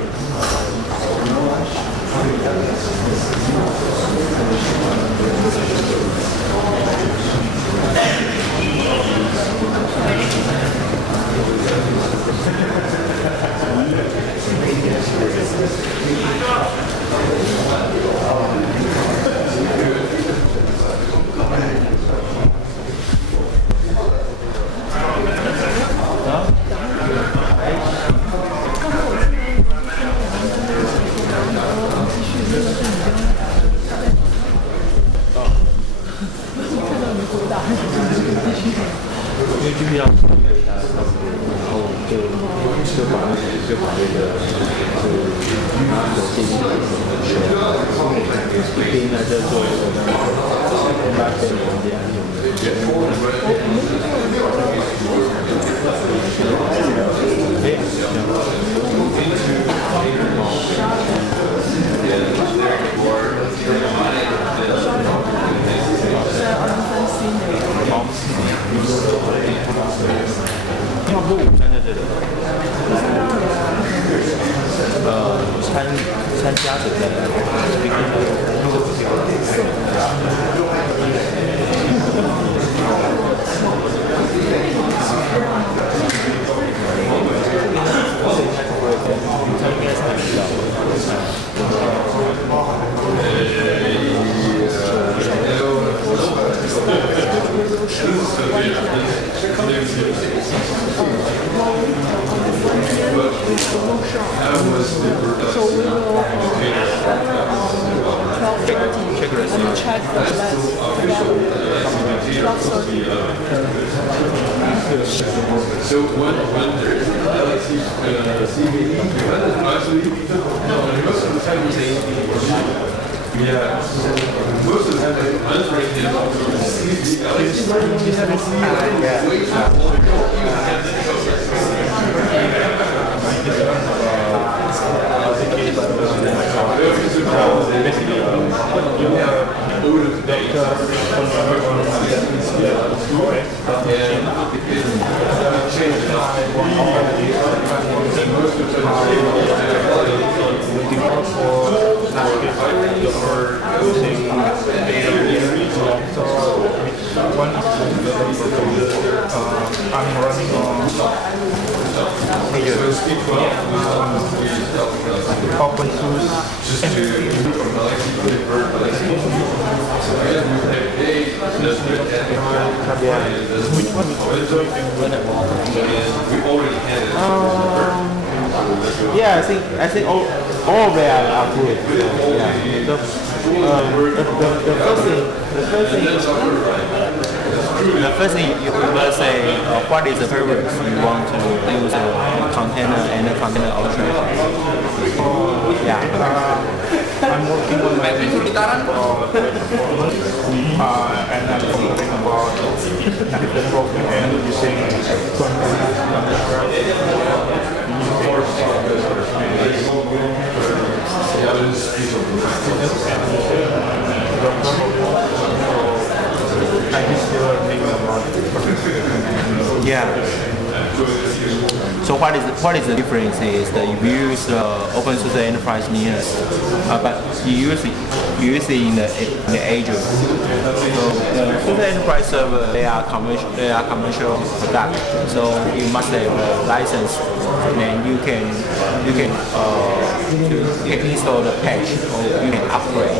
So when there is CVE, actually, most of the time we say, yeah, most of the time I'm answering them. I'm running on openSUSE. Which one? Yeah, I think all of them are good. Yeah. The first thing you must say, what is the purpose you want to use a container and a container object? Yeah. I'm working on my and I'm thinking about the program and using yeah. So what is the difference is that you use openSUSE Enterprise Linux, but you use it in the Azure. So the SUSE Enterprise server they are commercial product. So you must have a license, and you can install the patch or you can upgrade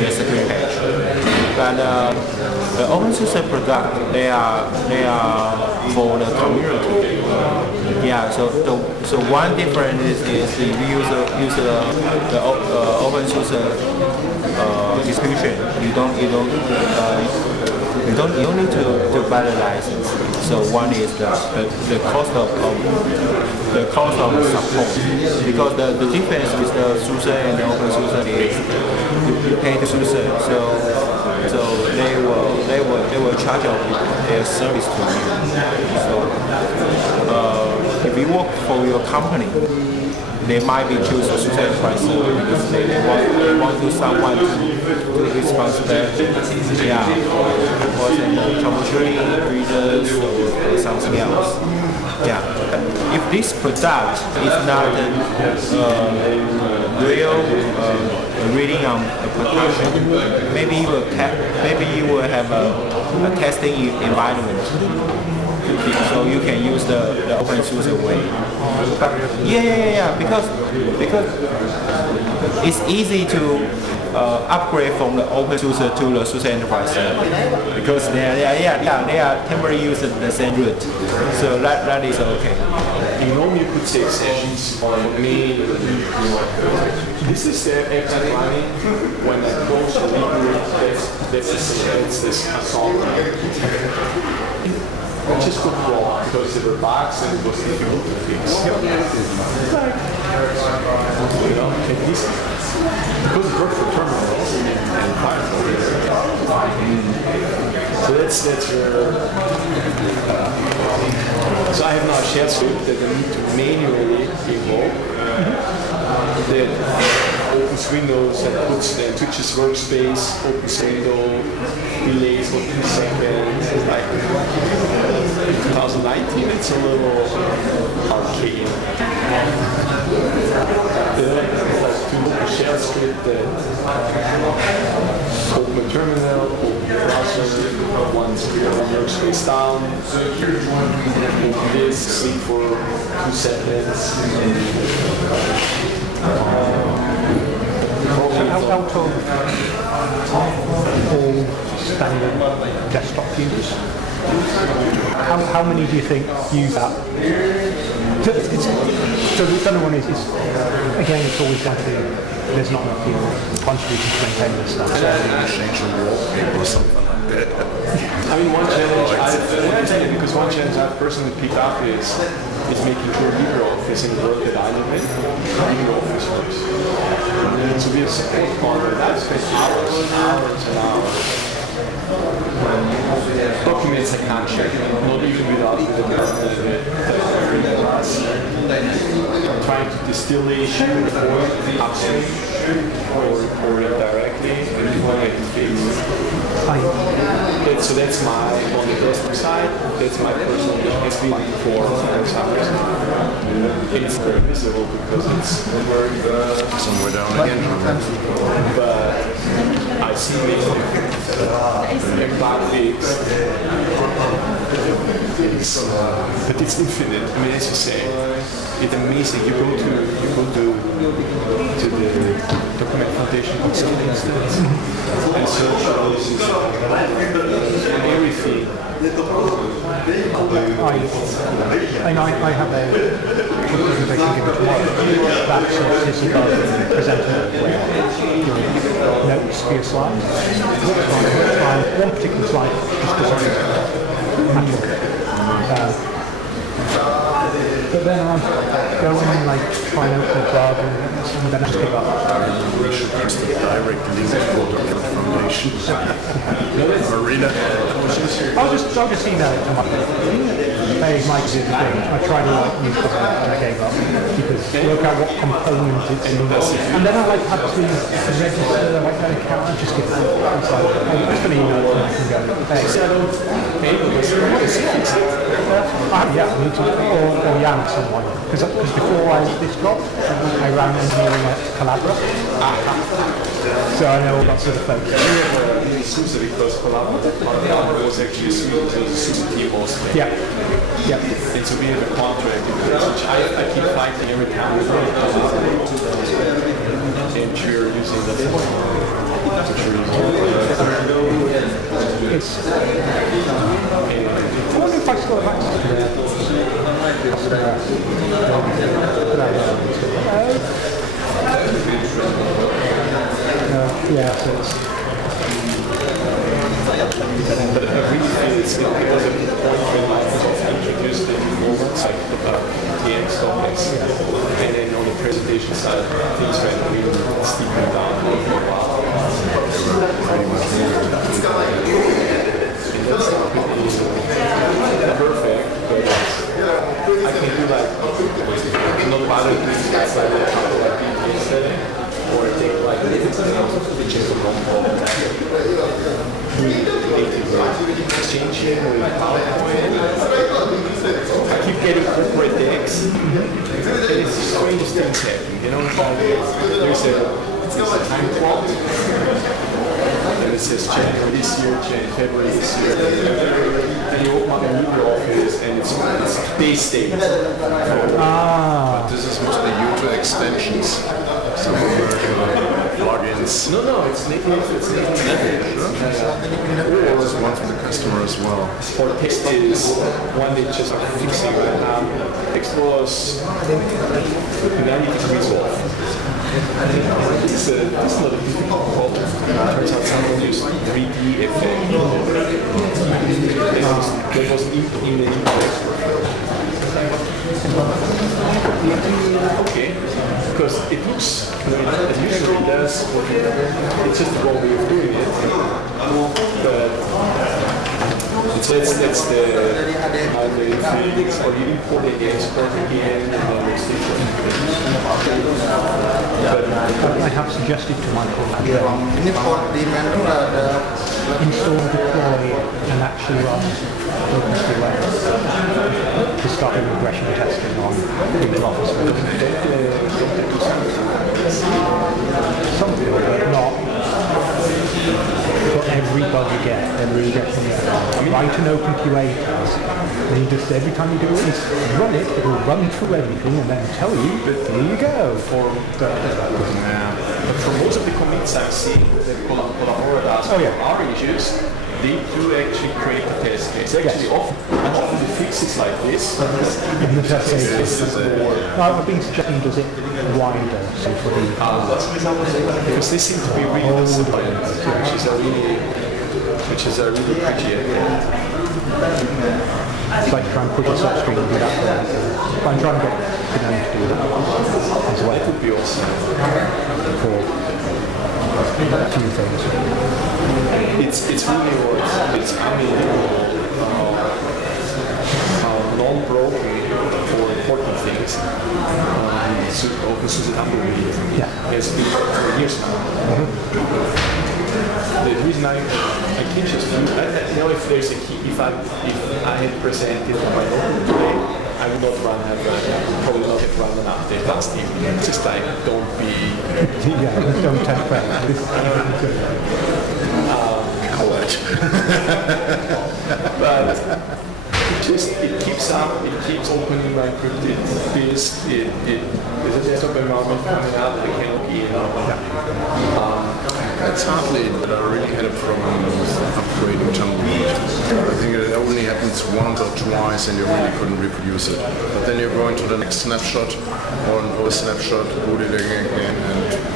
the security patch. But the openSUSE product they are for the community. Yeah. So one difference is you use the openSUSE distribution. You don't need to buy the license. So one is the cost of support, because the difference with the SUSE and the openSUSE is you pay the SUSE, so they will charge of their service to you. So work for your company, they might be choose a SUSE enterprise server because they want to someone to responsible. Yeah, for example, troubleshooting, readers, or something else. Yeah, if this product is not real reading on the production, maybe you will have a testing environment, so you can use the openSUSE way. But yeah, because it's easy to upgrade from the openSUSE to the SUSE Enterprise because they are temporarily using the same root, so that is okay. You normally put say exceptions for me. This is the app running when I close the libreoffice. That's this song. It just got wrong because there were bugs and it was difficult to fix. You know, at least because it worked for terminals and Firefox. So that's where. So I have now a shared script that I need to manually invoke. That opens Windows and puts the switches workspace, opens window, delays for 2 seconds. It's like in 2019, it's a little arcane. To look a shell script that open a terminal, open the browser, once the workspace down, open this, sleep for 2 seconds. Out of all standard desktop users, how many do you think use that? So the other one is again, it's always going to be, there's not enough people contributing to maintain this stuff. Or something like that. I mean, one challenge I've personally picked up is making sure LibreOffice in the world that I live in, LibreOffice works. And so we have support partner that I've spent hours and hours. Documents I can't check, not even without I'm trying to distill the issue, report upstream, or report it directly, and before I get fixed. So that's my, on the desktop side, that's my personal experience for some reason. It's very visible because it's somewhere down again. But I see bug fix. But it's infinite. I mean, as you say, it's amazing. You go to the document foundation instance and search and everything. I have a presentation given tomorrow that is about presenting your notes for your slides. One particular slide just designed manual. But then I go in and like try and open the browser and then I just give up. We should use the direct link for the foundation. Marina. I'll just email it to my hey, Mike did the thing. I tried to like use it and I gave up because work out what component it's in. And then I like had to register like that account and just give it. It's like I'm just gonna email it and I can go. Hey. Yeah, me too. Or Jan at someone. Because before I did this job, I ran engineering at Calabria. So I know lots of the folks. SUSE because Calabria was actually suited to the SUSE team mostly. Yeah. And so we have a contract which I keep fighting every time. And we're using the it's I wonder if I still have access to that. Yeah, so it's but I really feel it's because of the point when Microsoft introduced the new moments like TX topics, and then on the presentation side, things went really steeping down for a while. And that's not really perfect, but I can do like or take like which is a wrong exchanging with PowerPoint. I keep getting corporate decks. It's strange things happening, you know. There's a time clock, and it says January this year, February this year, and you open up a new office, and it's today's date. But this is mostly due to extensions. Some plugins. No, it's native. It's native. Or is one from the customer as well. Or text is one that just fixing right now. Text was 90 degrees off. It's not a difficult problem. Turns out someone used 3D effect. That was in the okay, because it looks, it usually does, it's just the wrong way of doing it, but that's the things where you import it, export again, and then it's different. I have suggested to Michael that install, deploy, and actually run openSUSE to start the regression testing on Google Office. Something, but not for every bug you get, every regression you get. Write an openQA test, and you just, every time you do it, run it, it will run through everything and then tell you, here you go. But for most of the commits I've seen that collaborators are issues, they do actually create a test case. Actually, often the fixes like this. In the test case, I've been suggesting does it wider, so for the because they seem to be really disciplined, which is a really pretty idea. It's like trying to put a substring and do that. I'm trying to get them to do that as well. That would be awesome. For a few things. It's really worth. It's unbelievable how non-broken for important things openSUSE Tumbleweed has been for years now. The reason I can just do that, if there's a key, if I had presented my local today, I would not probably not have run an update last evening. Just like, don't be... don't take credit. But it keeps up, it keeps opening my encrypted disk, there's a desktop environment coming out that I can log in. It's hardly that I really had a problem with upgrading Tumbleweed. I think it only happens once or twice and you really couldn't reproduce it. But then you're going to the next snapshot or an old snapshot, boot it again and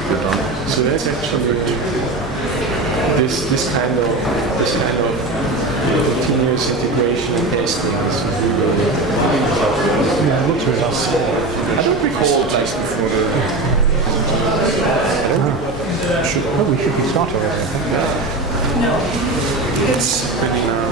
you're done. So that's actually this kind of continuous integration and testing is really looks really awesome. I don't recall like before we should be starting already, I think. No. It's spinning around.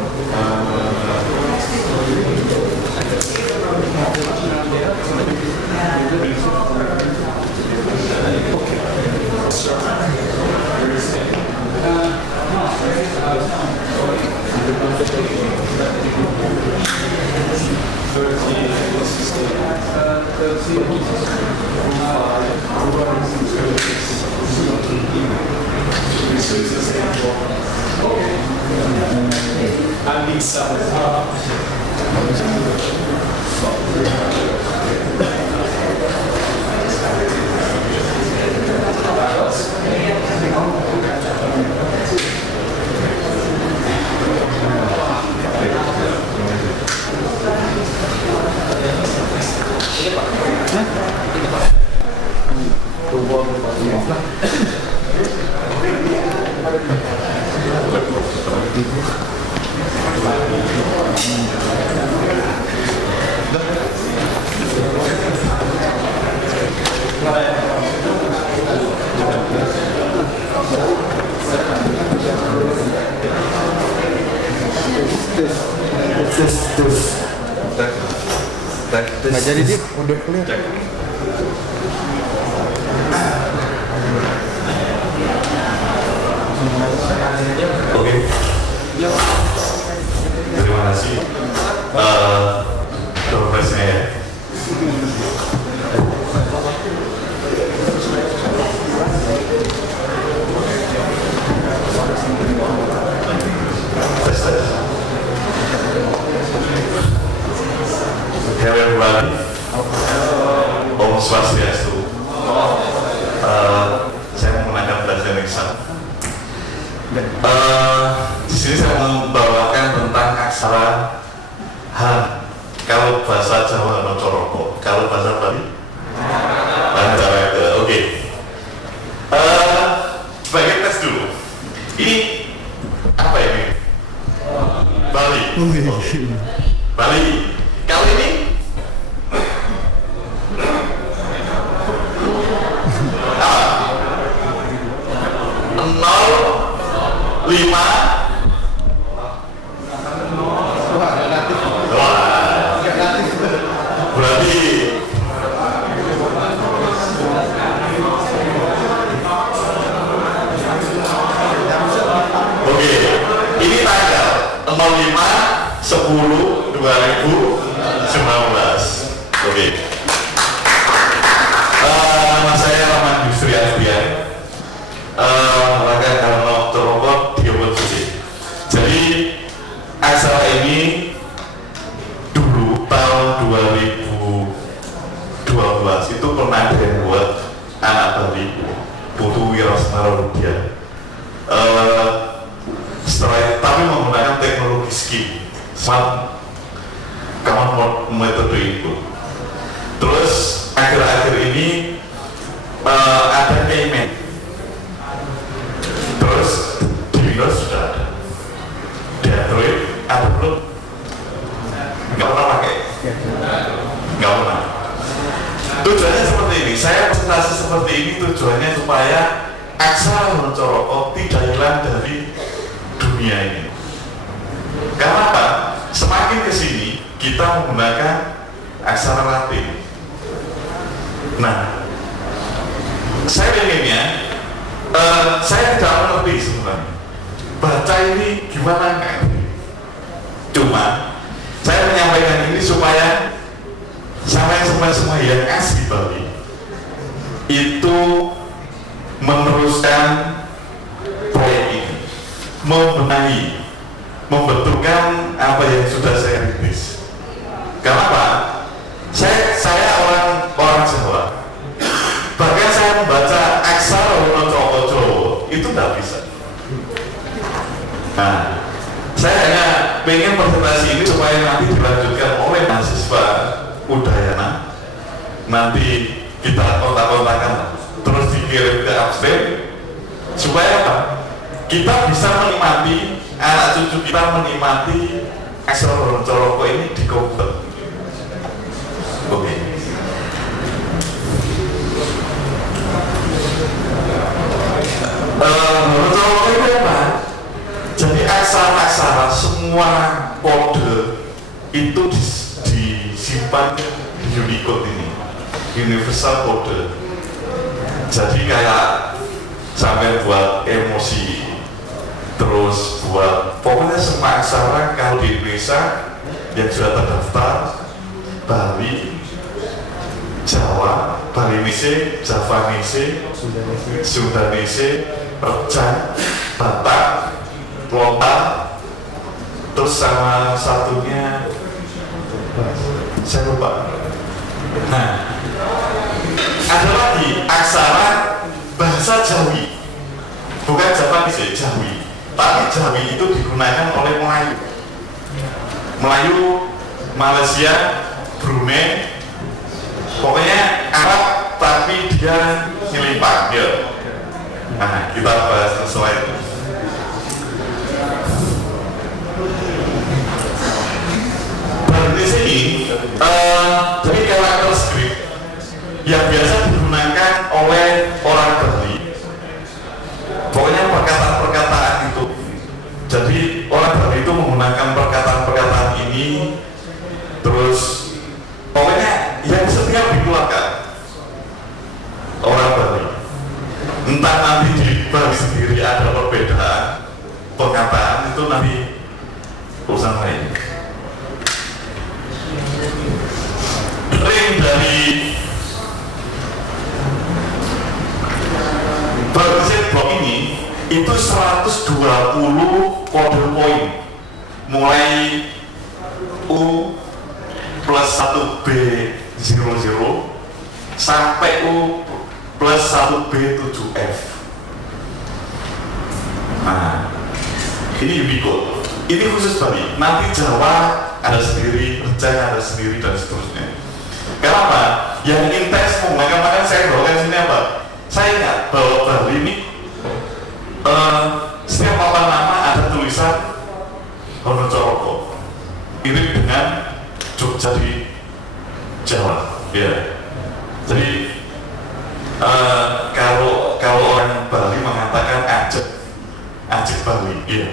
Nggak jadi dia. Udah clear. Oke. Terima kasih. Dompetnya ya. Hello everybody. Om Swastiastu. Saya menggunakan bahasa Indonesia. Di sini saya membawakan tentang aksara H. Kalau bahasa Jawa no coroko, kalau bahasa Bali oke. Sebagai tes dulu. Ini apa ini? Bali. Bali. Kali ini lima berarti oke, ini tanggal 05/10/2019. Oke. Nama saya Rahman Yusri Alfian. Maka kalau terobot di openSUSE. Jadi aksara ini dulu tahun 2012 itu pernah dibuat anak Bali Putu Wirasmarodia. Setelah itu, tapi menggunakan teknologi SKIM, smart command metode itu. Terus akhir-akhir ini ada payment. Terus di Windows sudah ada, di Android ada belum? Nggak pernah pakai, nggak pernah. Tujuannya seperti ini, saya presentasi seperti ini tujuannya supaya aksara Coroko tidak hilang dari dunia ini. Karena apa? Semakin kesini kita menggunakan aksara Latin. Nah, saya pengennya saya tidak mengerti sebenarnya baca ini gimana kan? Cuma saya menyampaikan ini supaya semua yang asli Bali itu meneruskan proyek ini, membenahi, membetulkan apa yang sudah saya rintis. Kenapa? Saya orang Jawa. Bahkan saya membaca aksara Wonosobo itu tidak bisa. Nah, saya hanya pengen presentasi ini supaya nanti dilanjutkan oleh mahasiswa Udayana. Nanti kita kontak-kontakan terus dikirim ke absen supaya apa? Kita bisa menikmati, anak cucu kita menikmati aksara Wonosobo ini di komputer. Oke. Wonosobo itu apa? Jadi aksara-aksara semua kode itu disimpan di Unicode ini, Universal Code. Jadi kayak sampai buat emosi, terus buat pokoknya semua aksara kalau di Indonesia yang sudah terdaftar, Bali, Jawa, Balinese, Javanese, Sundanese, Recan, Batak, Lontar, terus sama satunya saya lupa. Nah, ada lagi aksara bahasa Jawi, bukan Javanese, Jawi. Tapi Jawi itu digunakan oleh Melayu, Malaysia, Brunei, pokoknya Arab tapi dia nyelipak ya. Nah, kita bahas sesuai itu. Di sini, jadi karakter script yang biasa digunakan oleh orang Bali. Pokoknya perkataan-perkataan itu. Jadi orang Bali itu menggunakan perkataan-perkataan ini, terus pokoknya yang setiap dikeluarkan perkataan itu nanti urusan lain. Ring dari Bali blok ini itu 120 kode poin, mulai U plus 1B00 sampai U plus 1B7F. Nah, ini Unicode. Ini khusus Bali. Nanti Jawa ada sendiri, Aceh ada sendiri, dan seterusnya. Kenapa? Yang intens menggunakan, saya bawakan sini apa? Saya ingat bahwa Bali ini setiap papan nama ada tulisan Wonocoroko. Mirip dengan Jogja di Jawa, ya. Jadi kalau orang Bali mengatakan Aceh Bali, ya.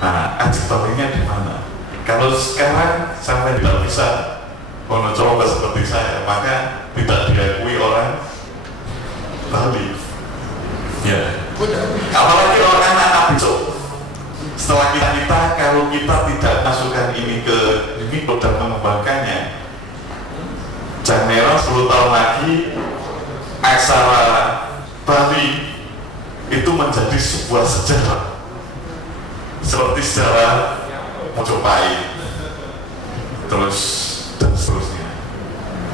Nah, Aceh Balinya di mana? Kalau sekarang sampai tidak bisa Wonocoroko seperti saya, maka tidak diakui orang Bali. Ya. Apalagi orang anak besok. Setelah kita kalau kita tidak masukkan ini ke ini dan mengembangkannya, jangan merah 10 tahun lagi aksara Bali itu menjadi sebuah sejarah seperti sejarah Mojopahit, terus dan seterusnya,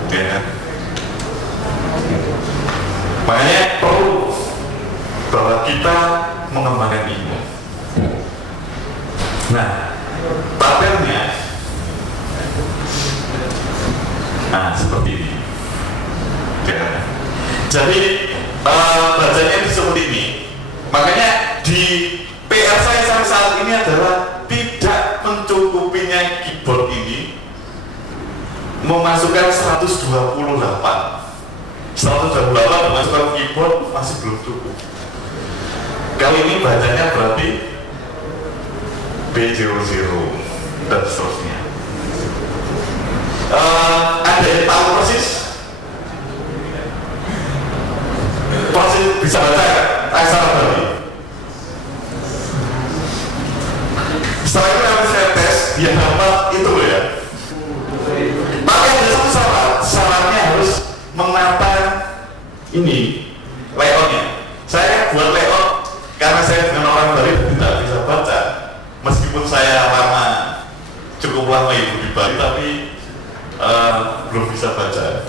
ya kan? Makanya perlu bahwa kita mengembangkan ini. Nah, tabelnya, nah seperti ini. Ya. Jadi bacanya itu seperti ini. Makanya di PR saya sampai saat ini adalah tidak mencukupinya keyboard ini memasukkan 128 memasukkan keyboard masih belum cukup. Kali ini bacanya berarti B00 dan seterusnya. Ada yang tahu persis bisa baca aksara Bali? Setelah itu nanti saya tes, dia dapat itu ya. Tapi ada satu syaratnya harus menata ini layoutnya. Saya buat layout karena saya dengan orang Bali tidak bisa baca. Meskipun saya cukup lama hidup di Bali, tapi belum bisa baca.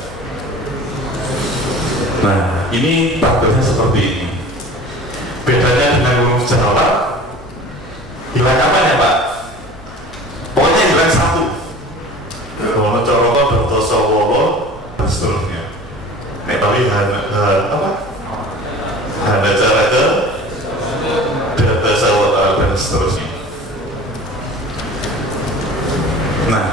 Nah, ini tabelnya seperti ini. Bedanya dengan huruf Jawa, hilang apa ya Pak? Pokoknya hilang satu. Wonocoroko, Bertosowolo, dan seterusnya. Nah, tapi Hana Carada, Data Sawata, dan seterusnya. Nah,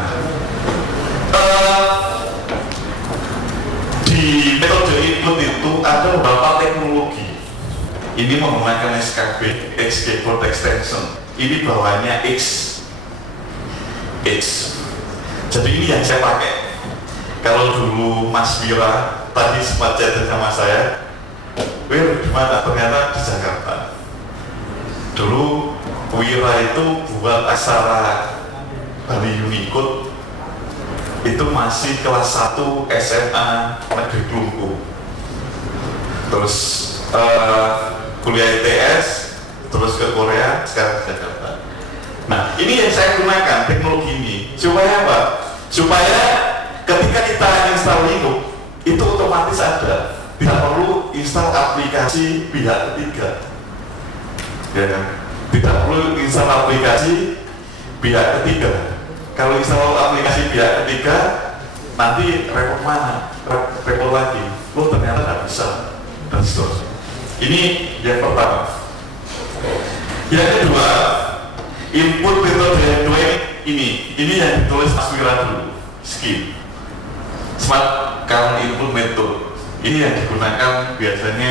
di metode input itu ada beberapa teknologi. Ini menggunakan SKB, X Keyboard Extension. Ini bawahnya X. Jadi ini yang saya pakai. Kalau dulu Mas Wira tadi sempat chat sama saya, Wir, gimana? Ternyata di Jakarta. Dulu Wira itu buat aksara Bali Unicode itu masih kelas 1 SMA Negeri Klungkung. Terus kuliah ITS, terus ke Korea, sekarang ke Jakarta. Nah, ini yang saya gunakan teknologi ini supaya apa? Supaya ketika kita install Linux itu otomatis ada, tidak perlu install aplikasi pihak ketiga, ya kan? Tidak perlu install aplikasi pihak ketiga. Kalau install aplikasi pihak ketiga, nanti repot mana? Repot lagi. Lo ternyata nggak bisa, dan seterusnya. Ini yang pertama. Yang kedua, input metode yang dua ini yang ditulis Mas Wira dulu, skip. Smart count input method. Ini yang digunakan biasanya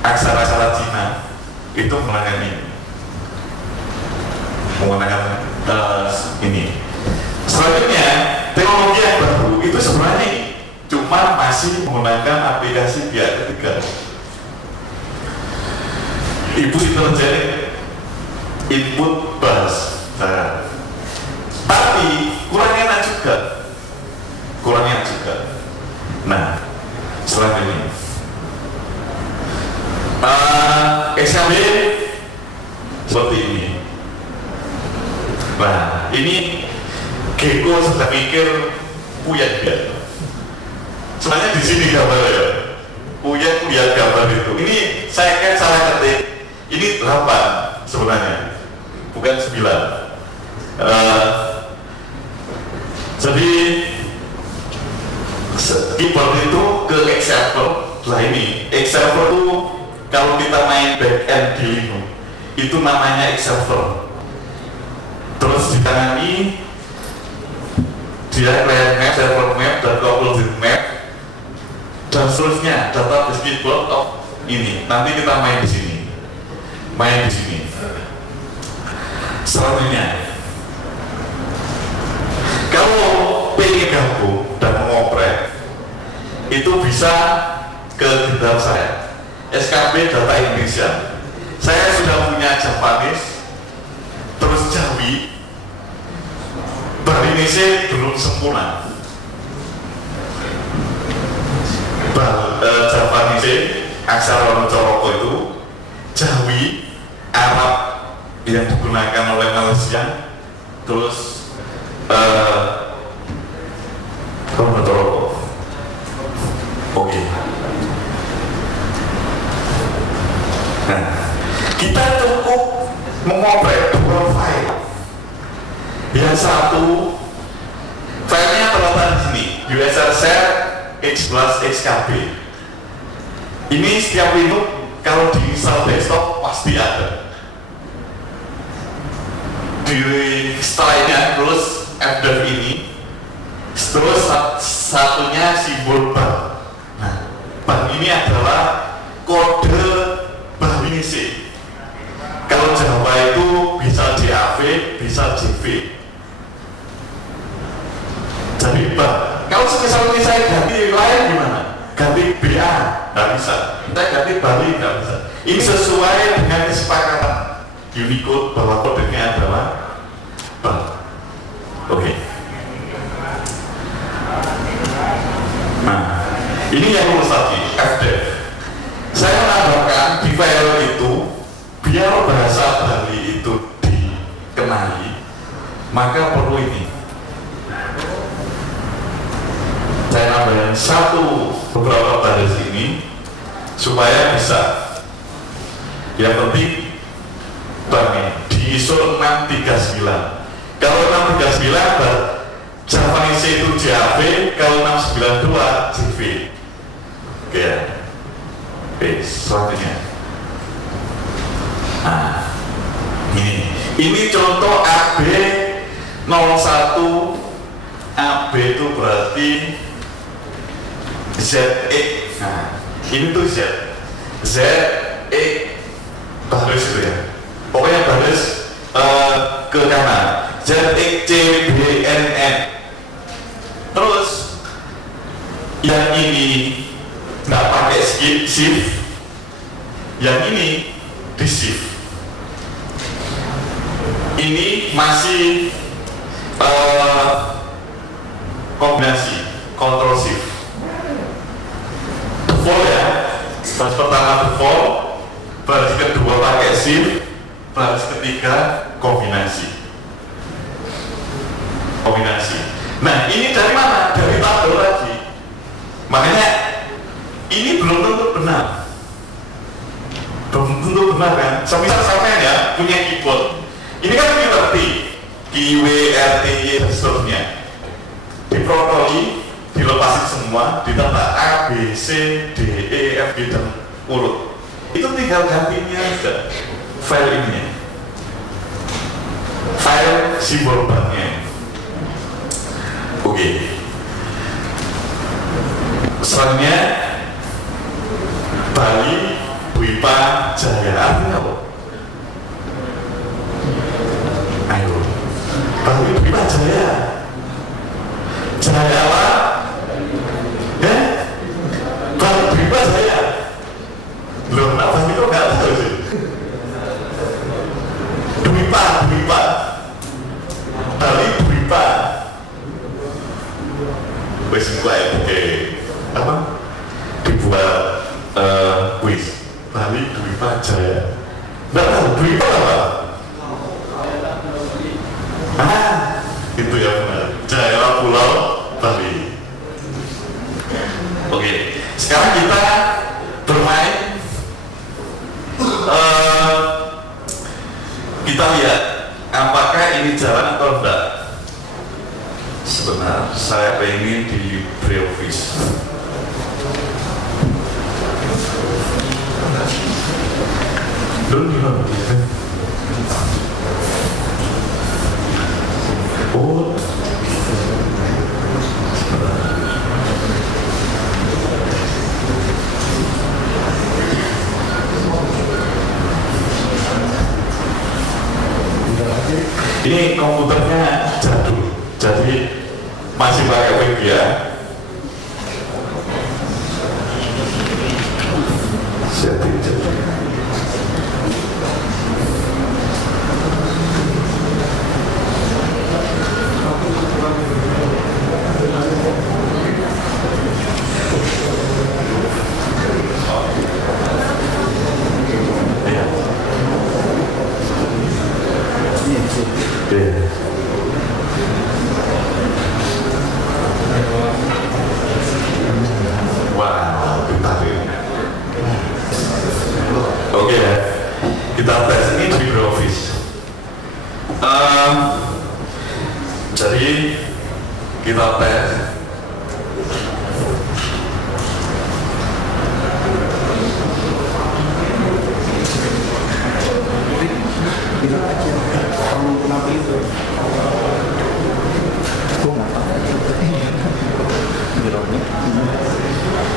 aksara-aksara Cina itu menggunakan ini. Selanjutnya, teknologi yang baru itu sebenarnya cuma masih menggunakan aplikasi pihak ketiga. Ibu intelijen input bus. Nah, tapi kurangnya juga. Nah, setelah ini SKB seperti ini. Nah, ini Geko sedang mikir Puyat dia. Sebenarnya di sini gambarnya. Puyat lihat gambar itu. Ini saya kan salah ketik. Ini 8 sebenarnya, bukan 9. Jadi keyboard itu ke example. Lah ini example itu kalau kita main back end di Linux itu namanya example. Terus ditangani dia layer map, server map, dan composite map, dan seterusnya database keyboard of ini. Nanti kita main di sini. Selanjutnya, kalau pengen gabung dan mengoprek itu bisa ke gitar saya SKB Data Indonesia. Saya sudah punya Japanese, terus Jawi, Balinese belum sempurna. Japanese aksara Coroko itu, Jawi, Arab yang digunakan oleh Malaysia, terus Coroko. Oke. Nah, kita cukup mengoprek 2 file. Yang satu filenya terletak di sini, USR share X plus XKB. Ini setiap Linux kalau diinstal desktop pasti ada. Di setelahnya terus fdev ini, terus satunya simbol bar. Nah, bar ini adalah kode Balinese. Kalau Jawa itu bisa JAV, bisa JV. Jadi bar. Kalau misalnya saya ganti lain gimana? Ganti BA, nggak bisa. Kita ganti Bali, nggak bisa. Ini sesuai dengan kesepakatan Unicode bahwa kodenya adalah bar. Oke. Nah, ini yang lulus tadi, fdev. Saya menambahkan di file itu, biar bahasa Bali itu dikenali, maka perlu ini. Saya nambahin beberapa baris ini supaya bisa. Yang penting di ISO 639. Kalau 639 Japanese itu JAV, kalau 692 JV. Oke ya. Oke, selanjutnya. Nah, ini contoh AB 01. AB itu berarti ZE. Nah, ini tuh ZE baris itu ya. Pokoknya baris ke kanan. ZXCBNN. Terus yang ini nggak pakai shift, yang ini di shift. Ini masih kombinasi Ctrl Shift. Default ya. Baris pertama default, baris kedua pakai shift, baris ketiga kombinasi. Nah, ini dari mana? Dari tabel tadi. Makanya ini belum tentu benar. Kan? Semisal sampean ya punya keyboard. Ini kan QWERTY, QWERTY dan seterusnya. Diprotoli, dilepasin semua, ditata A, B, C, D, E, F, G dan urut. Itu tinggal gantinya aja file ini, file simbol bannya. Oke. Selanjutnya Bali Wipa Jaya artinya apa? Ayo, Bali Wipa Jaya. Jaya apa? Bali Wipa Jaya. Belum apa itu nggak tahu sih. basic kayak apa dibuat kuis Bali Dwi Pajaya. Nggak tahu Dwi apa? Itu ya benar. Jaya Pulau Bali. Oke, sekarang kita bermain. Kita lihat apakah ini jalan atau enggak. Sebenarnya saya pengen di Breoffice. Oh. Ini komputernya jadul, jadi masih pakai VGA. Setting jadul. Wow, pintar ya. Oke ya, kita tes ini di Breoffice. Jadi kita tes.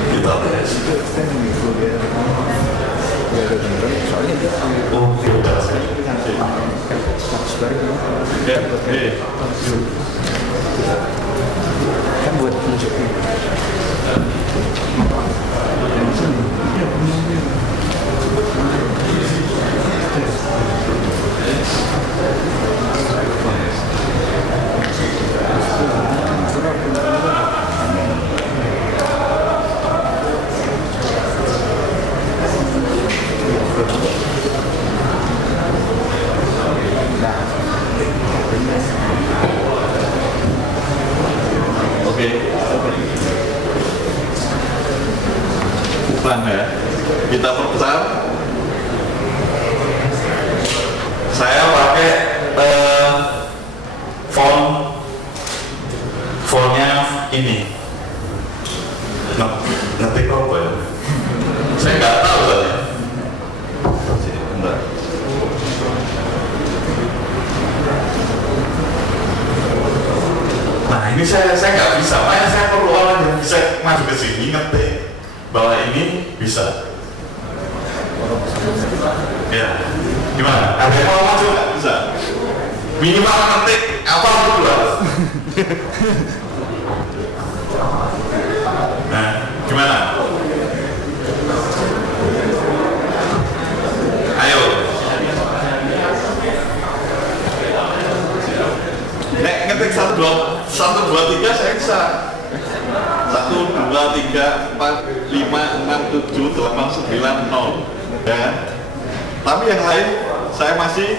Kita tes. Oh, kita kan buat tunjukin. Oke. Pelan ya. Kita perbesar. Saya pakai fontnya ini. Ngetik apa ya? Saya nggak tahu soalnya. Bentar. Nah ini saya nggak bisa, makanya saya perlu orang yang bisa masuk ke sini ngetik bahwa ini bisa. Ya, gimana? Ada yang mau maju nggak? Bisa. Minimal ngetik apa dulu lah. Nah, gimana? Ayo. Ngetik 1, 2, 3 saya bisa. 1, 2, 3, 4, 5, 6, 7, 8, 9, 0. Ya. Tapi yang lain saya masih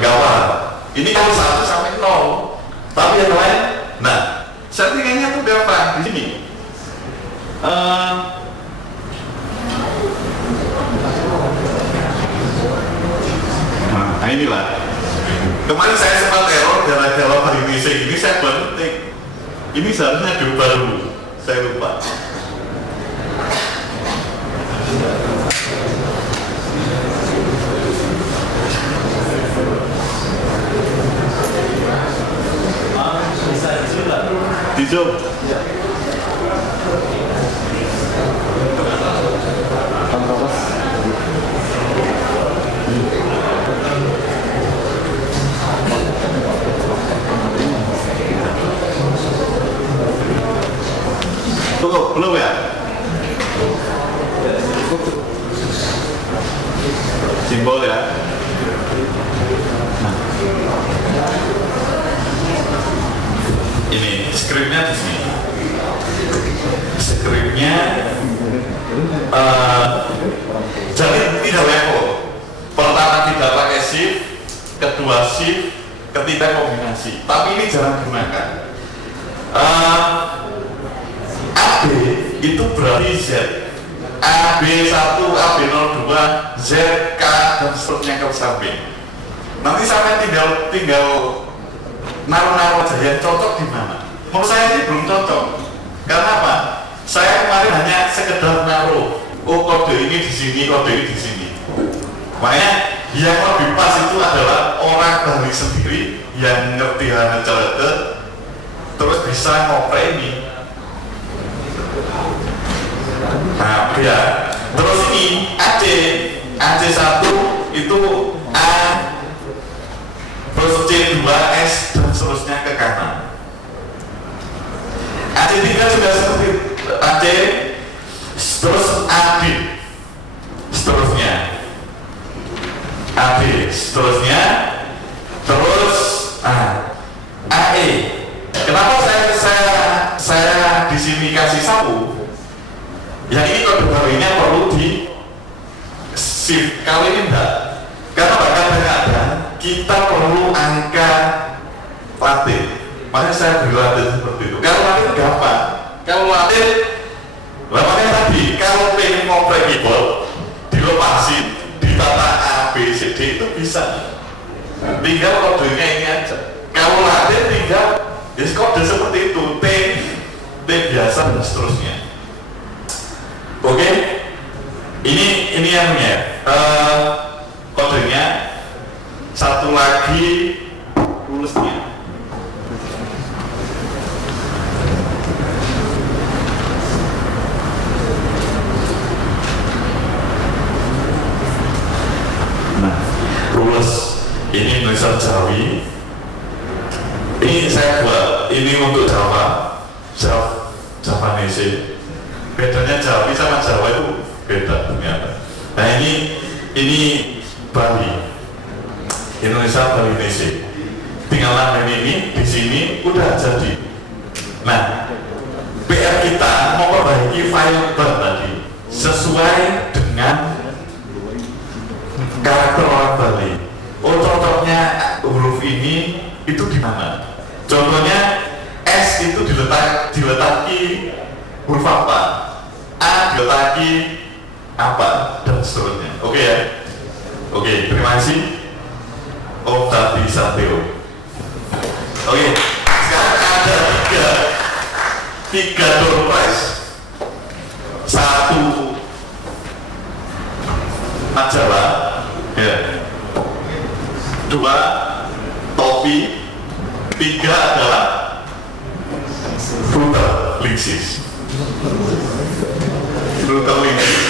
nggak paham. Ini kalau 1 sampai 0. Tapi yang lain, nah settingannya tuh berapa di sini? Nah inilah. Kemarin saya sempat error gara-gara hari missing ini saya berhenti. Ini seharusnya diubah dulu. Saya lupa. Di zoom. Cukup, belum ya? Simbol ya. Nah. Ini Scriptnya di sini. Scriptnya jadi tidak level. Pertama tidak pakai shift, kedua shift, ketiga kombinasi. Tapi ini jarang digunakan. AB itu berarti Z. AB1, AB02, Z, K, dan seterusnya ke samping. Nanti sampai tinggal naruh-naruh aja yang cocok di mana. Menurut saya ini belum cocok. Karena apa? Saya kemarin hanya sekedar naruh. Oh, kode ini di sini, kode ini di sini. Makanya yang lebih pas itu adalah orang Bali sendiri yang ngerti hanya cara terus bisa ngoprek ini. Nah, ya. Terus ini AC1 itu A, terus C2, S, dan seterusnya ke kanan. AC3 juga seperti AC, terus AB, seterusnya AB, seterusnya, terus AE. Kenapa saya di sini kasih satu? Yang ini kode barunya perlu di shift, kali ini enggak. Karena kadang-kadang kita perlu angka latin. Makanya saya beri latin seperti itu. Kalau latin gampang. Kalau latin, makanya tadi kalau pengen ngoprek keyboard, dilepasin, ditata A, B, C, D itu bisa. Tinggal kodenya ini aja. Kalau latin tinggal kode seperti itu, T biasa dan seterusnya. Oke, ini yang kodenya. Satu lagi rulesnya. Nah, rules ini nulisan Jawi. Ini saya buat ini untuk Javanese. Bedanya Jawi sama Jawa itu beda ternyata. Nah ini Bali, Indonesia Balinese. Tinggal nambahin ini di sini udah jadi. Nah, PR kita memperbaiki file bar tadi sesuai dengan karakter orang Bali. Oh, cocoknya huruf ini itu di mana? Contohnya S itu diletaki huruf apa? A diletaki apa? Dan seterusnya. Oke ya? Oke, terima kasih. Om Tati Sateo. Oke, sekarang ada tiga door prize. Satu majalah, ya. Dua topi, tiga adalah brutal linsis. Brutal linsis.